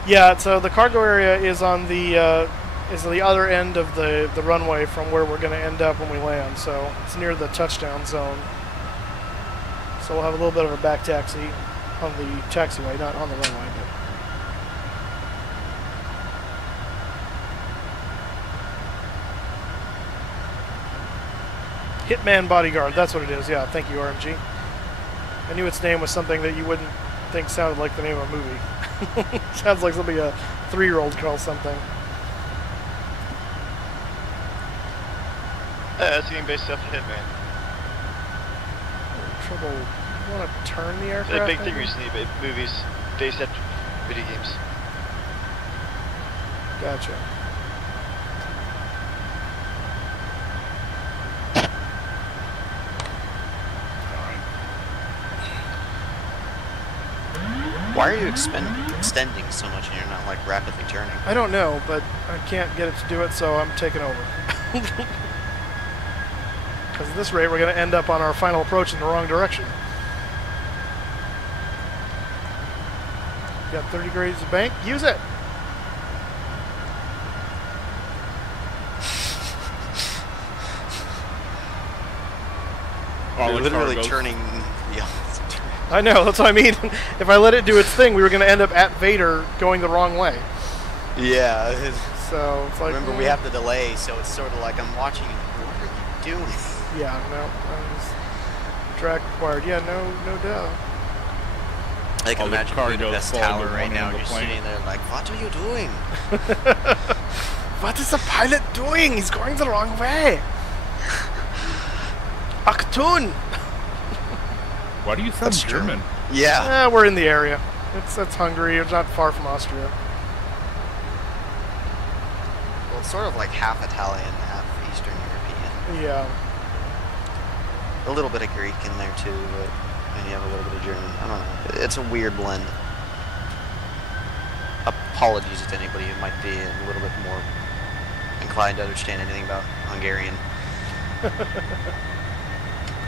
Yeah, so the cargo area is on the other end of the runway from where we're going to end up when we land. So it's near the touchdown zone. So we'll have a little bit of a back taxi on the taxiway, not on the runway, but. Hitman Bodyguard, that's what it is. Yeah, thank you, RMG. I knew its name was something that you wouldn't think sounded like the name of a movie. Sounds like something a 3-year-old calls something. That's getting based off of Hitman. Trouble. You want to turn the aircraft? It's a big thing maybe? recently, but movies based after video games. Gotcha. Why are you extending so much and you're not like rapidly turning? I don't know, but I can't get it to do it, so I'm taking over. Because at this rate, we're going to end up on our final approach in the wrong direction. Got 30 degrees of bank? Use it! You're literally turning. Yeah. I know, that's what I mean. If I let it do its thing, we were going to end up at Vader going the wrong way. Yeah. So it's like. Remember, we have the delay, so it's sort of like I'm watching. What are you doing? Yeah, no. Track required. Yeah, no doubt. I can imagine Budapest Tower right now, just sitting there like, what are you doing? What is the pilot doing? He's going the wrong way. Achtung! Why do you sound That's German? True. Yeah. We're in the area. It's Hungary. It's not far from Austria. Well, it's sort of like half Italian, half Eastern European. Yeah. A little bit of Greek in there too, but and you have a little bit of German. I don't know. It's a weird blend. Apologies to anybody who might be a little bit more inclined to understand anything about Hungarian.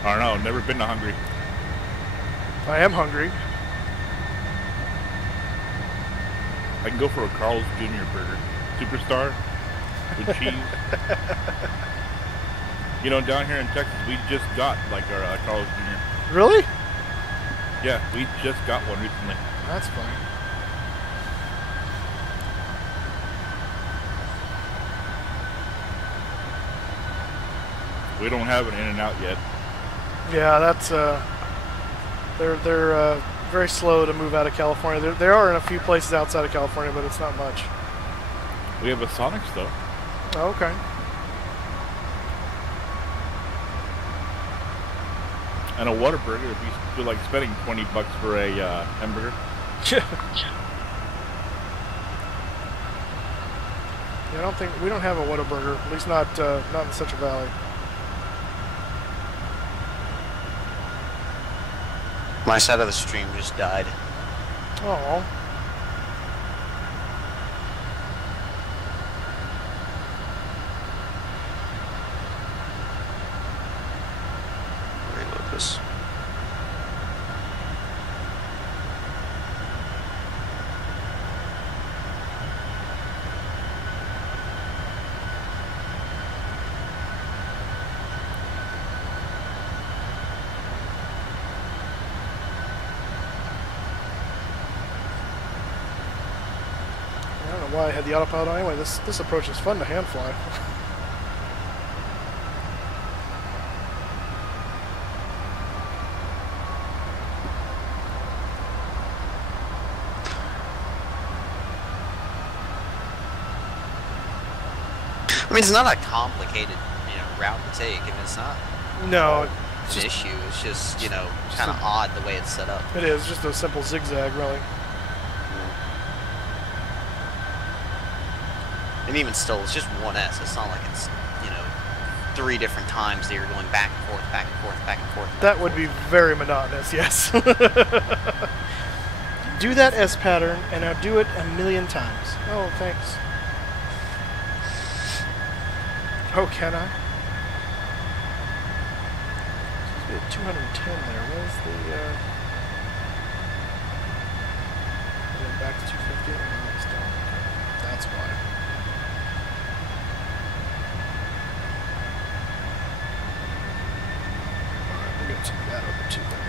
I don't know. Never been to Hungary. I am hungry. I can go for a Carl's Jr. burger. Superstar with cheese. You know, down here in Texas, we just got like our Carl's Jr. Really? Yeah, we just got one recently. That's funny. We don't have an In-N-Out yet. Yeah, that's they're very slow to move out of California. There are in a few places outside of California, but it's not much. We have a Sonic's though. Oh, okay. And a Whataburger if you feel like spending $20 for a hamburger. Yeah, I don't think we don't have a Whataburger, at least not in the Central Valley. My side of the stream just died. Oh. Reload this. why I had the autopilot on anyway. This approach is fun to hand fly. I mean, it's not a complicated, route to take. I mean, it's not No, an issue. It's just, kind of odd the way it's set up. it is just a simple zigzag, really. And even still, it's just one S. It's not like it's, 3 different times that you're going back and forth, back and forth, back and forth. That would be very monotonous, yes. Do that S pattern, and now do it 1,000,000 times. Oh, thanks. Oh, can I? Supposed to be at 210 there. Where's the, then back to 250? Oh, no, it's down. Okay. That's why. Alright, we're going to take that over too, then.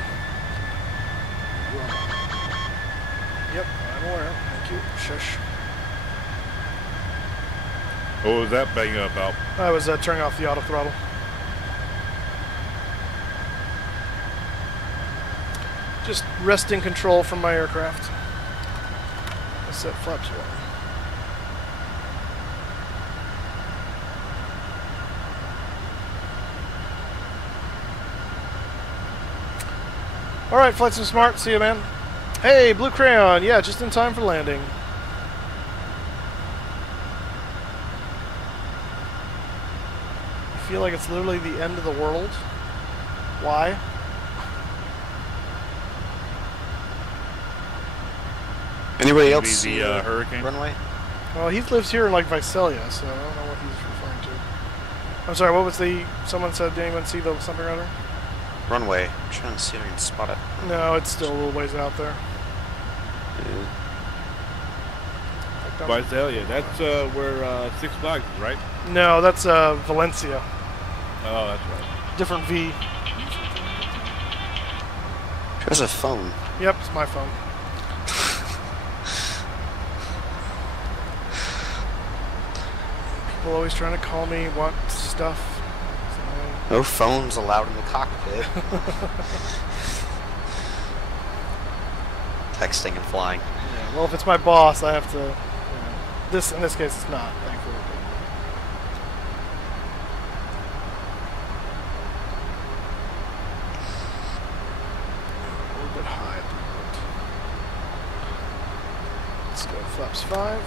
Yep, I'm aware. Thank you. Shush. What was that bang about? I was turning off the auto throttle. Just wresting control from my aircraft. I set flaps one. Alright, Flight Sim Smart. See you, man. Hey, Blue Crayon. Yeah, just in time for landing. I feel like it's literally the end of the world. Why? Anybody Maybe else see the hurricane? Runway? Well, he lives here in like Visalia, so I don't know what he's referring to. I'm sorry, what was the... Someone said, did anyone see the something or other? Runway. I'm trying to see if I can spot it. No, it's still a little ways out there. Visalia. That's where Six Flags is, right? No, that's Valencia. Oh, that's right. Different V. There's a phone. Yep, it's my phone. People always trying to call me, want stuff. No phones allowed in the cockpit. Texting and flying. Yeah, well, if it's my boss, I have to... This, in this case, it's not, thankfully. A little bit high at the moment. Let's go flaps 5.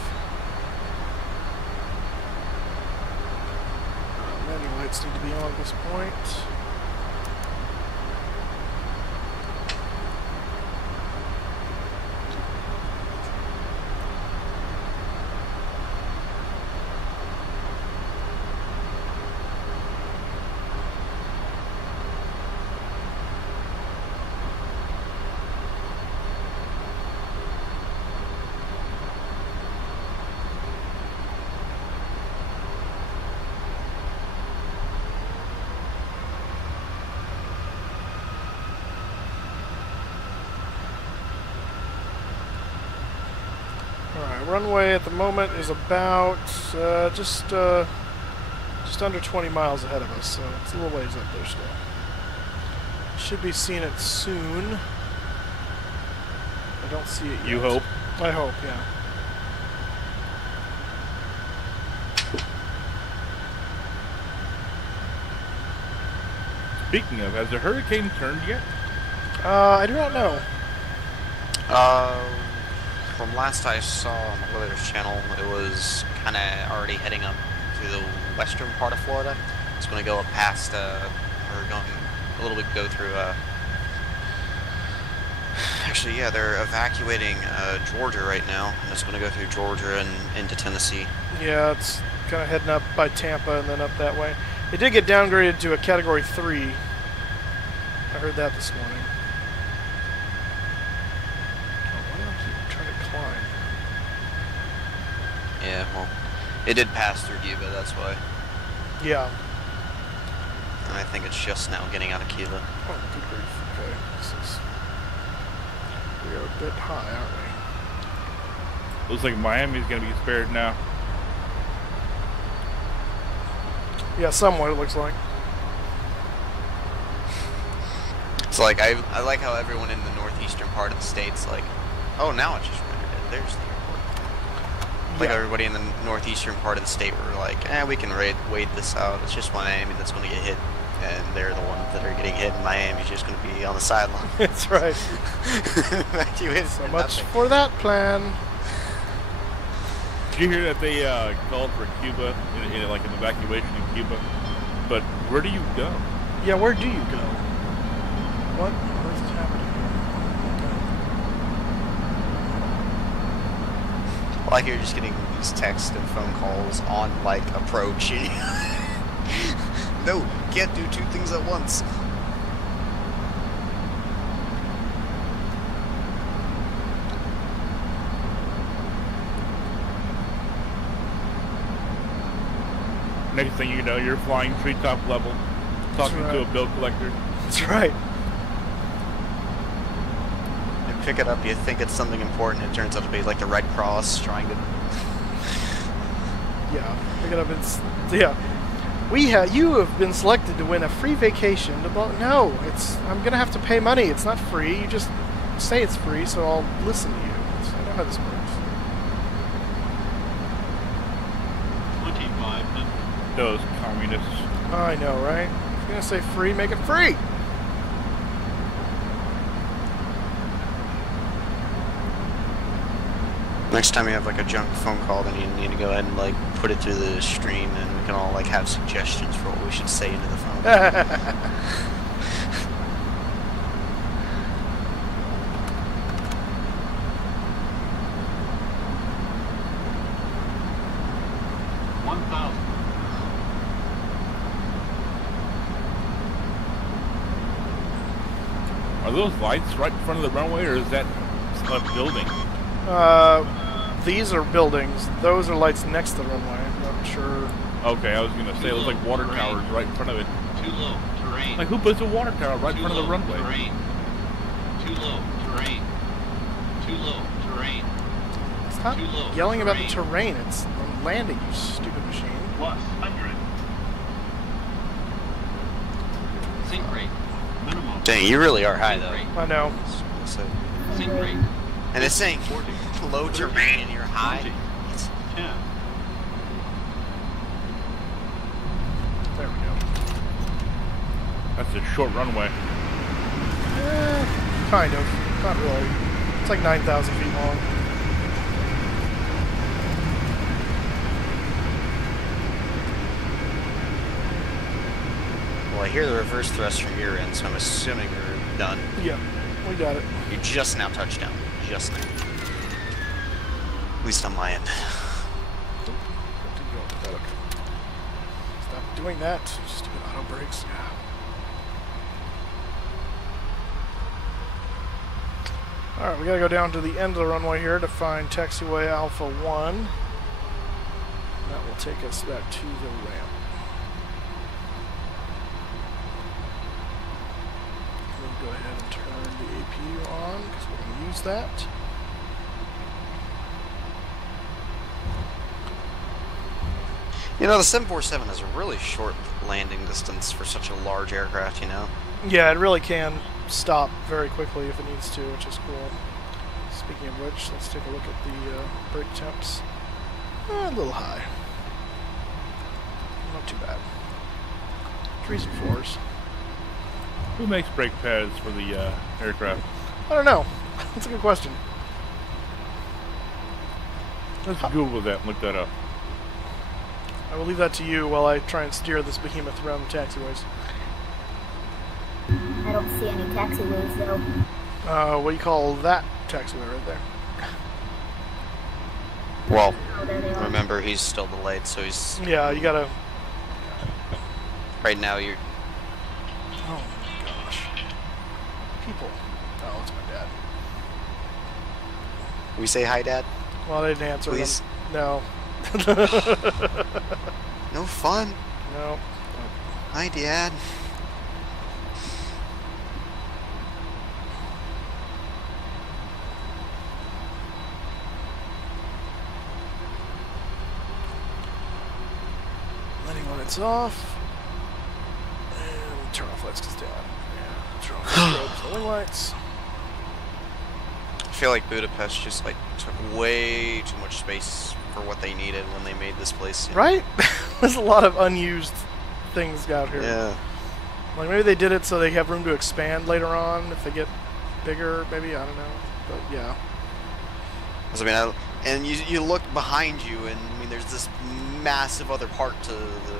Landing lights need to be on at this point. Runway at the moment is about just under 20 miles ahead of us, so it's a little ways up there still. Should be seeing it soon. I don't see it yet. You hope? I hope, yeah. Speaking of, has the hurricane turned yet? I do not know. From last I saw on the weather's channel, it was kind of already heading up to the western part of Florida. It's going to go up past, or going a little bit, go through, actually, yeah, they're evacuating Georgia right now. And it's going to go through Georgia and into Tennessee. Yeah, it's kind of heading up by Tampa and then up that way. It did get downgraded to a Category 3. I heard that this morning. Yeah, well, it did pass through Cuba, that's why. Yeah. And I think it's just now getting out of Cuba. Oh, good grief. Okay, we are a bit high, aren't Looks like Miami's gonna be spared now. Yeah, somewhat it looks like. It's like I like how everyone in the northeastern part of the state's like, oh, now it just rendered it. There's the airport. Like Yeah. everybody in the northeastern part of the state were like, we can wait this out. It's just Miami that's going to get hit, and they're the ones that are getting hit. And Miami's just going to be on the sideline. That's right. Evacuated So for much nothing. for that plan. Did you hear that they called for Cuba, in like an evacuation in Cuba? But where do you go? Yeah, where do you go? What on earth is happening here? Like you're just getting these text and phone calls on like approach. No, can't do two things at once. Next thing you know, you're flying treetop level, talking to a bill collector. That's right. You pick it up, you think it's something important, it turns out to be like the Red Cross trying to... Yeah, pick it up. Yeah. You have been selected to win a free vacation to No, I'm gonna have to pay money. It's not free. You just say it's free, so I'll listen to you. I know how this works. 25 minutes. Those communists. I know, right? If you're gonna say free, make it free. Next time you have like a junk phone call, then you need to go ahead and like put it through the stream, and we can all like have suggestions for what we should say into the phone. Are those lights right in front of the runway, or is that a building? These are buildings. Those are lights next to the runway. I'm not sure. Okay, I was gonna say it was like water towers right in front of it. Too low, terrain. Like who puts a water tower right in front of the runway? Terrain. Too low, terrain. Too low, terrain. Stop Too low, yelling about the terrain. terrain. It's landing, you stupid machine. Plus 100. Sink rate. Minimum. Dang, you really are high though. I know. So, Sink rate. and it's saying 40. low terrain and you're high. 20. 10. There we go. That's a short runway. Kind of. Not really. It's like 9,000 feet long. Well, I hear the reverse thrust from your end, so I'm assuming we're done. Yeah, we got it. You just now touchdown. Just now. At least on my end. Stop doing that. Stupid auto brakes. Yeah. Alright, we gotta go down to the end of the runway here to find taxiway Alpha 1. That will take us back to the ramp. We'll go ahead and turn the APU on because we're going to use that. You know, the 747 has a really short landing distance for such a large aircraft, you know? Yeah, it really can stop very quickly if it needs to, which is cool. Speaking of which, let's take a look at the brake temps. A little high. Not too bad. 3s and 4s. Who makes brake pads for the aircraft? I don't know. That's a good question. Let's Google that and look that up. I will leave that to you while I try and steer this behemoth around the taxiways. I don't see any taxiways though. What do you call that taxiway right there? Well, Oh, there they are. remember, he's still delayed, so he's... Yeah, you gotta... Right now, you're... Oh my gosh. People. Oh, it's my dad. We say hi, Dad? Well, I didn't answer Please. them. No. No fun. No. Hi, Dad. lights off. And turn off lights because down. Yeah, turn off the strobes, the wing lights. I feel like Budapest just like took way too much space for what they needed when they made this place. Right? There's a lot of unused things out here. Yeah. Like maybe they did it so they have room to expand later on if they get bigger. Maybe, I don't know. But yeah. I mean, and you look behind you, and I mean, there's this massive other part to the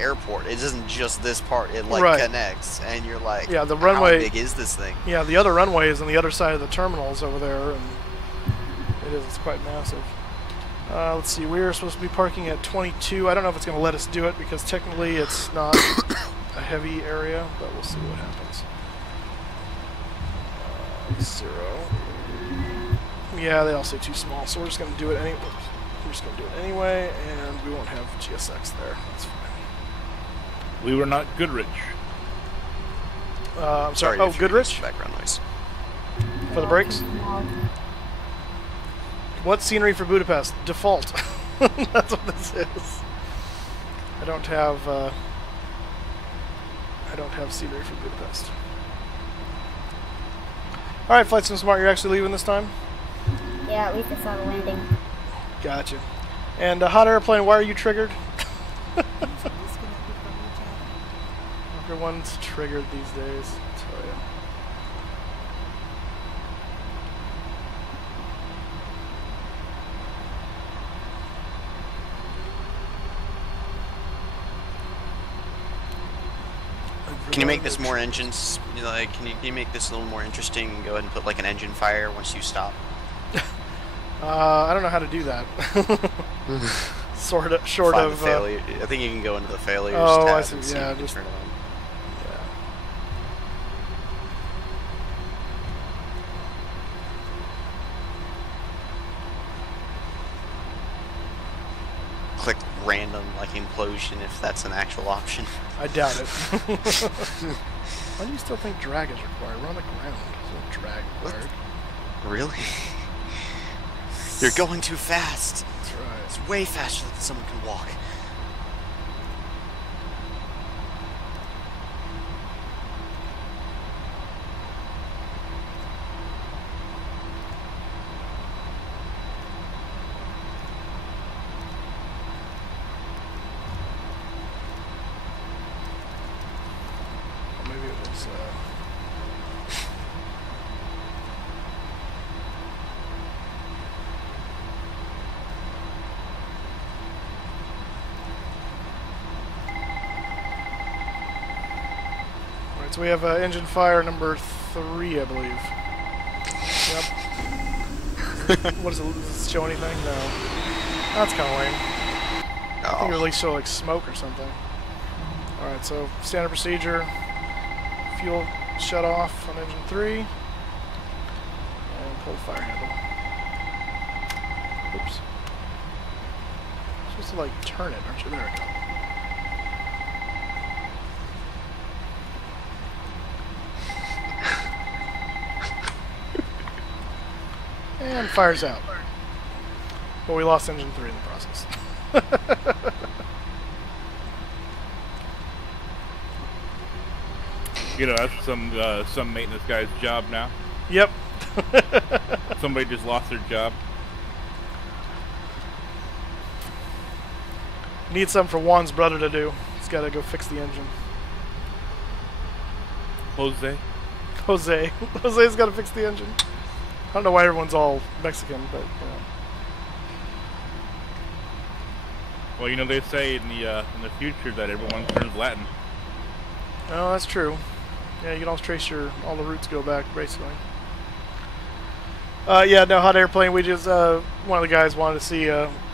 airport. It isn't just this part. It like connects, and you're like, yeah, the runway. How big is this thing? Yeah, the other runway is on the other side of the terminals over there, and it's quite massive. Let's see, we're supposed to be parking at 22. I don't know if it's going to let us do it because technically it's not a heavy area, but we'll see what happens. 0. Yeah, they all say too small, so we're just going to do it anyway. We're just going to do it anyway, and we won't have GSX there. That's fine. We were not Goodrich. I'm sorry. Oh, Goodrich? Background noise. For the brakes? What scenery for Budapest? Default. That's what this is. I don't have scenery for Budapest. All right, Flight Sim Smart, you're actually leaving this time? Yeah, at least it's not a landing. Gotcha. And hot airplane, why are you triggered? Everyone's triggered these days, I tell you. Can you make this more engines? Like, can you make this a little more interesting and go ahead and put like an engine fire once you stop? I don't know how to do that. Short of failure. I think you can go into the failures tab. I see. And Yeah, see just turn it on. Yeah. Click random like implosion if that's an actual option. I doubt it. Why do you still think drag is required? We're on the ground. There's no drag required. Really? You're going too fast. That's right. It's way faster than someone can walk. Or maybe it was. So we have engine fire number 3, I believe. Yep. What is it? Does it show anything? No. That's kind of lame. I think it at least show like smoke or something. Alright, so standard procedure. Fuel shut off on engine 3. And pull the fire handle. Oops. You're supposed to like turn it, aren't you? There we go. And fires out. But we lost engine 3 in the process. You know, that's some maintenance guy's job now. Yep. Somebody just lost their job. Need something for Juan's brother to do. He's got to go fix the engine. Jose. Jose's got to fix the engine. I don't know why everyone's all Mexican, but you know. Well, you know they say in the future that everyone turns Latin. Oh, that's true. Yeah, you can always trace all the roots go back basically. Yeah, no, hot airplane. We just one of the guys wanted to see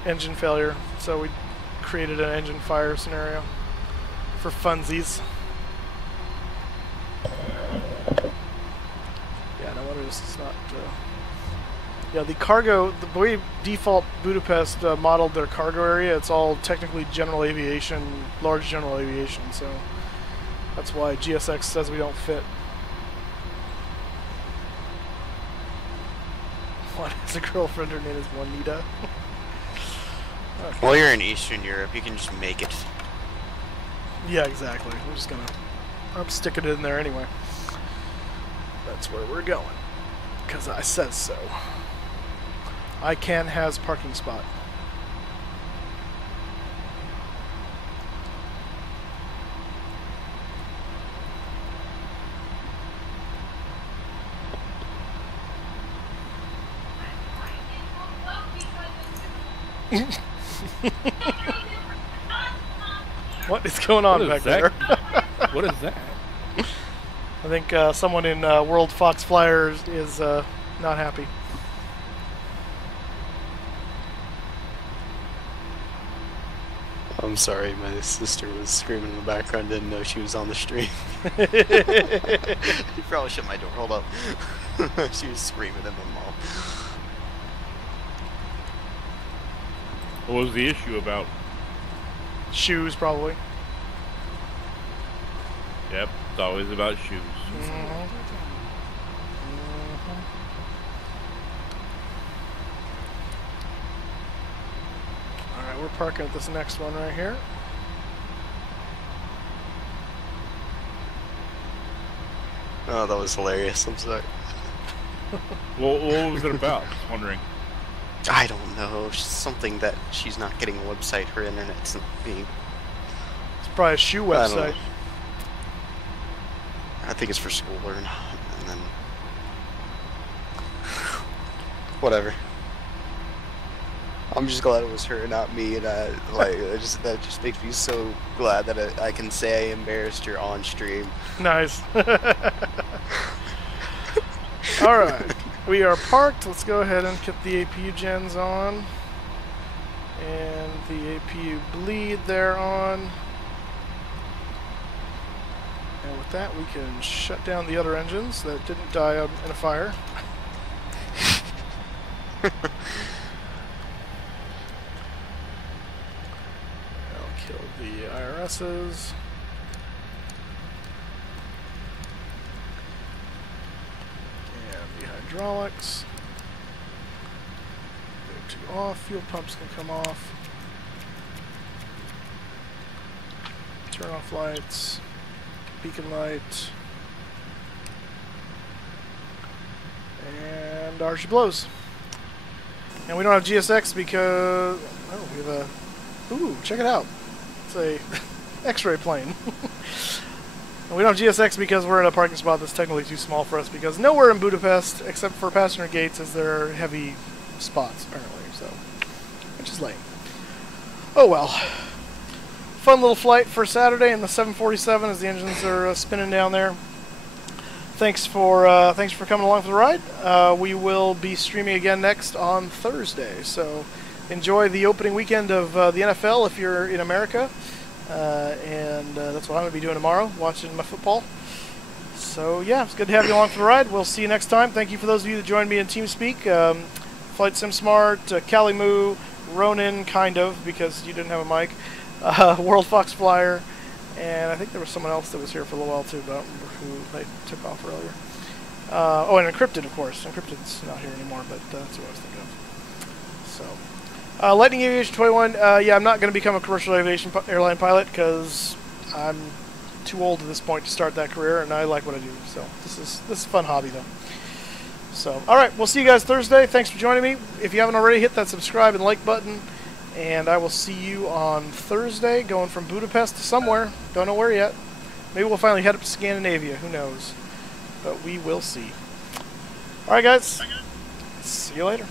engine failure, so we created an engine fire scenario for funsies. Yeah, no wonder this is not. Yeah, the cargo, the way default Budapest modeled their cargo area, it's all technically general aviation, large general aviation, so that's why GSX says we don't fit. What is a girlfriend? Her name is Juanita. Okay. Well, you're in Eastern Europe, you can just make it. Yeah, exactly. I'm sticking it in there anyway. That's where we're going. Because I said so. ICANN has parking spot. What is going on back there? What is that? I think someone in World Fox Flyers is not happy. I'm sorry, my sister was screaming in the background, didn't know she was on the stream. You probably shut my door. Hold up. She was screaming at my mom. What was the issue about? Shoes, probably. Yep, it's always about shoes. Alright, we're parking at this next one right here. Oh, that was hilarious. I'm sorry. What was it about? Just wondering. I don't know. Something that she's not getting a website. Her internet's not being. It's probably a shoe website. I think it's for school or not. And then. Whatever. I'm just glad it was her, not me, and that just makes me so glad that I can say I embarrassed her on stream. Nice. All right, we are parked. Let's go ahead and get the APU gens on, and the APU bleed there on. And with that, we can shut down the other engines that didn't die in a fire. Kill the IRSs. And the hydraulics. Go to off. Fuel pumps can come off. Turn off lights. Beacon light. And RC blows. And we don't have GSX because... Oh, we have a... Ooh, check it out. It's a X-ray plane. And we don't have GSX because we're in a parking spot that's technically too small for us, because nowhere in Budapest, except for passenger gates, is there heavy spots, apparently, so... Which is lame. Oh well. Fun little flight for Saturday in the 747 as the engines are spinning down there. Thanks for coming along for the ride. We will be streaming again next on Thursday, so enjoy the opening weekend of the NFL if you're in America, and that's what I'm going to be doing tomorrow, watching my football. So yeah, it's good to have you along for the ride. We'll see you next time. Thank you for those of you that joined me in TeamSpeak. Flight SimSmart, Calimu, Ronin, kind of, because you didn't have a mic, World Fox Flyer, and I think there was someone else that was here for a little while too, but I don't remember who they took off earlier. Oh, and Encrypted, of course. Encrypted's not here anymore, but that's what I was thinking of. So, Lightning Aviation 21, yeah, I'm not going to become a commercial aviation airline pilot because I'm too old at this point to start that career, and I like what I do. So this is a fun hobby, though. So, all right, we'll see you guys Thursday. Thanks for joining me. If you haven't already, hit that subscribe and like button. And I will see you on Thursday, going from Budapest to somewhere. Don't know where yet. Maybe we'll finally head up to Scandinavia. Who knows? But we will see. All right, guys. See you later.